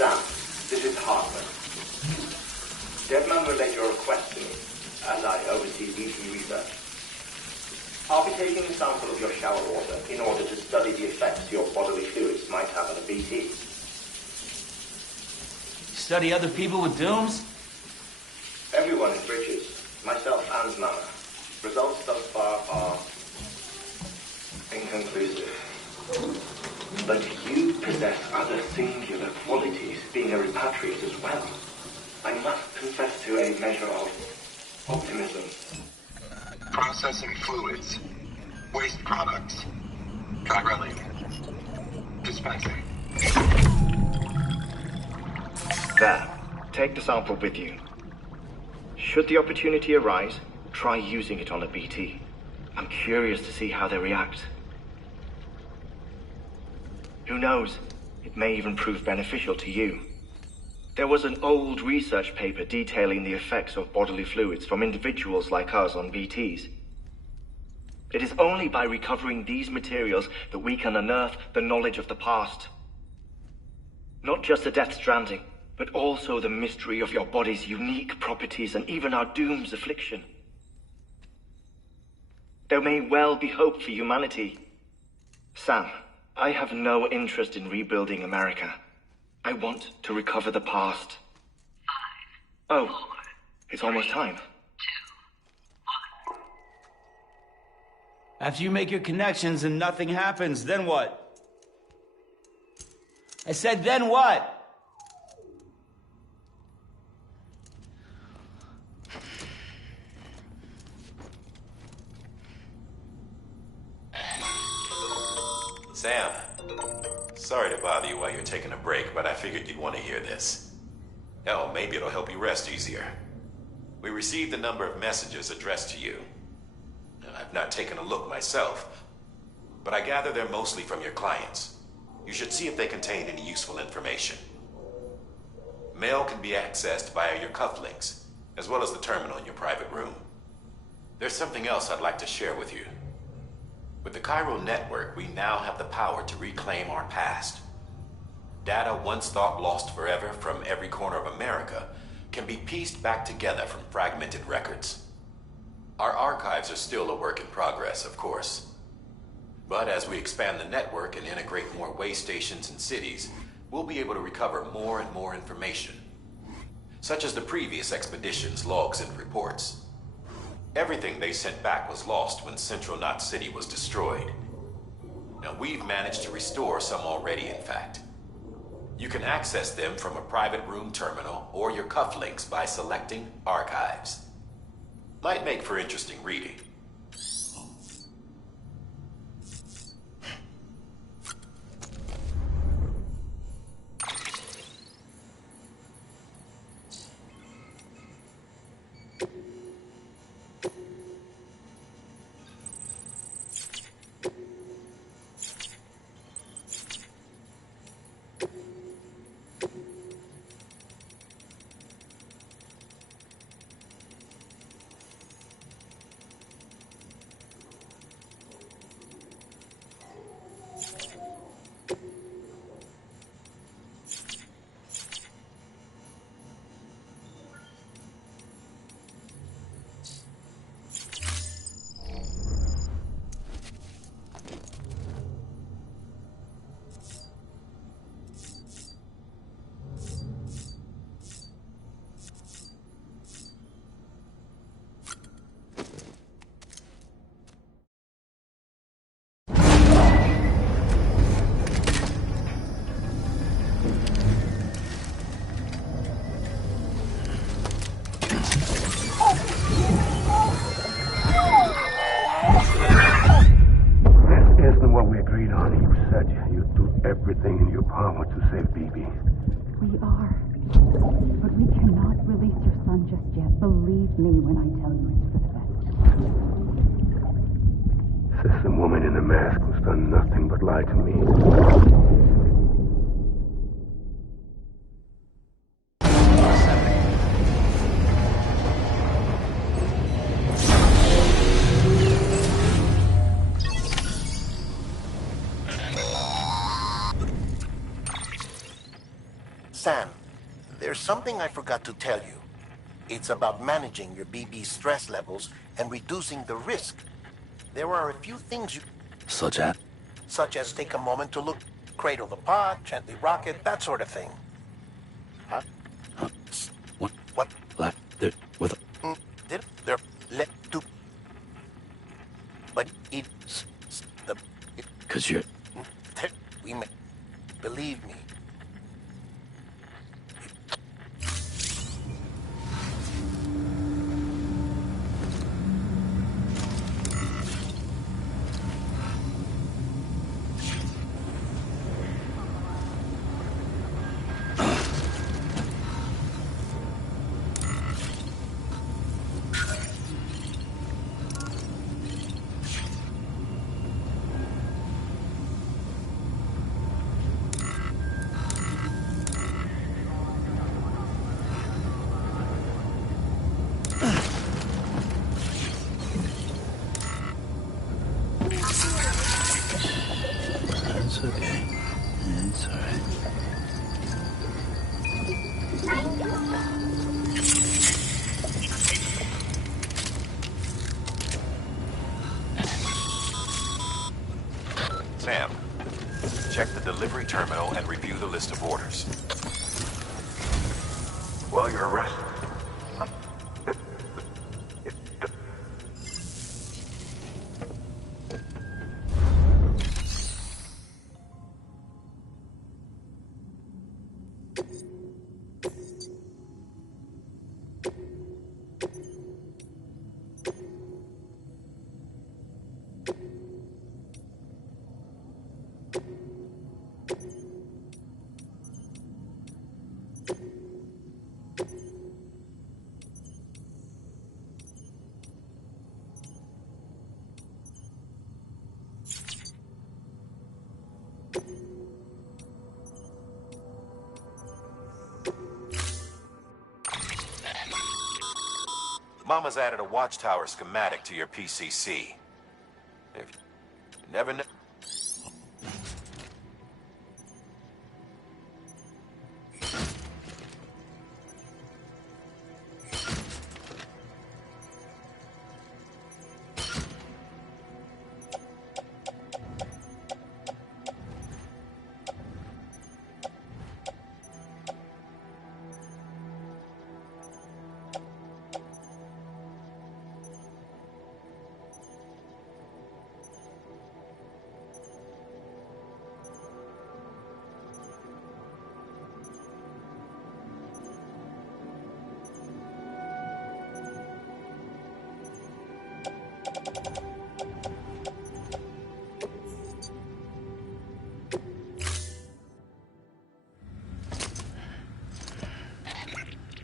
Sam, this is Hartman. Deadman relayed your request to me, as I oversee BT research. I'll be taking a sample of your shower water in order to study the effects your bodily fluids might have on a BT. Study other people with dooms? Everyone in Bridges, myself and Mama. Results thus far are inconclusive. But you possess other singular qualities, being a repatriate as well. I must confess to a measure of optimism. Processing fluids. Waste products. Chirelli. Dispensing. There. Take the sample with you. Should the opportunity arise, try using it on a BT. I'm curious to see how they react. Who knows? It may even prove beneficial to you. There was an old research paper detailing the effects of bodily fluids from individuals like us on VTs. It is only by recovering these materials that we can unearth the knowledge of the past. Not just the Death Stranding, but also the mystery of your body's unique properties and even our doom's affliction. There may well be hope for humanity. Sam, I have no interest in rebuilding America. I want to recover the past. 5, oh, 4, it's almost time. 2, 1. After you make your connections and nothing happens, then what? I said, then what? Sam, sorry to bother you while you're taking a break, but I figured you'd want to hear this. Hell, maybe it'll help you rest easier. We received a number of messages addressed to you. I've not taken a look myself, but I gather they're mostly from your clients. You should see if they contain any useful information. Mail can be accessed via your cufflinks, as well as the terminal in your private room. There's something else I'd like to share with you. With the Cairo network, we now have the power to reclaim our past. Data once thought lost forever from every corner of America can be pieced back together from fragmented records. Our archives are still a work in progress, of course. But as we expand the network and integrate more way stations and cities, we'll be able to recover more and more information, such as the previous expedition's logs and reports. Everything they sent back was lost when Central Knot City was destroyed. Now, we've managed to restore some already, in fact. You can access them from a private room terminal or your cufflinks by selecting Archives. Might make for interesting reading. Everything in your power to save Bibi. We are. But we cannot release your son just yet. Believe me when I tell you it's for the best. Says some woman in a mask who's done nothing but lie to me. Sam, there's something I forgot to tell you. It's about managing your BB stress levels and reducing the risk. There are a few things you... Such as? Such as take a moment to look, cradle the pod, gently rock it, that sort of thing. Huh? What? Left there with Did there left to... But it's... the... Cause you're... We may... Believe me. It's all right. Sam, check the delivery terminal and review the list of orders. While you're arrested. Mama's added a watchtower schematic to your PCC. If you never know.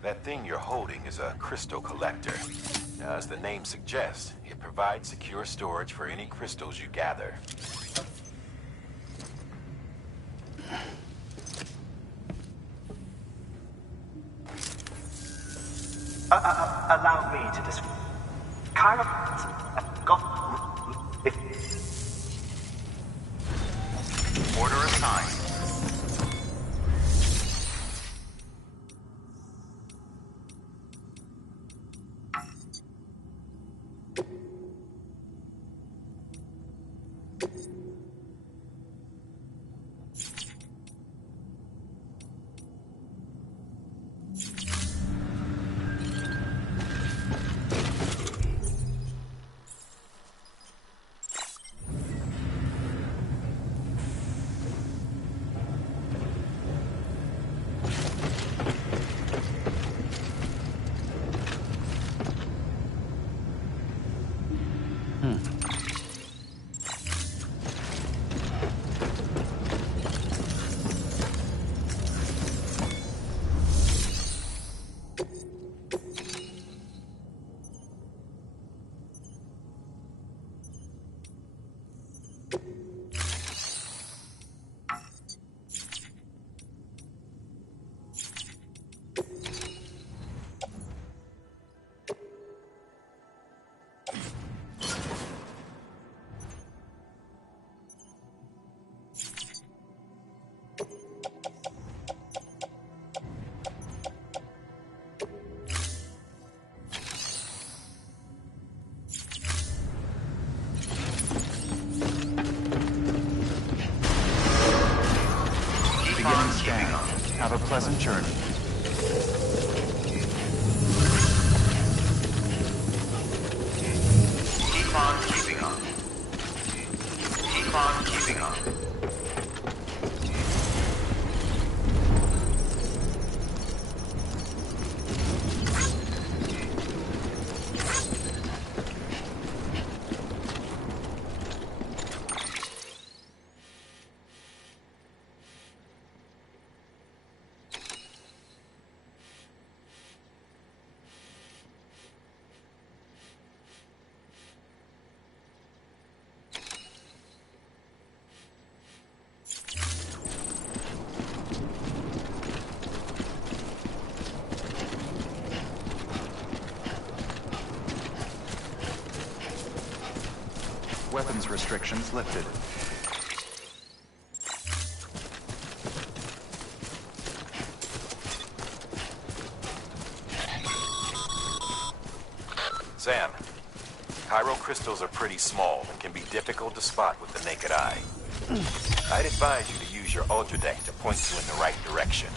That thing you're holding is a crystal collector. Now, as the name suggests, it provides secure storage for any crystals you gather. Allow me to describe. Order assigned. Beginning scan. Have a pleasant journey. Keep on keeping on. Keep on keeping on. Weapons restrictions lifted. Sam, chiral crystals are pretty small and can be difficult to spot with the naked eye. I'd advise you to use your ultra deck to point you in the right direction.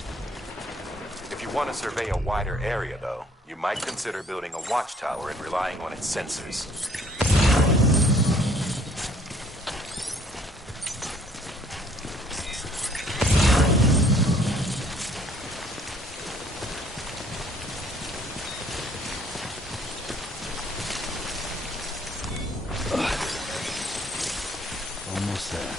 If you want to survey a wider area, though, you might consider building a watchtower and relying on its sensors. Almost there.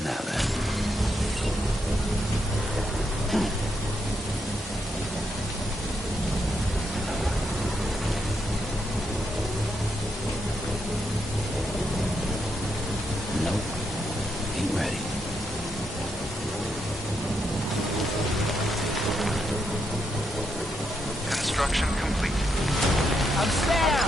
Now then. Nope. Ain't ready. Construction complete. I'm Sam!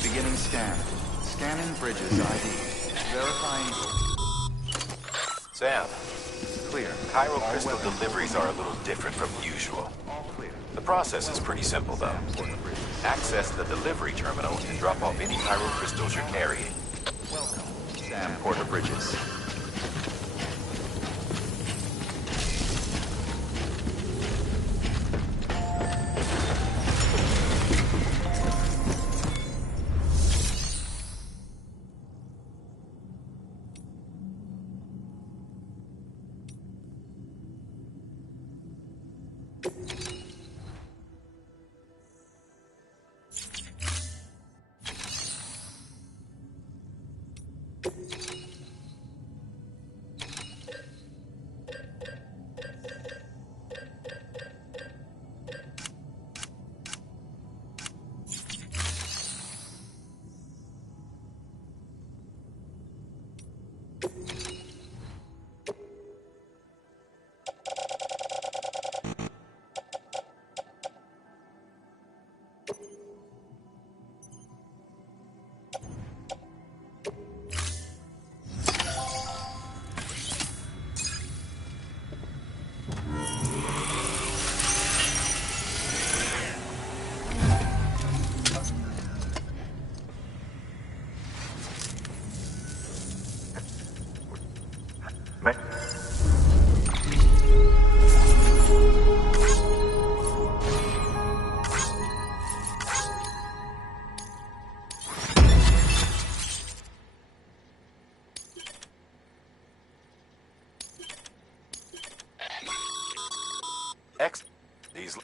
Beginning scan. Scanning bridges ID. Verifying. Sam, Clear. chiral crystal deliveries are a little different from usual. The process is pretty simple, though. Access the delivery terminal and drop off any chiral crystals you're carrying. Welcome, Sam Porter Bridges. X. These.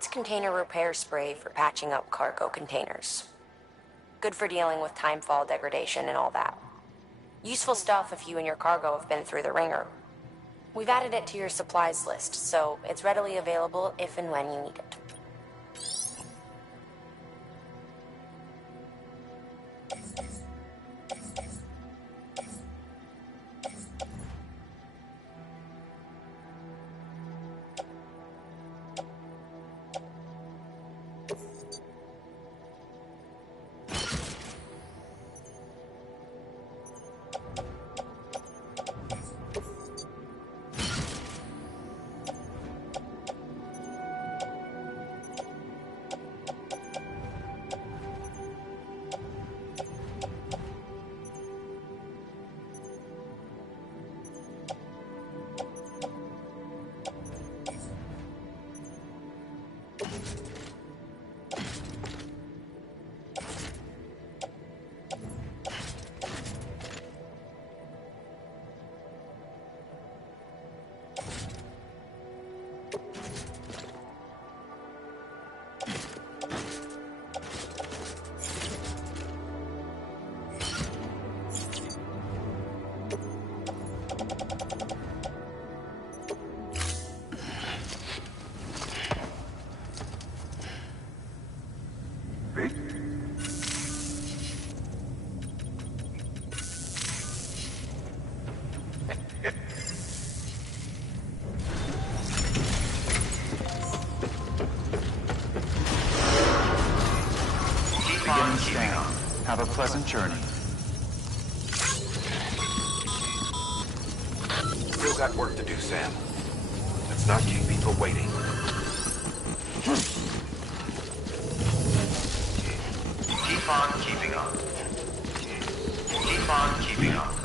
That's container repair spray for patching up cargo containers. Good for dealing with timefall degradation and all that. Useful stuff if you and your cargo have been through the ringer. We've added it to your supplies list, so it's readily available if and when you need it. Beginning scan. Have a pleasant journey. Still got work to do, Sam. Let's not keep people waiting. Keep on keeping on. Keep on keeping on.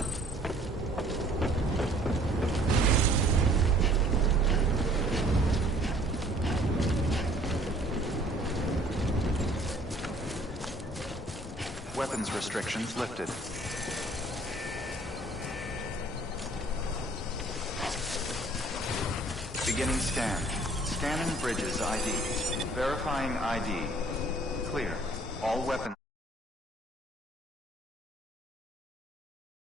Weapons restrictions lifted. Beginning scan. Scanning bridges ID. Verifying ID. Clear. All weapons